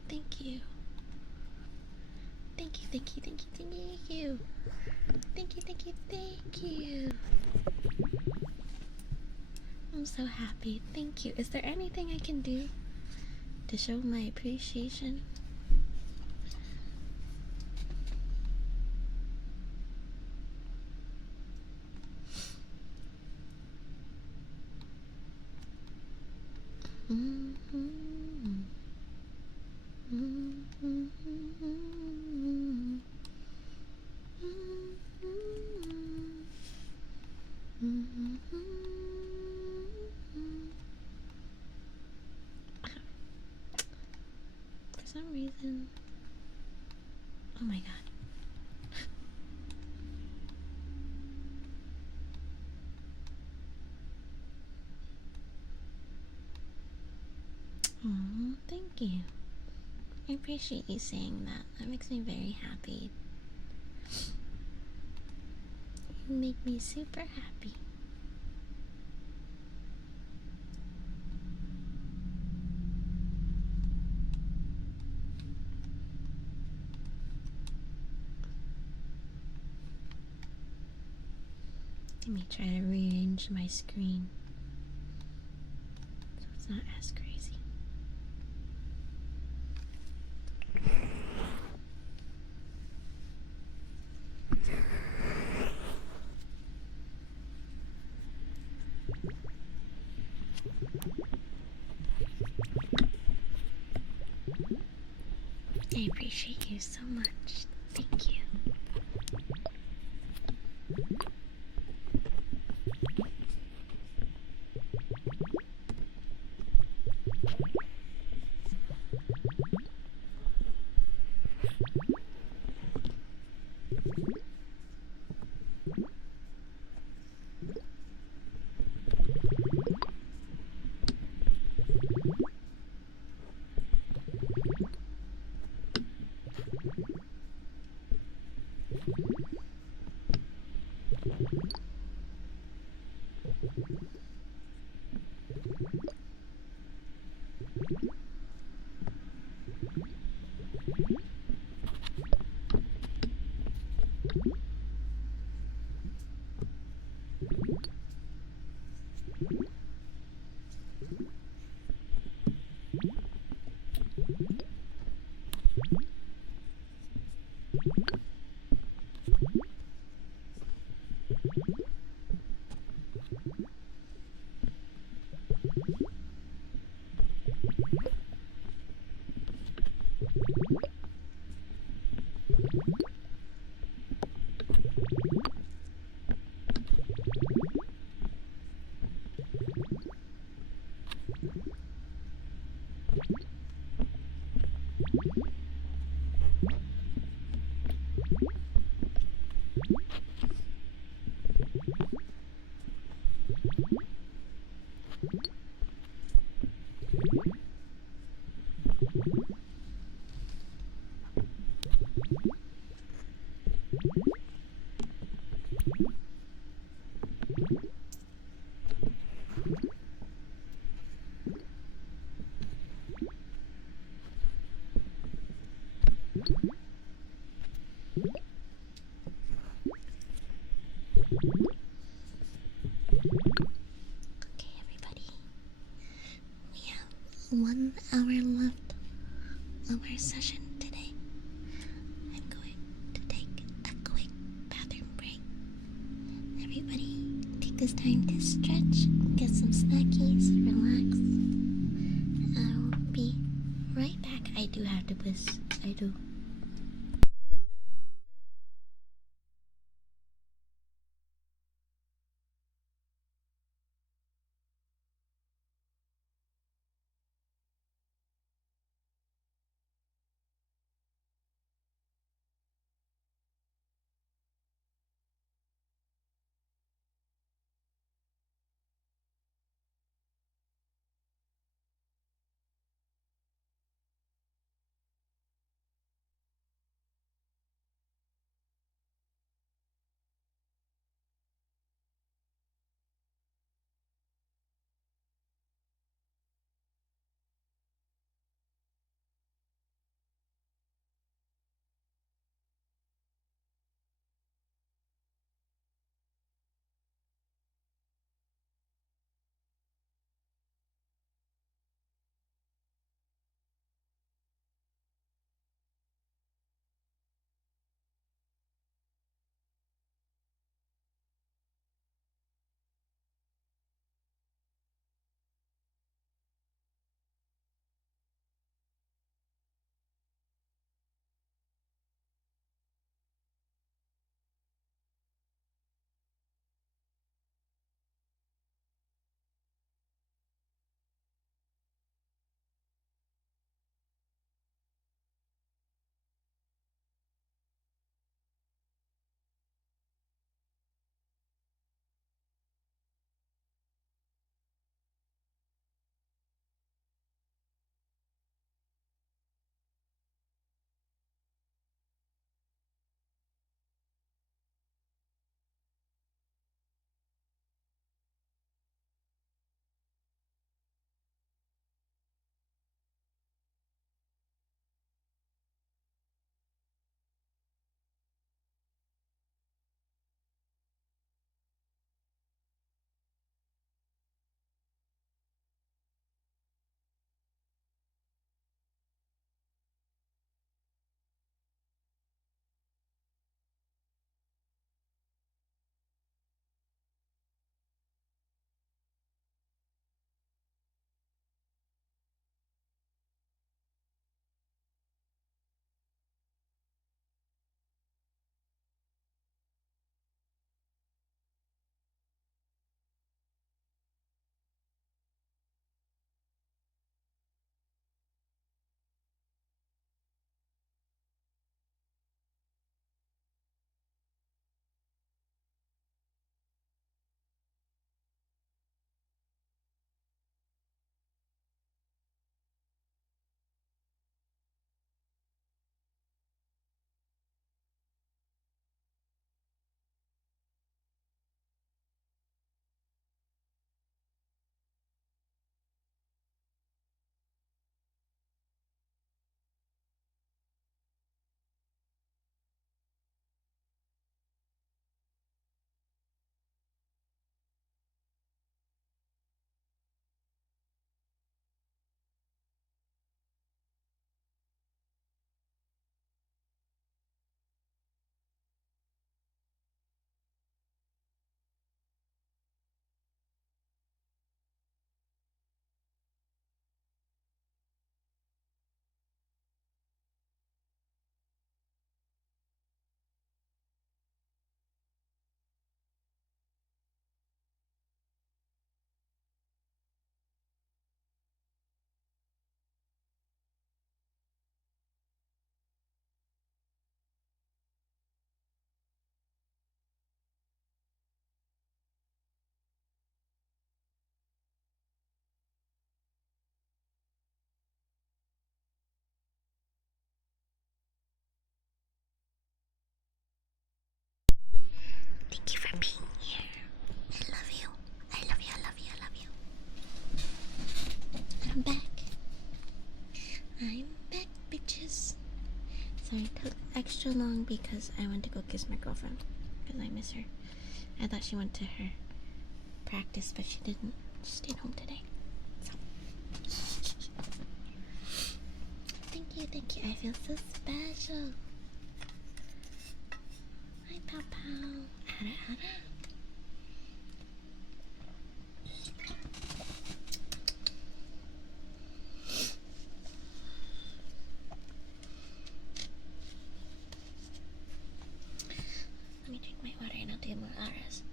Thank you. Thank you, thank you, thank you, thank you. Thank you, thank you, thank you. I'm so happy. Thank you. Is there anything I can do to show my appreciation? For some reason. Oh my god. Oh, thank you. I appreciate you saying that. That makes me very happy. You make me super happy. Let me try to rearrange my screen so it's not as crazy. I appreciate you so much. Thank you. Okay, everybody. We have 1 hour left of our session today. I'm going to take a quick bathroom break. Everybody, take this time to stretch, get some snackies, relax. I'll be right back. I do have to piss. I do. for being here. I love you. I love you, I love you, I love you. I'm back. I'm back, bitches. Sorry, it took extra long because I went to go kiss my girlfriend. Because I miss her. I thought she went to her practice, but she didn't. She stayed home today. So. Thank you, thank you. I feel so special. Hi, Pow Pow. Ada, Ada. Let me drink my water and I'll do more auras.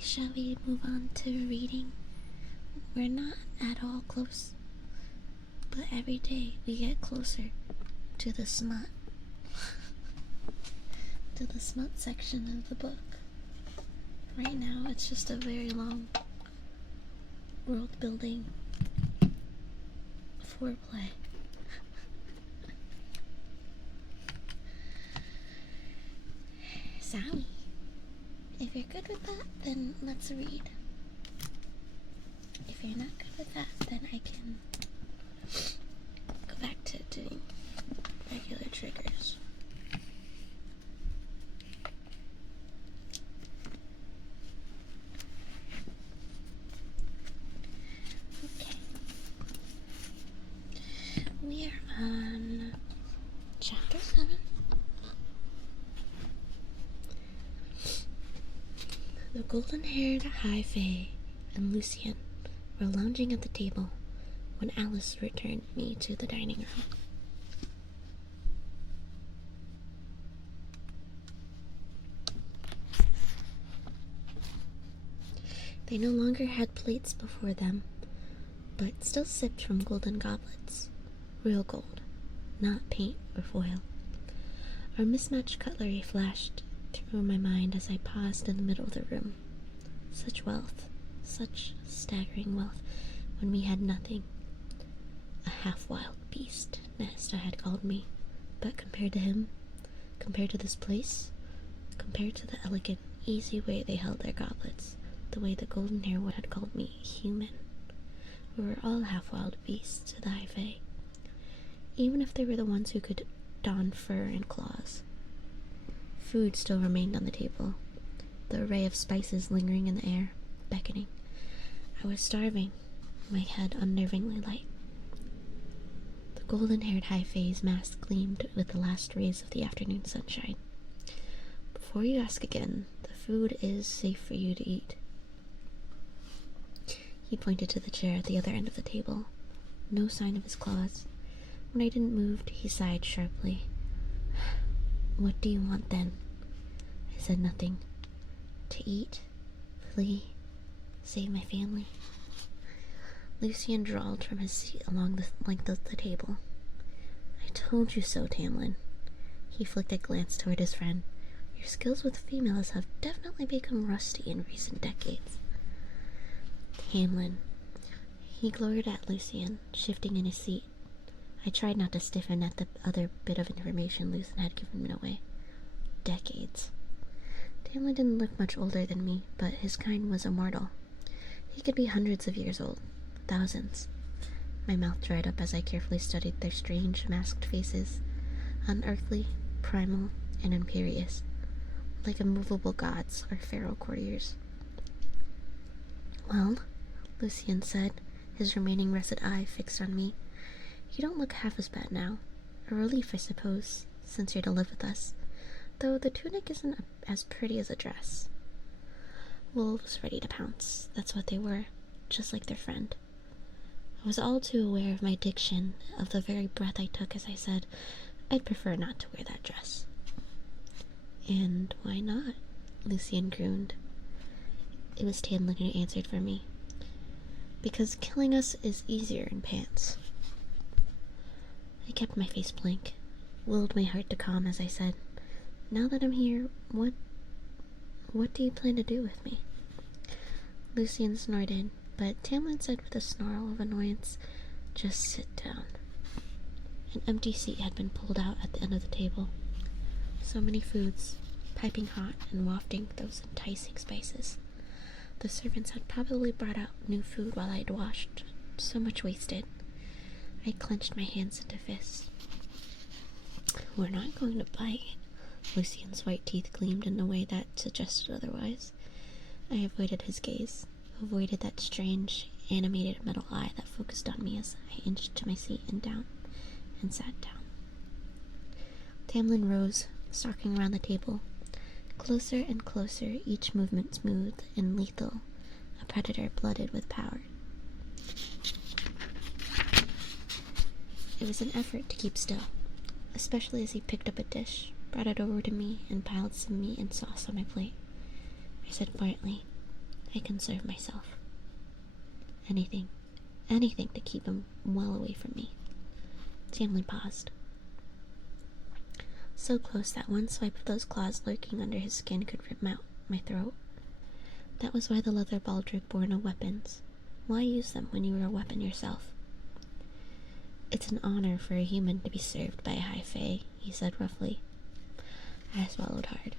Shall we move on to reading? We're not at all close, but every day we get closer to the smut. To the smut section of the book. Right now it's just a very long world building foreplay. Sorry. If you're good with that, then let's read. If you're not good with that, then I can go back to doing regular triggers. Okay. We are on chapter 7. The golden-haired High Fae and Lucien were lounging at the table when Alice returned me to the dining room. They no longer had plates before them, but still sipped from golden goblets. Real gold, not paint or foil. Our mismatched cutlery flashed through my mind as I paused in the middle of the room. Such wealth, such staggering wealth, when we had nothing. A half-wild beast, Nesta had called me, but compared to him, compared to this place, compared to the elegant, easy way they held their goblets, the way the golden hair one had called me human, we were all half-wild beasts to the High Fae, even if they were the ones who could don fur and claws. Food still remained on the table, the array of spices lingering in the air, beckoning. I was starving, my head unnervingly light. The golden-haired High Fae's mask gleamed with the last rays of the afternoon sunshine. Before you ask again, the food is safe for you to eat. He pointed to the chair at the other end of the table. No sign of his claws. When I didn't move, he sighed sharply. What do you want then? I said nothing. To eat, flee, save my family. Lucien drawled from his seat along the length of the table. I told you so, Tamlin. He flicked a glance toward his friend. Your skills with females have definitely become rusty in recent decades. Tamlin. He glared at Lucian, shifting in his seat. I tried not to stiffen at the other bit of information Lucian had given me away. Decades. Tamlin didn't look much older than me, but his kind was immortal. He could be hundreds of years old. Thousands. My mouth dried up as I carefully studied their strange, masked faces. Unearthly, primal, and imperious. Like immovable gods or pharaoh courtiers. Well, Lucian said, his remaining russet eye fixed on me. You don't look half as bad now. A relief, I suppose, since you're to live with us. Though the tunic isn't as pretty as a dress. Wolves ready to pounce. That's what they were, just like their friend. I was all too aware of my diction, of the very breath I took as I said, I'd prefer not to wear that dress. And why not? Lucian crooned. It was Tamlin who answered for me. Because killing us is easier in pants. I kept my face blank, willed my heart to calm as I said, now that I'm here, what do you plan to do with me? Lucian snorted, but Tamlin said with a snarl of annoyance, just sit down. An empty seat had been pulled out at the end of the table. So many foods, piping hot and wafting those enticing spices. The servants had probably brought out new food while I had washed. So much wasted. I clenched my hands into fists. We're not going to bite. Lucian's white teeth gleamed in a way that suggested otherwise. I avoided his gaze, avoided that strange, animated metal eye that focused on me as I inched to my seat and down, and sat down. Tamlin rose, stalking around the table. Closer and closer, each movement smooth and lethal, a predator blooded with power. It was an effort to keep still, especially as he picked up a dish, brought it over to me, and piled some meat and sauce on my plate. I said quietly, I can serve myself. Anything to keep him well away from me. Tamlin paused. So close that one swipe of those claws lurking under his skin could rip out my throat. That was why the leather baldric bore no weapons. Why use them when you were a weapon yourself? It's an honor for a human to be served by a high fae, he said roughly. I swallowed hard.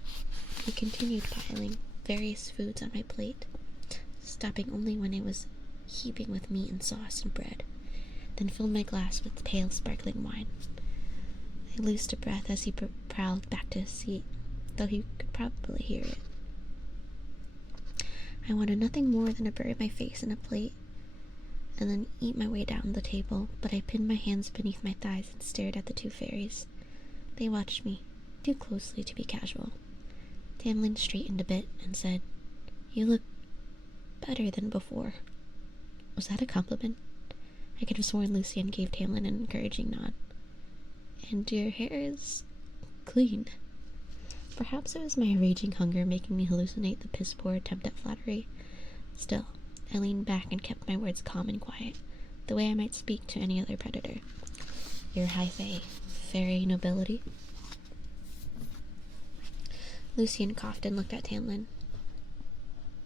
He continued piling various foods on my plate, stopping only when it was heaping with meat and sauce and bread, then filled my glass with pale sparkling wine. I loosed a breath as he prowled back to his seat, though he could probably hear it. I wanted nothing more than to bury my face in a plate and then eat my way down the table, but I pinned my hands beneath my thighs and stared at the two fairies. They watched me, too closely to be casual. Tamlin straightened a bit and said, You look better than before. Was that a compliment? I could have sworn Lucian gave Tamlin an encouraging nod. And your hair is clean. Perhaps it was my raging hunger making me hallucinate the piss-poor attempt at flattery. Still, I leaned back and kept my words calm and quiet, the way I might speak to any other predator. Your high fae, fairy nobility? Lucian coughed and looked at Tamlin.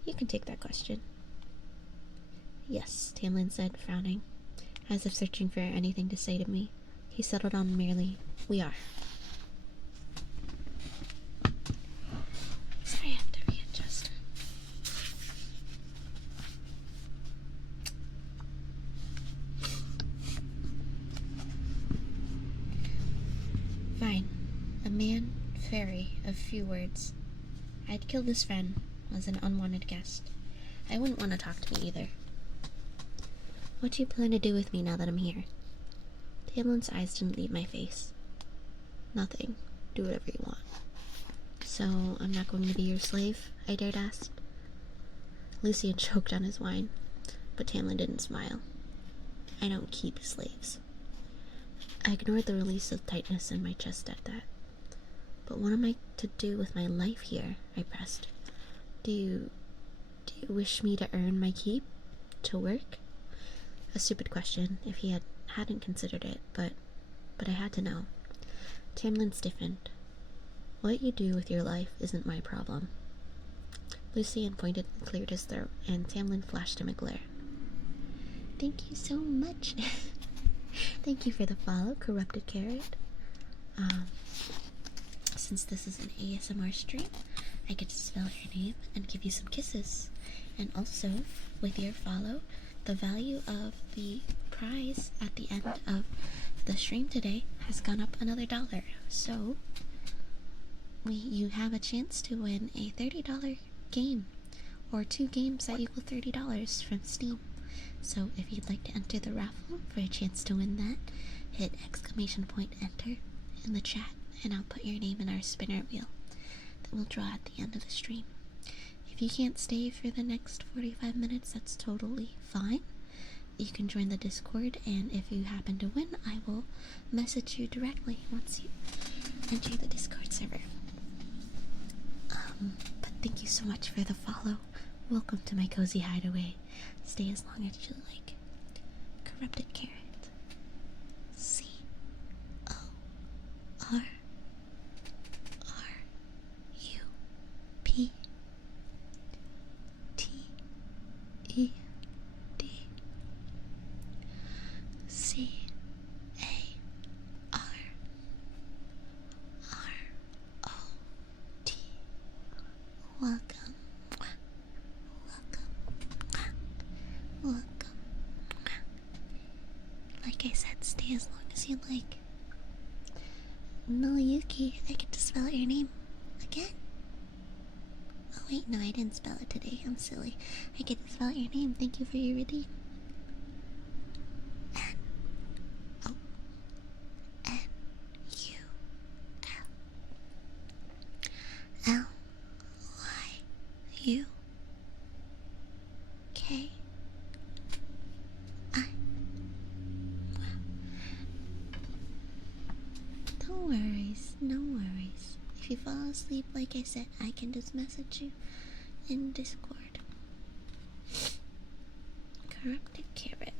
You can take that question. Yes, Tamlin said, frowning, as if searching for anything to say to me. He settled on merely, we are. Sorry, I have to readjust. Fine. A man, fairy, of few words. I'd kill this friend as an unwanted guest. I wouldn't want to talk to me either. What do you plan to do with me now that I'm here? Tamlin's eyes didn't leave my face. Nothing. Do whatever you want. So, I'm not going to be your slave? I dared ask. Lucian choked on his wine, but Tamlin didn't smile. I don't keep slaves. I ignored the release of tightness in my chest at that. But what am I to do with my life here? I pressed. Do you wish me to earn my keep? To work? A stupid question, if he hadn't considered it, but I had to know. Tamlin stiffened. What you do with your life isn't my problem. Lucian pointed and cleared his throat, and Tamlin flashed him a glare. thank you so much. Thank you for the follow, Corrupted Carrot. Since this is an ASMR stream, I get to spell your name and give you some kisses. And also, with your follow, the value of the prize at the end of the stream today has gone up another $1. So, you have a chance to win a $30 game, or 2 games that equal $30 from Steam. So if you'd like to enter the raffle for a chance to win that, hit !enter in the chat, and I'll put your name in our spinner wheel that we'll draw at the end of the stream. If you can't stay for the next 45 minutes, that's totally fine. You can join the Discord, and if you happen to win, I will message you directly once you enter the Discord server. But thank you so much for the follow. Welcome to my cozy hideaway. Stay as long as you like. Corrupted Carrot. C-O-R-R-U-P-T. Welcome. Welcome. Like I said, stay as long as you like. Miliyuki, I get to spell out your name again. Oh wait, no, I didn't spell it today. I'm silly. I get to spell out your name. Thank you for your redeem. N-O-L-Y-U-K-I. Don't worries, no worries. If you fall asleep, like I said, I can just message you in Discord. Corrupted Carrot.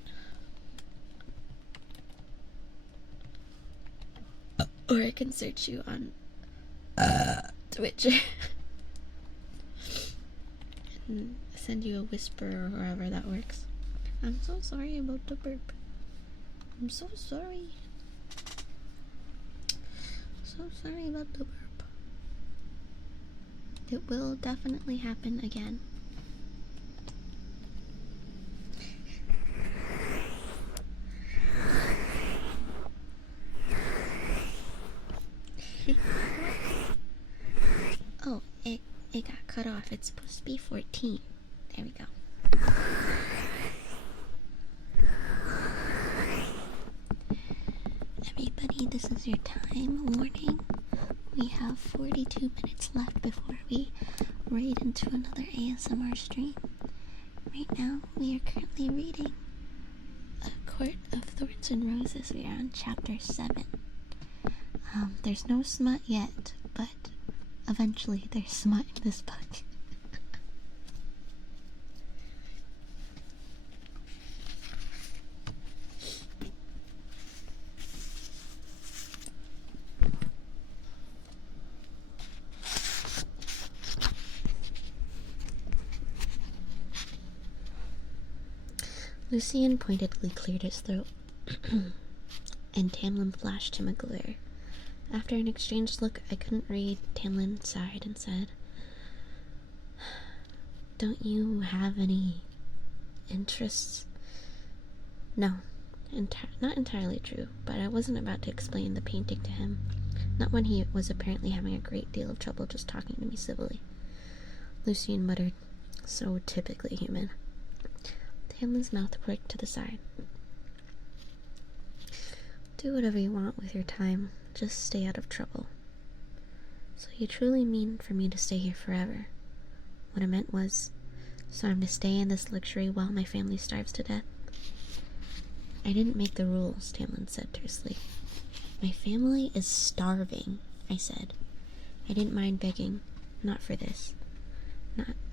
Or I can search you on Twitch and send you a whisper or however that works. I'm so sorry about the burp. I'm so sorry. So sorry about the burp. It will definitely happen again. Oh, it got cut off. It's supposed to be 14. There we go. Everybody, this is your time warning. We have 42 minutes left before we raid into another ASMR stream. Right now, we are currently reading A Court of Thorns and Roses. We are on chapter 7. There's no smut yet, but eventually there's smut in this book. Lucian pointedly cleared his throat, and Tamlin flashed him a glare. After an exchanged look I couldn't read, Tamlin sighed and said, "Don't you have any interests?" No, not entirely true, but I wasn't about to explain the painting to him, not when he was apparently having a great deal of trouble just talking to me civilly. Lucian muttered, "So typically human." Tamlin's mouth quirked to the side. "Do whatever you want with your time. Just stay out of trouble." "So you truly mean for me to stay here forever?" What I meant was, so I'm to stay in this luxury while my family starves to death? "I didn't make the rules," Tamlin said tersely. "My family is starving," I said. I didn't mind begging. Not for this.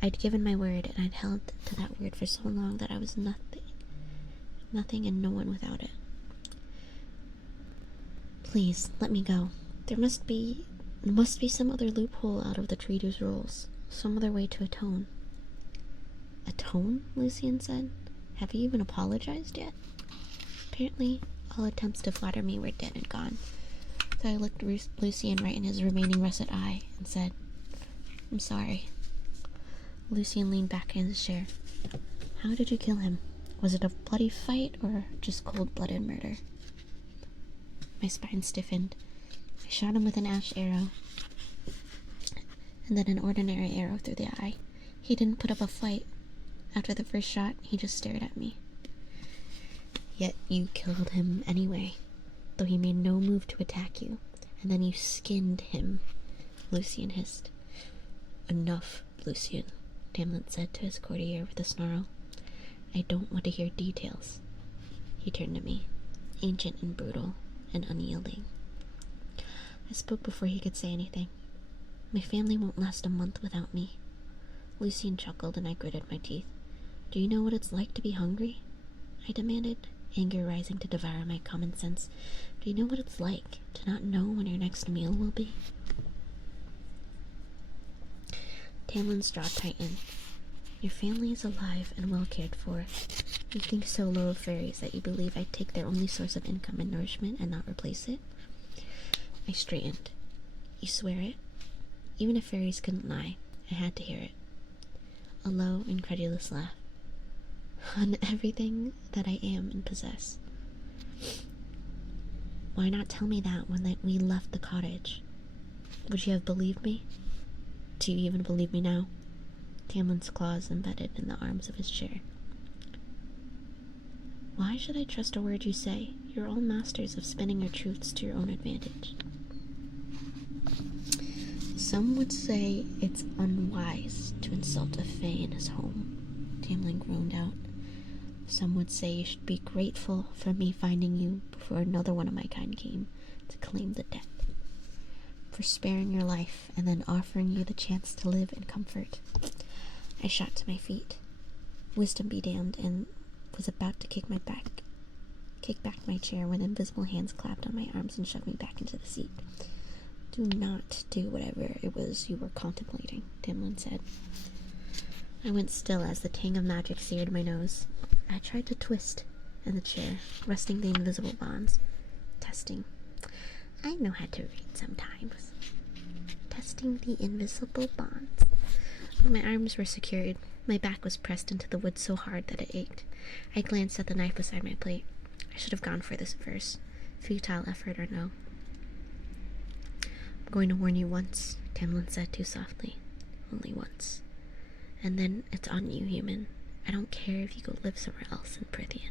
I'd given my word, and I'd held to that word for so long that I was nothing and no one without it. "Please, let me go. There must be some other loophole out of the treaty's rules. Some other way to atone." "Atone?" Lucian said, Have you even apologized yet? Apparently, all attempts to flatter me were dead and gone. So I looked Lucian right in his remaining russet eye and said, I'm sorry. Lucian leaned back in his chair. How did you kill him? Was it a bloody fight or just cold-blooded murder? My spine stiffened. I shot him with an ash arrow, and then an ordinary arrow through the eye. He didn't put up a fight. After the first shot, he just stared at me. Yet you killed him anyway, though he made no move to attack you, and then you skinned him, Lucian hissed. Enough, Lucian, Tamlin said to his courtier with a snarl. I don't want to hear details. He turned to me, ancient and brutal and unyielding. I spoke before he could say anything. My family won't last a month without me. Lucian chuckled and I gritted my teeth. Do you know what it's like to be hungry? I demanded, anger rising to devour my common sense. Do you know what it's like to not know when your next meal will be? Tamlin's jaw tightened. Your family is alive and well cared for. You think so low of fairies that you believe I'd take their only source of income and nourishment and not replace it? I straightened. You swear it? Even if fairies couldn't lie, I had to hear it. A low, incredulous laugh. On everything that I am and possess. Why not tell me that when we left the cottage? Would you have believed me? Do you even believe me now? Tamlin's claws embedded in the arms of his chair. Why should I trust a word you say? You're all masters of spinning your truths to your own advantage. Some would say it's unwise to insult a fae in his home, Tamlin groaned out. Some would say you should be grateful for me finding you before another one of my kind came to claim the debt. For sparing your life and then offering you the chance to live in comfort. I shot to my feet. Wisdom be damned, and was about to kick back my chair when invisible hands clapped on my arms and shoved me back into the seat. Do not do whatever it was you were contemplating, Tamlin said. I went still as the tang of magic seared my nose. I tried to twist in the chair, resting the invisible bonds. Testing. I know how to read sometimes. Testing the invisible bonds. When my arms were secured, my back was pressed into the wood so hard that it ached. I glanced at the knife beside my plate. I should have gone for this first. Futile effort or no. I'm going to warn you once, Tamlin said too softly. Only once. And then it's on you, human. I don't care if you go live somewhere else in Prithian.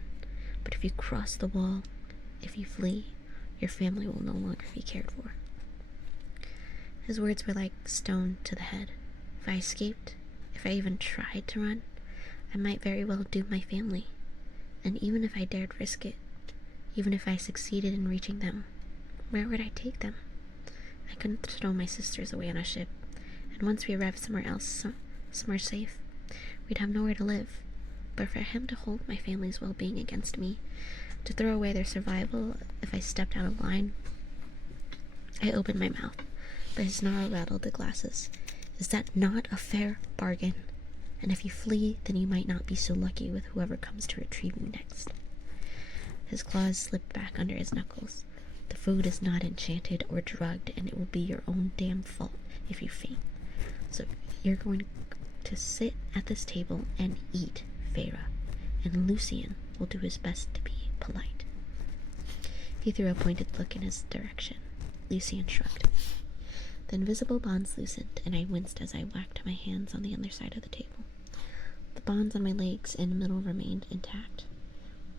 But if you cross the wall, if you flee, your family will no longer be cared for. His words were like stone to the head. If I escaped, if I even tried to run, I might very well doom my family. And even if I dared risk it, even if I succeeded in reaching them, where would I take them? I couldn't throw my sisters away on a ship, and once we arrived somewhere else, somewhere safe, we'd have nowhere to live. But for him to hold my family's well-being against me, to throw away their survival if I stepped out of line, I opened my mouth, but his snarl rattled the glasses. Is that not a fair bargain? And if you flee, then you might not be so lucky with whoever comes to retrieve you next. His claws slipped back under his knuckles. The food is not enchanted or drugged, and it will be your own damn fault if you faint. So you're going to sit at this table and eat, Feyre, and Lucian will do his best to be polite. He threw a pointed look in his direction. Lucian shrugged. The invisible bonds loosened, and I winced as I whacked my hands on the other side of the table. The bonds on my legs and middle remained intact.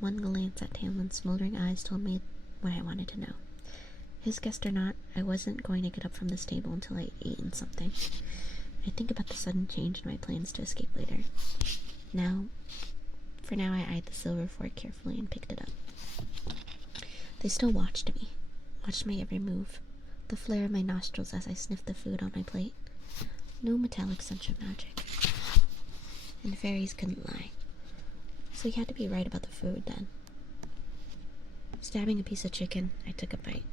One glance at Tamlin's smoldering eyes told me what I wanted to know. His guest or not, I wasn't going to get up from this table until I had eaten something. I think about the sudden change in my plans to escape later. For now, I eyed the silver fork carefully and picked it up. They still watched me, watched my every move, the flare of my nostrils as I sniffed the food on my plate. No metallic sunshine magic. And fairies couldn't lie. So he had to be right about the food then. Stabbing a piece of chicken, I took a bite.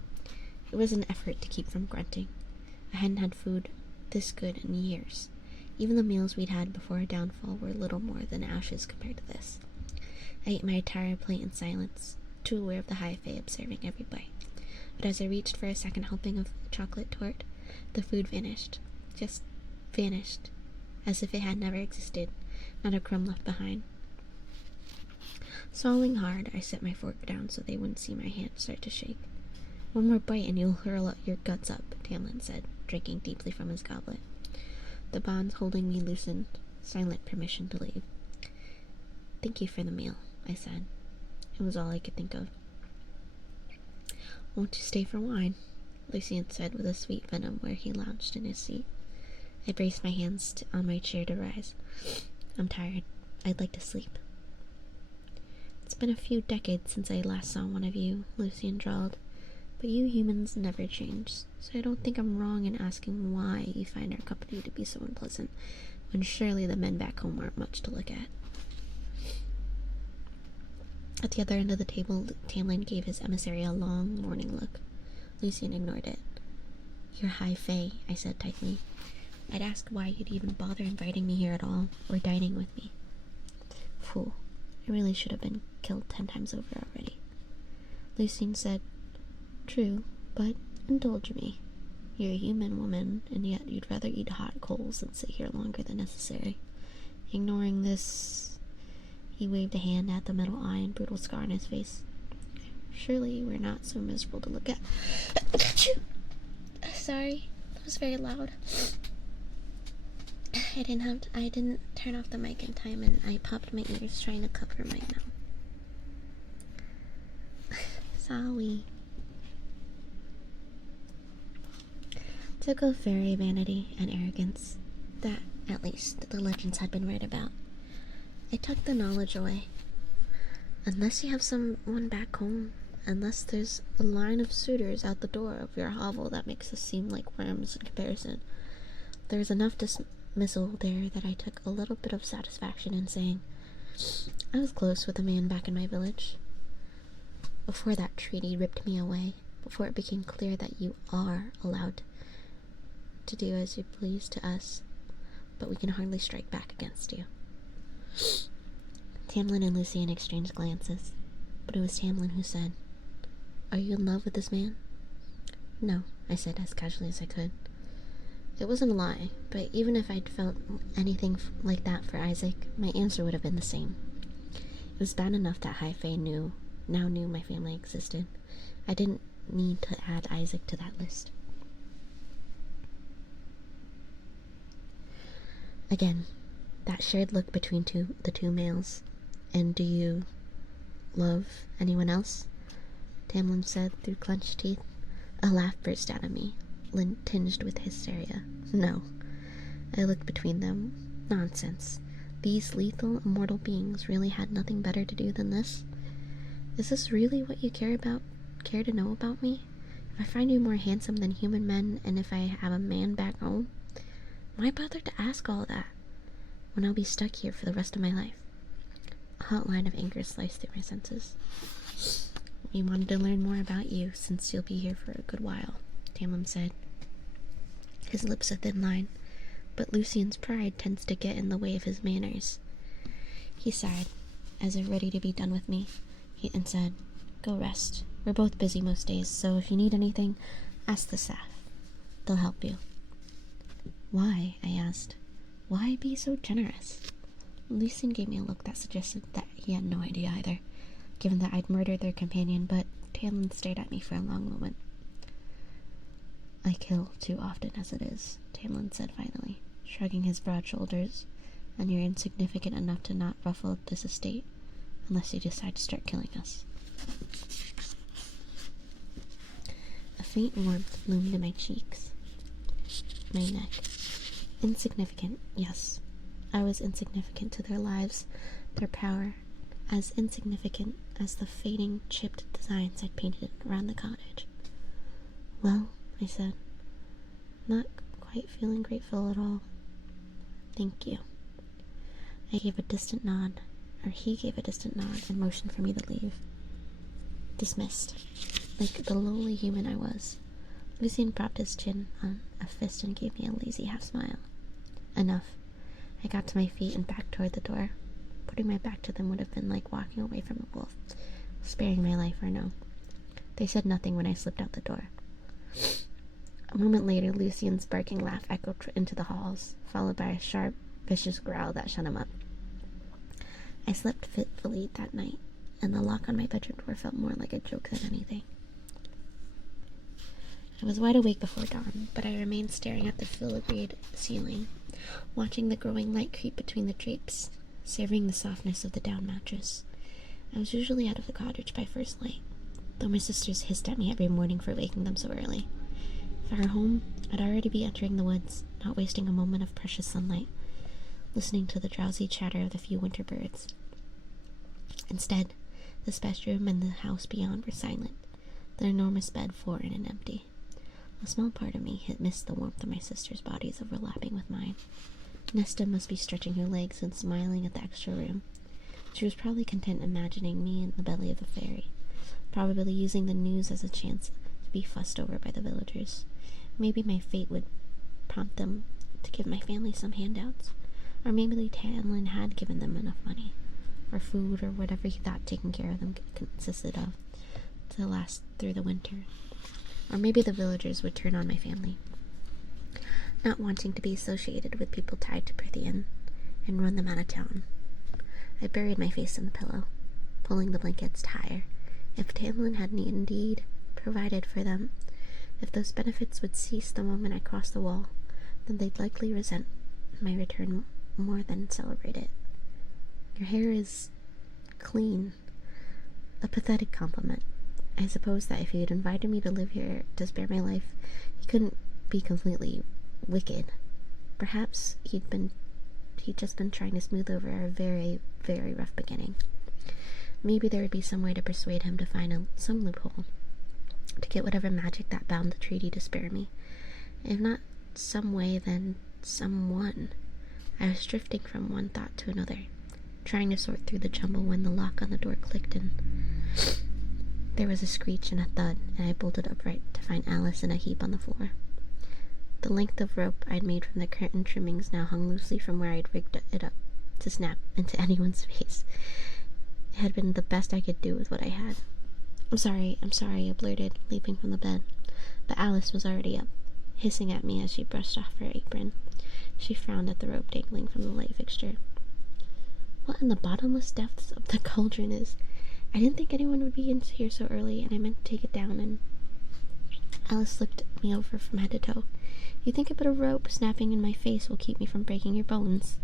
It was an effort to keep from grunting. I hadn't had food this good in years. Even the meals we'd had before our downfall were little more than ashes compared to this. I ate my entire plate in silence, too aware of the high fae observing every bite. But as I reached for a second helping of chocolate tort, the food vanished. Just vanished. As if it had never existed. Not a crumb left behind. Swallowing hard, I set my fork down so they wouldn't see my hand start to shake. "One more bite and you'll hurl your guts up," Tamlin said, drinking deeply from his goblet. The bonds holding me loosened, silent permission to leave. "Thank you for the meal," I said. It was all I could think of. "Won't you stay for wine?" Lucian said with a sweet venom where he lounged in his seat. I braced my hands on my chair to rise. "I'm tired. I'd like to sleep." "It's been a few decades since I last saw one of you," Lucian drawled. "But you humans never change, so I don't think I'm wrong in asking why you find our company to be so unpleasant, when surely the men back home aren't much to look at." At the other end of the table, Tamlin gave his emissary a long, warning look. Lucian ignored it. "You're high fae," I said tightly. "I'd ask why you'd even bother inviting me here at all, or dining with me." "Fool. I really should have been killed 10 times over already." Lucian said, "True, but indulge me. You're a human woman, and yet you'd rather eat hot coals than sit here longer than necessary. Ignoring this..." He waved a hand at the metal eye and brutal scar on his face. "Surely we're not so miserable to look at." Sorry, that was very loud. I didn't turn off the mic in time, and I popped my ears trying to cover my mouth. Sorry. Took very vanity and arrogance. That, at least, the legends had been right about. I tucked the knowledge away. Unless you have someone back home, unless there's a line of suitors out the door of your hovel that makes us seem like worms in comparison, there's enough dismissal there that I took a little bit of satisfaction in saying, "I was close with a man back in my village. Before that treaty ripped me away, before it became clear that you are allowed to do as you please to us, but we can hardly strike back against you." Tamlin and Lucian exchanged glances, but it was Tamlin who said, "Are you in love with this man?" "No," I said as casually as I could. It wasn't a lie, but even if I'd felt anything like that for Isaac, my answer would have been the same. It was bad enough that High Fae now knew my family existed. I didn't need to add Isaac to that list. Again, that shared look between the two males. "And do you love anyone else?" Tamlin said through clenched teeth. A laugh burst out of me, tinged with hysteria. "No." I looked between them. Nonsense. These lethal, immortal beings really had nothing better to do than this? Is this really what you care to know about me? If I find you more handsome than human men, and if I have a man back home, why bother to ask all that, when I'll be stuck here for the rest of my life? A hot line of anger sliced through my senses. "We wanted to learn more about you, since you'll be here for a good while," Tamlin said, his lips a thin line, but Lucian's pride tends to get in the way of his manners. He sighed, as if ready to be done with me, and said, "Go rest. We're both busy most days, so if you need anything, ask the staff. They'll help you." "Why?" I asked. "Why be so generous?" Lucian gave me a look that suggested that he had no idea either, given that I'd murdered their companion, but Tamlin stared at me for a long moment. "I kill too often as it is," Tamlin said finally, shrugging his broad shoulders, "and you're insignificant enough to not ruffle this estate, unless you decide to start killing us." A faint warmth bloomed in my cheeks, my neck. Insignificant, yes. I was insignificant to their lives, their power, as insignificant as the fading, chipped designs I'd painted around the cottage. "Well," I said, not quite feeling grateful at all. "Thank you." I gave a distant nod, or he gave a distant nod, and motioned for me to leave. Dismissed, like the lowly human I was. Lucian propped his chin on a fist and gave me a lazy half-smile. Enough. I got to my feet and backed toward the door. Putting my back to them would have been like walking away from a wolf, sparing my life or no. They said nothing when I slipped out the door. A moment later, Lucian's barking laugh echoed into the halls, followed by a sharp, vicious growl that shut him up. I slept fitfully that night, and the lock on my bedroom door felt more like a joke than anything. I was wide awake before dawn, but I remained staring at the filigreed ceiling, watching the growing light creep between the drapes, savoring the softness of the down mattress. I was usually out of the cottage by first light, though my sisters hissed at me every morning for waking them so early. If I were home, I'd already be entering the woods, not wasting a moment of precious sunlight, listening to the drowsy chatter of the few winter birds. Instead, this bedroom and the house beyond were silent, the enormous bed foreign and empty. A small part of me had missed the warmth of my sisters' bodies overlapping with mine. Nesta must be stretching her legs and smiling at the extra room. She was probably content imagining me in the belly of a fairy, probably using the news as a chance to be fussed over by the villagers. Maybe my fate would prompt them to give my family some handouts, or maybe Tamlin had given them enough money, or food, or whatever he thought taking care of them consisted of, to last through the winter. Or maybe the villagers would turn on my family, not wanting to be associated with people tied to Prithian, and run them out of town. I buried my face in the pillow, pulling the blankets higher. If Tamlin had indeed provided for them, if those benefits would cease the moment I crossed the wall, then they'd likely resent my return more than celebrate it. Your hair is clean. A pathetic compliment. I suppose that if he had invited me to live here to spare my life, he couldn't be completely wicked. Perhaps he'd just been trying to smooth over our very, very rough beginning. Maybe there would be some way to persuade him to find some loophole, to get whatever magic that bound the treaty to spare me. If not some way, then someone. I was drifting from one thought to another, trying to sort through the jumble when the lock on the door clicked and there was a screech and a thud, and I bolted upright to find Alice in a heap on the floor. The length of rope I'd made from the curtain trimmings now hung loosely from where I'd rigged it up to snap into anyone's face. It had been the best I could do with what I had. I'm sorry, I blurted, leaping from the bed. But Alice was already up, hissing at me as she brushed off her apron. She frowned at the rope dangling from the light fixture. What in the bottomless depths of the cauldron is? I didn't think anyone would be in here so early, and I meant to take it down, and Alice looked me over from head to toe. You think a bit of rope snapping in my face will keep me from breaking your bones?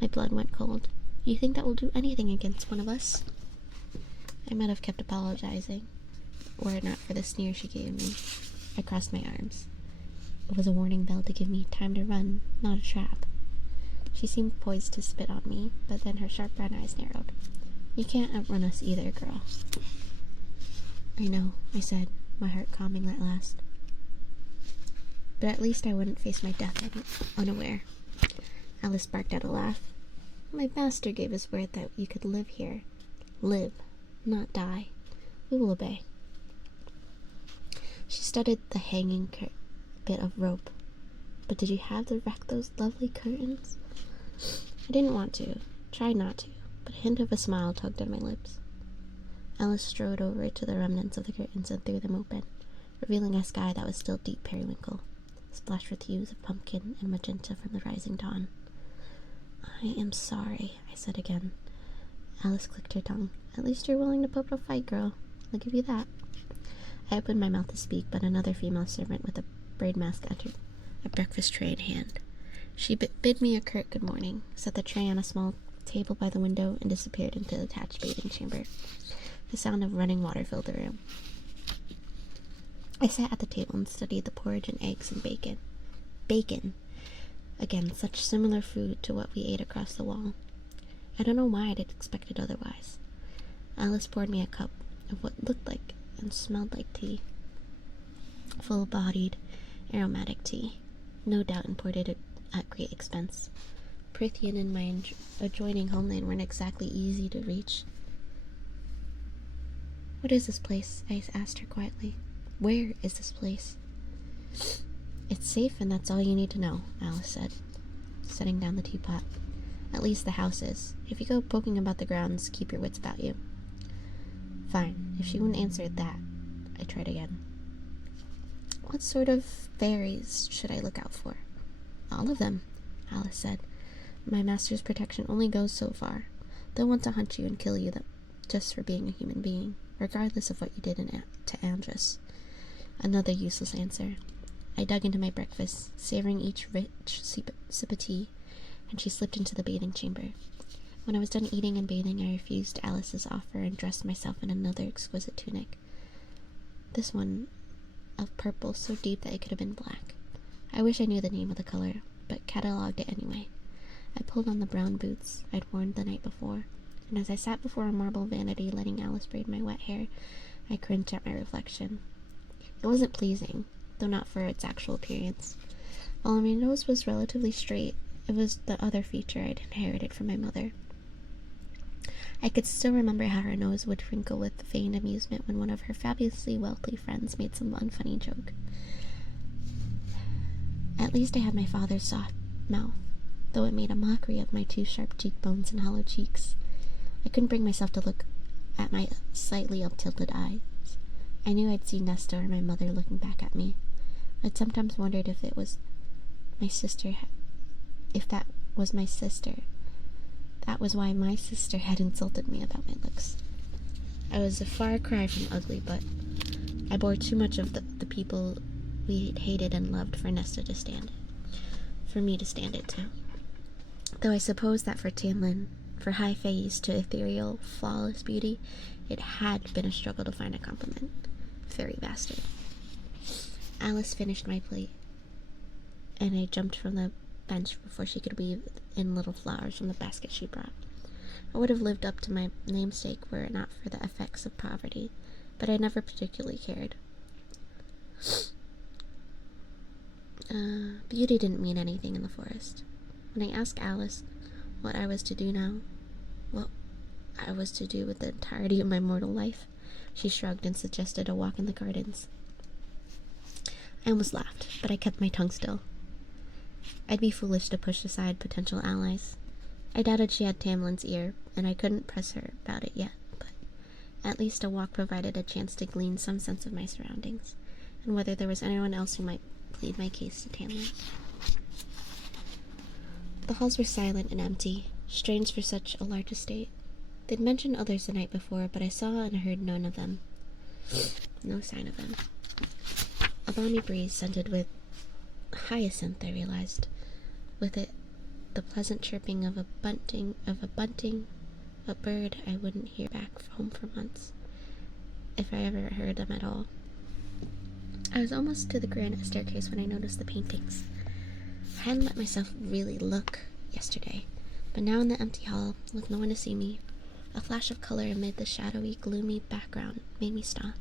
My blood went cold. You think that will do anything against one of us? I might have kept apologizing, were it not for the sneer she gave me. I crossed my arms. It was a warning bell to give me time to run, not a trap. She seemed poised to spit on me, but then her sharp brown eyes narrowed. You can't outrun us either, girl. I know, I said, my heart calming at last. But at least I wouldn't face my death unaware. Alice barked out a laugh. My master gave his word that you could live here. Live, not die. We will obey. She studied the hanging bit of rope. But did you have to wreck those lovely curtains? I didn't want to, tried not to, but a hint of a smile tugged at my lips. Alice strode over to the remnants of the curtains and threw them open, revealing a sky that was still deep periwinkle, splashed with hues of pumpkin and magenta from the rising dawn. I am sorry, I said again. Alice clicked her tongue. At least you're willing to put up a fight, girl. I'll give you that. I opened my mouth to speak, but another female servant with a braid mask entered, a breakfast tray in hand. She bid me a curt good morning, set the tray on a small table by the window, and disappeared into the attached bathing chamber. The sound of running water filled the room. I sat at the table and studied the porridge and eggs and bacon. Bacon! Again, such similar food to what we ate across the wall. I don't know why I'd expected otherwise. Alice poured me a cup of what looked like and smelled like tea. Full-bodied, aromatic tea, no doubt imported at great expense. Prithian and my adjoining homeland weren't exactly easy to reach. What is this place? I asked her quietly. Where is this place? It's safe, and that's all you need to know, Alice said, setting down the teapot. At least the house is. If you go poking about the grounds, keep your wits about you. Fine. If she wouldn't answer that, I tried again. What sort of fairies should I look out for? All of them, Alice said. My master's protection only goes so far. They'll want to hunt you and kill you just for being a human being, regardless of what you did to Andrus. Another useless answer. I dug into my breakfast, savoring each rich sip of tea, and she slipped into the bathing chamber. When I was done eating and bathing, I refused Alice's offer and dressed myself in another exquisite tunic. This one of purple so deep that it could have been black. I wish I knew the name of the color, but catalogued it anyway. I pulled on the brown boots I'd worn the night before, and as I sat before a marble vanity letting Alice braid my wet hair, I cringed at my reflection. It wasn't pleasing, though not for its actual appearance. While my nose was relatively straight, it was the other feature I'd inherited from my mother. I could still remember how her nose would wrinkle with feigned amusement when one of her fabulously wealthy friends made some unfunny joke. At least I had my father's soft mouth, though it made a mockery of my two sharp cheekbones and hollow cheeks. I couldn't bring myself to look at my slightly up-tilted eyes. I knew I'd see Nesta or my mother looking back at me. I'd sometimes wondered if it was my sister, if that was my sister. That was why my sister had insulted me about my looks. I was a far cry from ugly, but I bore too much of the people we hated and loved for Nesta to stand it. For me to stand it, too. Though I suppose that for Tamlin, for high fays to ethereal, flawless beauty, it had been a struggle to find a compliment. Fairy bastard. Alice finished my plate, and I jumped from the bench before she could weave in little flowers from the basket she brought. I would have lived up to my namesake were it not for the effects of poverty, but I never particularly cared. Beauty didn't mean anything in the forest. When I asked Alice what I was to do now, what I was to do with the entirety of my mortal life, she shrugged and suggested a walk in the gardens. I almost laughed, but I kept my tongue still. I'd be foolish to push aside potential allies. I doubted she had Tamlin's ear, and I couldn't press her about it yet, but at least a walk provided a chance to glean some sense of my surroundings, and whether there was anyone else who might plead my case to Tamlin. The halls were silent and empty, strange for such a large estate. They'd mentioned others the night before, but I saw and heard none of them. No sign of them. A balmy breeze scented with hyacinth, I realized. With it, the pleasant chirping of a bird I wouldn't hear back home for months, if I ever heard them at all. I was almost to the granite staircase when I noticed the paintings. I hadn't let myself really look yesterday, but now in the empty hall, with no one to see me, a flash of color amid the shadowy, gloomy background made me stop.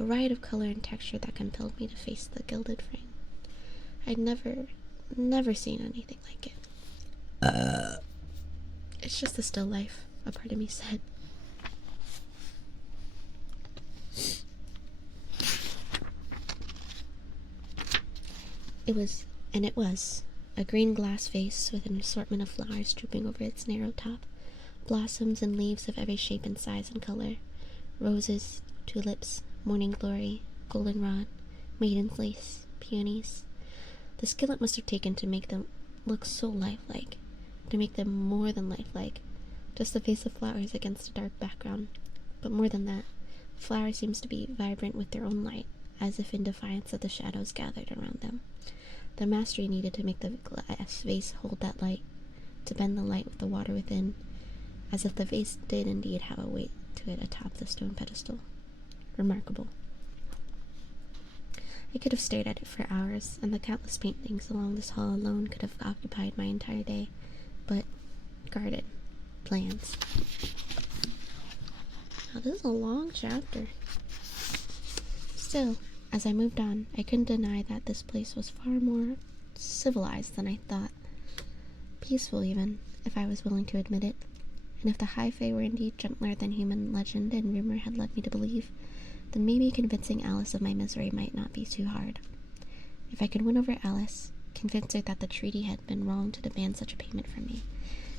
A riot of color and texture that compelled me to face the gilded frame. I'd never seen anything like it. It's just a still life, a part of me said. It was, a green glass vase with an assortment of flowers drooping over its narrow top, blossoms and leaves of every shape and size and color, roses, tulips, morning glory, goldenrod, maiden's lace, peonies. The skill it must have taken to make them look so lifelike, to make them more than lifelike, just a vase of flowers against a dark background. But more than that, the flower seems to be vibrant with their own light, as if in defiance of the shadows gathered around them. The mastery needed to make the glass vase hold that light, to bend the light with the water within, as if the vase did indeed have a weight to it atop the stone pedestal. Remarkable. I could have stared at it for hours, and the countless paintings along this hall alone could have occupied my entire day, but garden, plans. Now, this is a long chapter. Still, as I moved on, I couldn't deny that this place was far more civilized than I thought. Peaceful, even, if I was willing to admit it. And if the high fae were indeed gentler than human legend and rumor had led me to believe, then maybe convincing Alice of my misery might not be too hard. If I could win over Alice, convince her that the treaty had been wrong to demand such a payment from me,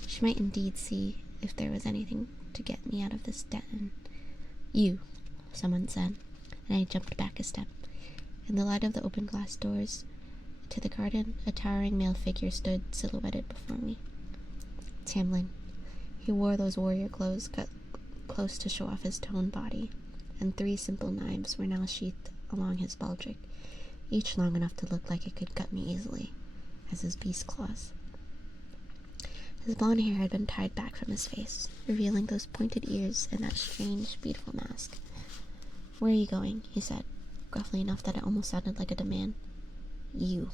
She might indeed see if there was anything to get me out of this den. You, someone said, and I jumped back a step. In the light of the open glass doors to the garden, a towering male figure stood silhouetted before me. Tamlin. He wore those warrior clothes cut close to show off his toned body, and 3 simple knives were now sheathed along his baldric, each long enough to look like it could cut me easily, as his beast claws. His blonde hair had been tied back from his face, revealing those pointed ears and that strange, beautiful mask. "Where are you going?" he said, gruffly enough that it almost sounded like a demand. "You."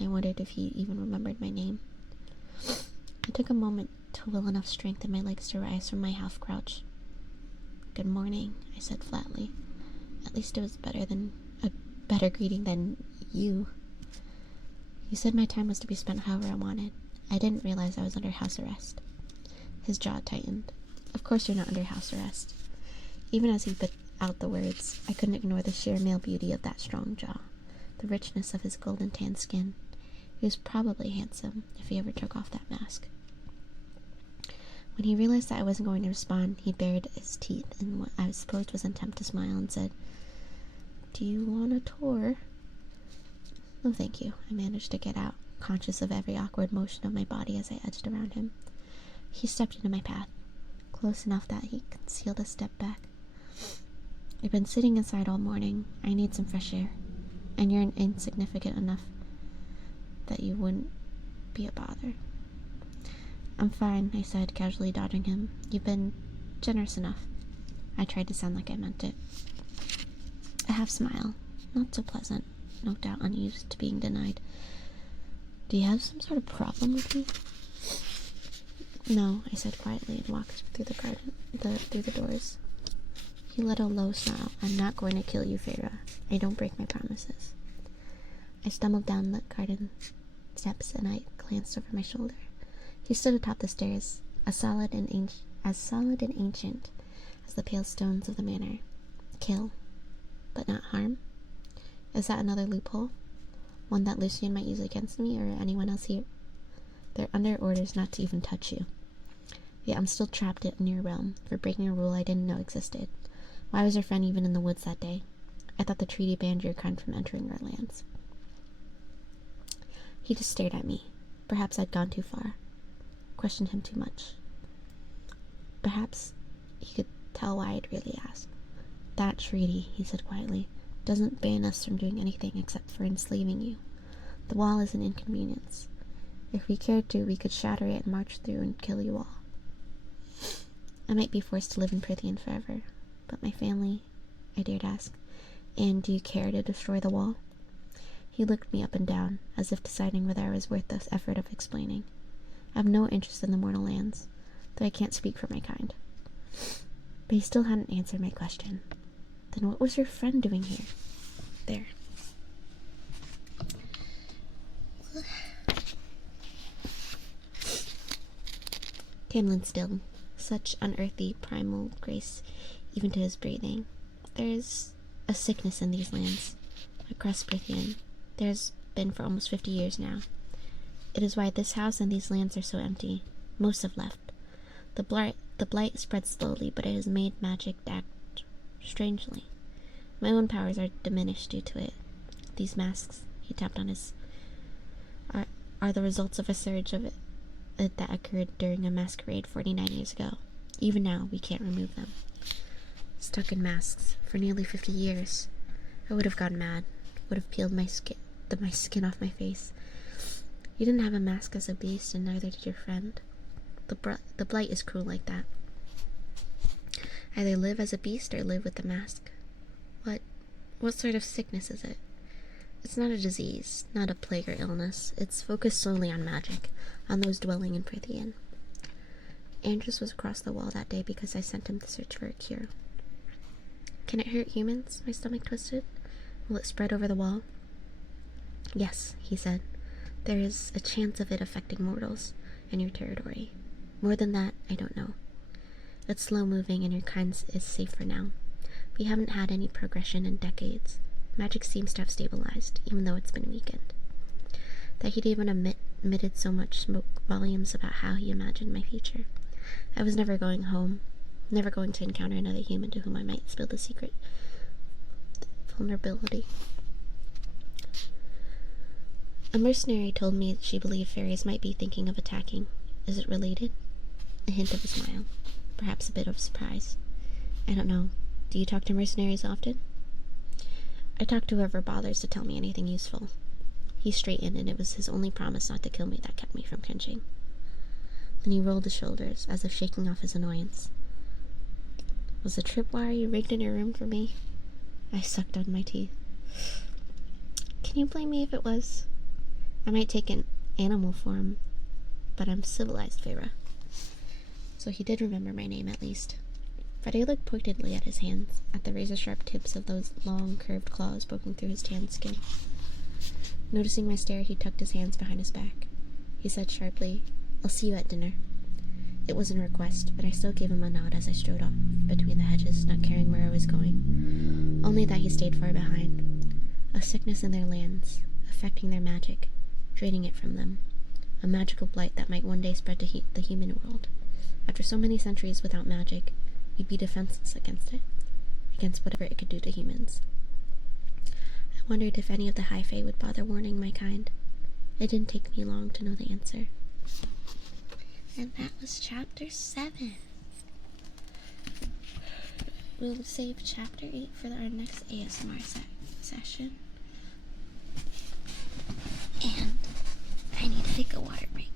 I wondered if he even remembered my name. It took a moment to will enough strength in my legs to rise from my half-crouch. "Good morning," I said flatly. At least it was a better greeting than "you." "You said my time was to be spent however I wanted. I didn't realize I was under house arrest." His jaw tightened. "Of course you're not under house arrest." Even as he bit out the words, I couldn't ignore the sheer male beauty of that strong jaw, the richness of his golden tan skin. He was probably handsome if he ever took off that mask. When he realized that I wasn't going to respond, he bared his teeth in what I supposed was an attempt to smile and said, "Do you want a tour?" "No, thank you," I managed to get out, conscious of every awkward motion of my body as I edged around him. He stepped into my path, close enough that he concealed a step back. "I've been sitting inside all morning. I need some fresh air, and you're insignificant enough that you wouldn't be a bother." "I'm fine," I said, casually dodging him. "You've been generous enough." I tried to sound like I meant it. A half smile, not so pleasant, no doubt unused to being denied. "Do you have some sort of problem with me?" "No," I said quietly and walked through through the doors. He let a low snarl. "I'm not going to kill you, Feyre. I don't break my promises." I stumbled down the garden steps and I glanced over my shoulder. He stood atop the stairs, as solid and ancient as the pale stones of the manor. Kill, but not harm? Is that another loophole? One that Lucian might use against me or anyone else here? They're under orders not to even touch you. Yet I'm still trapped in your realm for breaking a rule I didn't know existed. Why was your friend even in the woods that day? I thought the treaty banned your kind from entering our lands. He just stared at me. Perhaps I'd gone too far. Questioned him too much. Perhaps he could tell why I'd really asked. "That treaty," he said quietly, "doesn't ban us from doing anything except for enslaving you. The wall is an inconvenience. If we cared to, we could shatter it and march through and kill you all. I might be forced to live in Prythian forever, but my family," I dared ask. "And do you care to destroy the wall?" He looked me up and down, as if deciding whether I was worth the effort of explaining. "I have no interest in the mortal lands, though I can't speak for my kind." But he still hadn't answered my question. "Then what was your friend doing here?" There. Tamlin stilled. Such unearthly primal grace, even to his breathing. "There's a sickness in these lands, across Prythian. There's been for almost 50 years now. It is why this house and these lands are so empty. Most have left. The blight spreads slowly, but it has made magic act strangely. My own powers are diminished due to it. These masks," he tapped on his, are the results of a surge of it that occurred during a masquerade 49 years ago. Even now, we can't remove them. Stuck in masks for nearly 50 years. I would have gone mad. Would have peeled my skin off my face. You didn't have a mask as a beast, and neither did your friend. The blight is cruel like that. Either live as a beast or live with the mask. What sort of sickness is it? It's not a disease, not a plague or illness. It's focused solely on magic, on those dwelling in Prythian. Andrews was across the wall that day because I sent him to search for a cure. Can it hurt humans? My stomach twisted. Will it spread over the wall? Yes, he said. There is a chance of it affecting mortals in your territory. More than that, I don't know. It's slow-moving and your kind is safe for now. We haven't had any progression in decades. Magic seems to have stabilized, even though it's been weakened. That he'd even emitted so much smoke volumes about how he imagined my future. I was never going home, never going to encounter another human to whom I might spill the secret vulnerability. A mercenary told me that she believed fairies might be thinking of attacking. Is it related? A hint of a smile. Perhaps a bit of surprise. I don't know. Do you talk to mercenaries often? I talk to whoever bothers to tell me anything useful. He straightened, and it was his only promise not to kill me that kept me from cringing. Then he rolled his shoulders, as if shaking off his annoyance. Was the tripwire you rigged in your room for me? I sucked on my teeth. Can you blame me if it was? I might take an animal form, but I'm civilized, Feyre. So he did remember my name, at least. Freddie looked pointedly at his hands, at the razor-sharp tips of those long, curved claws poking through his tanned skin. Noticing my stare, he tucked his hands behind his back. He said sharply, I'll see you at dinner. It was a request, but I still gave him a nod as I strode off between the hedges, not caring where I was going. Only that he stayed far behind. A sickness in their lands, affecting their magic, draining it from them. A magical blight that might one day spread to the human world. After so many centuries without magic, we'd be defenseless against it, against whatever it could do to humans. I wondered if any of the High Fae would bother warning my kind. It didn't take me long to know the answer. And that was chapter 7. We'll save chapter 8 for our next ASMR session. And I need to take a water break.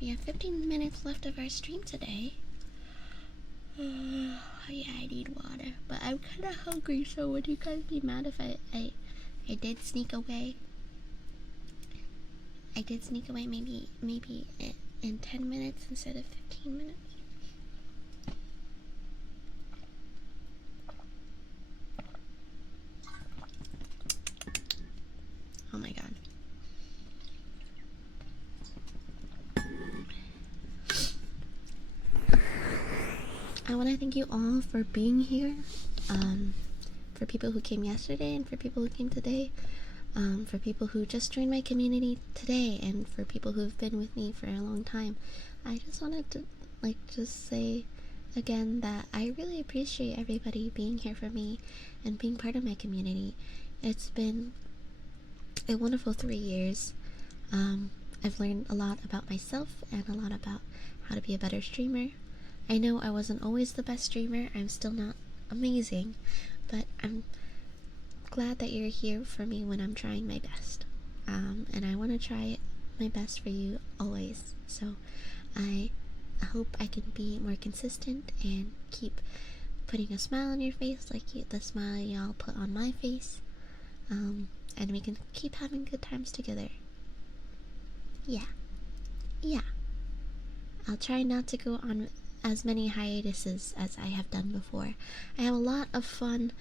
We have 15 minutes left of our stream today. Yeah, I need water. But I'm kind of hungry, so would you guys be mad if I did sneak away? I did sneak away maybe in 10 minutes instead of 15 minutes. Oh my god. I want to thank you all for being here. For people who came yesterday and for people who came today. For people who just joined my community today and for people who've been with me for a long time. I just wanted to just say again that I really appreciate everybody being here for me and being part of my community. It's been a wonderful 3 years. I've learned a lot about myself and a lot about how to be a better streamer. I know I wasn't always the best streamer. I'm still not amazing, but I'm glad that you're here for me when I'm trying my best. And I want to try my best for you always. So I hope I can be more consistent and keep putting a smile on your face like the smile y'all put on my face. And we can keep having good times together. Yeah. I'll try not to go on as many hiatuses as I have done before. I have a lot of fun.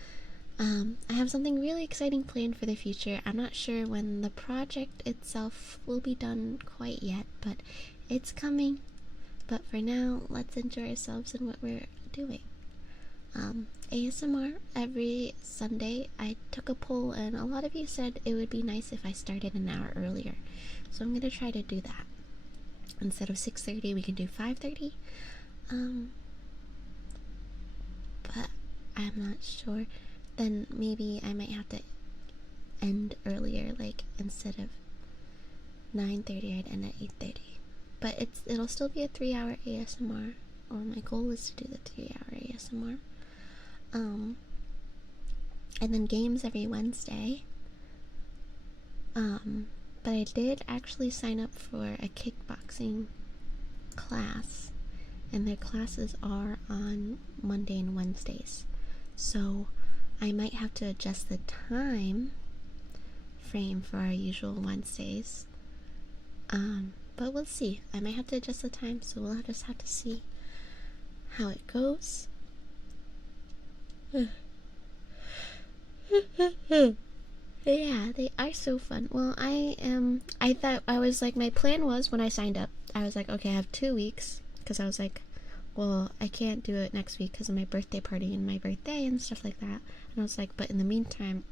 I have something really exciting planned for the future. I'm not sure when the project itself will be done quite yet, but it's coming. But for now, let's enjoy ourselves and what we're doing. ASMR every Sunday. I took a poll and a lot of you said it would be nice if I started an hour earlier. So I'm going to try to do that. Instead of 6:30, we can do 5:30. But I'm not sure. Then maybe I might have to end earlier, like instead of 9:30 I'd end at 8:30. But it'll still be a 3-hour ASMR, or my goal is to do the 3-hour ASMR. And then games every Wednesday. But I did actually sign up for a kickboxing class, and their classes are on Monday and Wednesdays. So I might have to adjust the time frame for our usual Wednesdays. But we'll see. I might have to adjust the time, so we'll just have to see how it goes. Yeah, they are so fun. Well, I thought my plan was when I signed up, I was like, okay, I have 2 weeks, because I was like, well, I can't do it next week because of my birthday party and my birthday and stuff like that. And I was like, but in the meantime,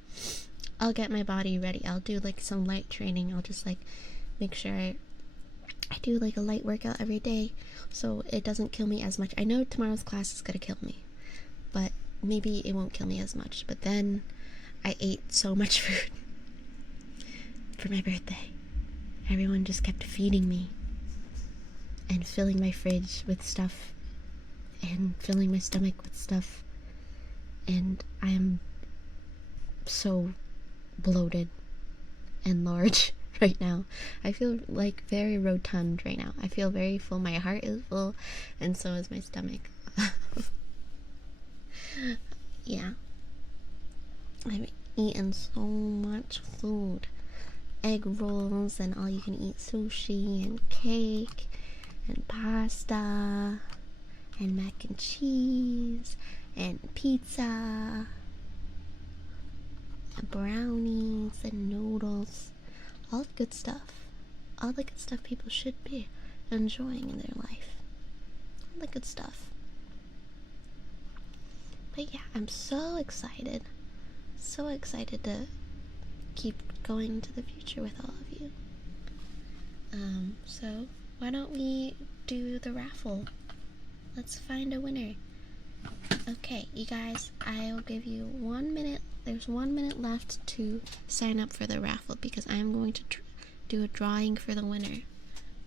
I'll get my body ready. I'll do like some light training. I'll just like make sure I I do like a light workout every day, so it doesn't kill me as much. I know tomorrow's class is gonna kill me, but maybe it won't kill me as much. But then I ate so much food for my birthday. Everyone just kept feeding me and filling my fridge with stuff and filling my stomach with stuff, and I am so bloated and large right now. I feel like very rotund right now. I feel very full. My heart is full, and so is my stomach. Yeah. I've eaten so much food. Egg rolls and all you can eat sushi and cake and pasta and mac and cheese and pizza and brownies and noodles. All the good stuff. All the good stuff people should be enjoying in their life. All the good stuff. But yeah, I'm so excited. So excited to keep going into the future with all of you. So why don't we do the raffle? Let's find a winner. Okay, you guys, I'll give you 1 minute. There's 1 minute left to sign up for the raffle because I'm going to do a drawing for the winner.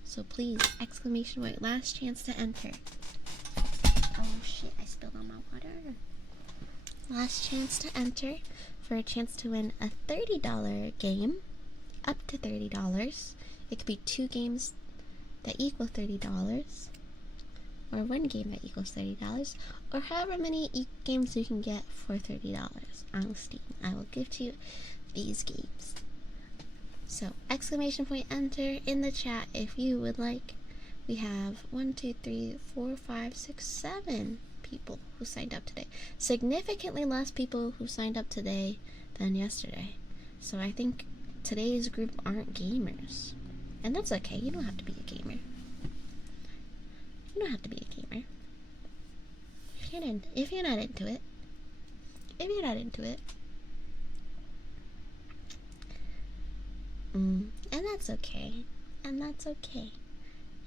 So please, exclamation point, last chance to enter. Oh shit, I spilled on my water. Last chance to enter for a chance to win a $30 game, up to $30. It could be 2 games that equal $30, or 1 game that equals $30, or however many games you can get for $30 on Steam. I will give to you these games. So, exclamation point, enter in the chat if you would like. We have 1, 2, 3, 4, 5, 6, 7 people who signed up today. Significantly less people who signed up today than yesterday. So I think today's group aren't gamers. And that's okay. You don't have to be a gamer. You don't have to be a gamer. If you're not into it. If you're not into it. And that's okay. And that's okay.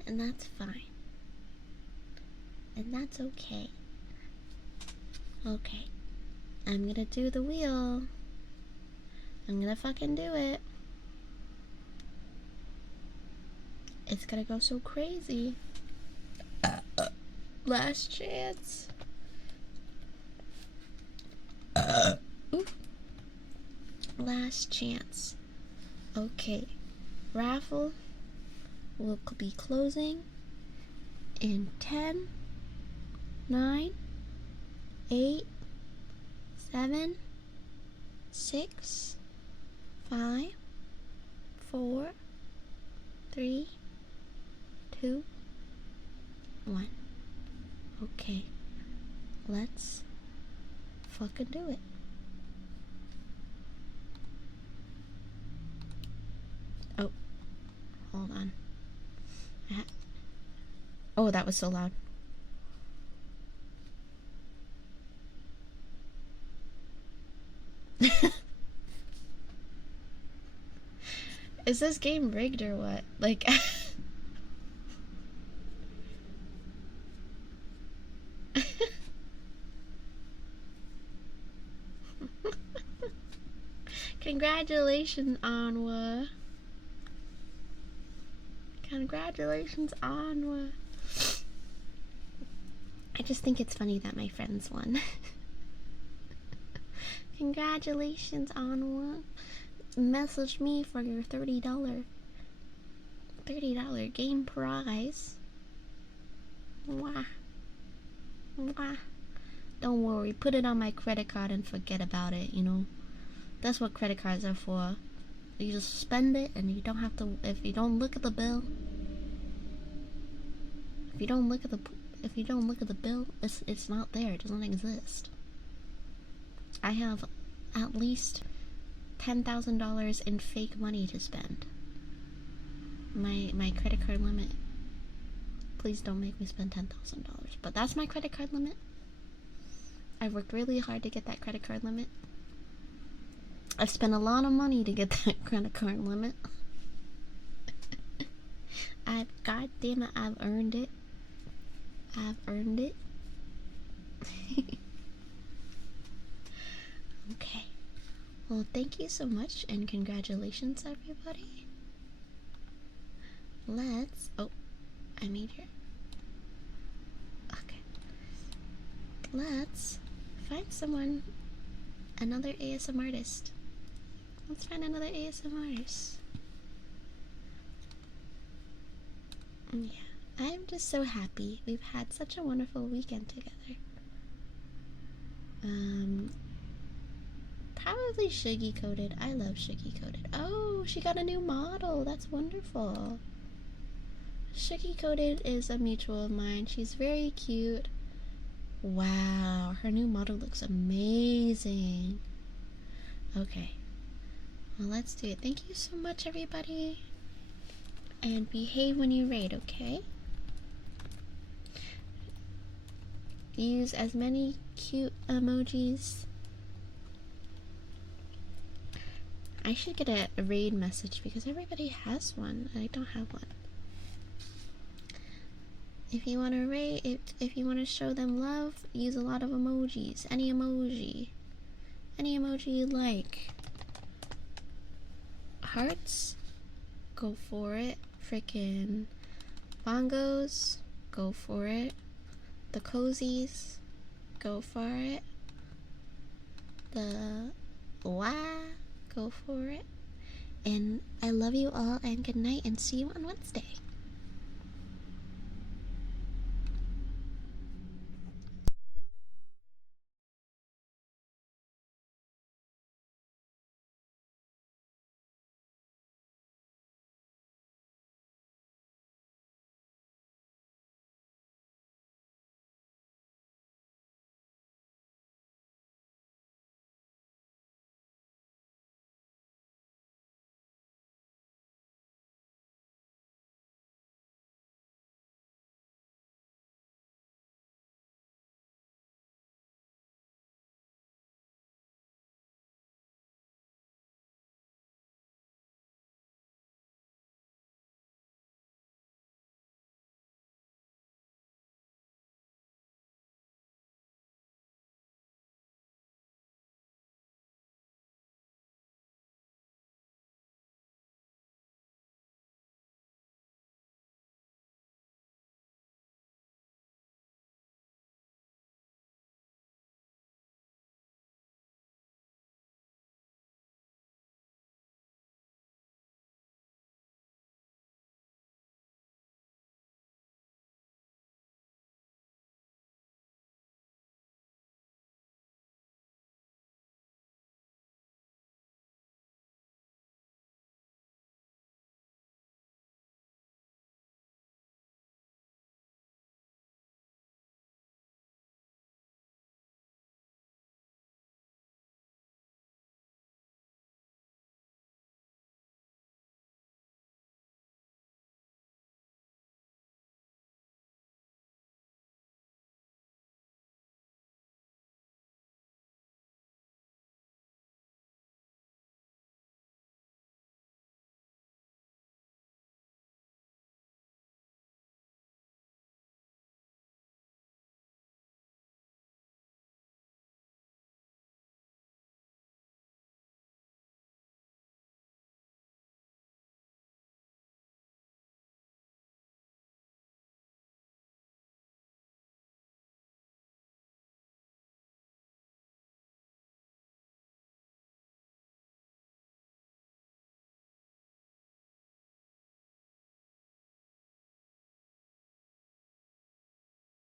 And that's fine. And that's okay. Okay. I'm gonna do the wheel. I'm gonna fucking do it. It's gonna go so crazy. Last chance. Last chance. Okay. Raffle will be closing in 10, 9, 8, 7, 6, 5, 4, 3, 2, 1. Okay, let's fucking do it. Oh, hold on. Oh, that was so loud. Is this game rigged or what? Like, congratulations, Anwa. Congratulations, Anwa. I just think it's funny that my friends won. Congratulations, Anwa. Message me for your $30 game prize. Wah. Wah. Don't worry, put it on my credit card and forget about it, you know. That's what credit cards are for. You just spend it and you don't have to, if you don't look at the bill, if you don't look at the bill, it's not there. It doesn't exist. I have at least $10,000 in fake money to spend. My credit card limit. Please don't make me spend $10,000. But that's my credit card limit. I've worked really hard to get that credit card limit. I've spent a lot of money to get that credit card limit. God damn it, I've earned it. I've earned it. Okay. Well, thank you so much and congratulations, everybody. Let's. Oh, I made her. Okay. Let's find someone. Another ASM artist. Let's find another ASM artist. Yeah. I'm just so happy. We've had such a wonderful weekend together. Probably Shuggy Coated. I love Shuggy Coated. Oh, she got a new model. That's wonderful. Shuggy Coated is a mutual of mine. She's very cute. Wow, her new model looks amazing. Okay. Well, let's do it. Thank you so much, everybody. And behave when you raid, okay? Use as many cute emojis. I should get a raid message because everybody has one. I don't have one. If you want to raid, if you want to show them love, use a lot of emojis. Any emoji. Any emoji you like. Hearts? Go for it. Frickin' bongos? Go for it. The cozies? Go for it. The wah? Go for it. And I love you all and good night and see you on Wednesday.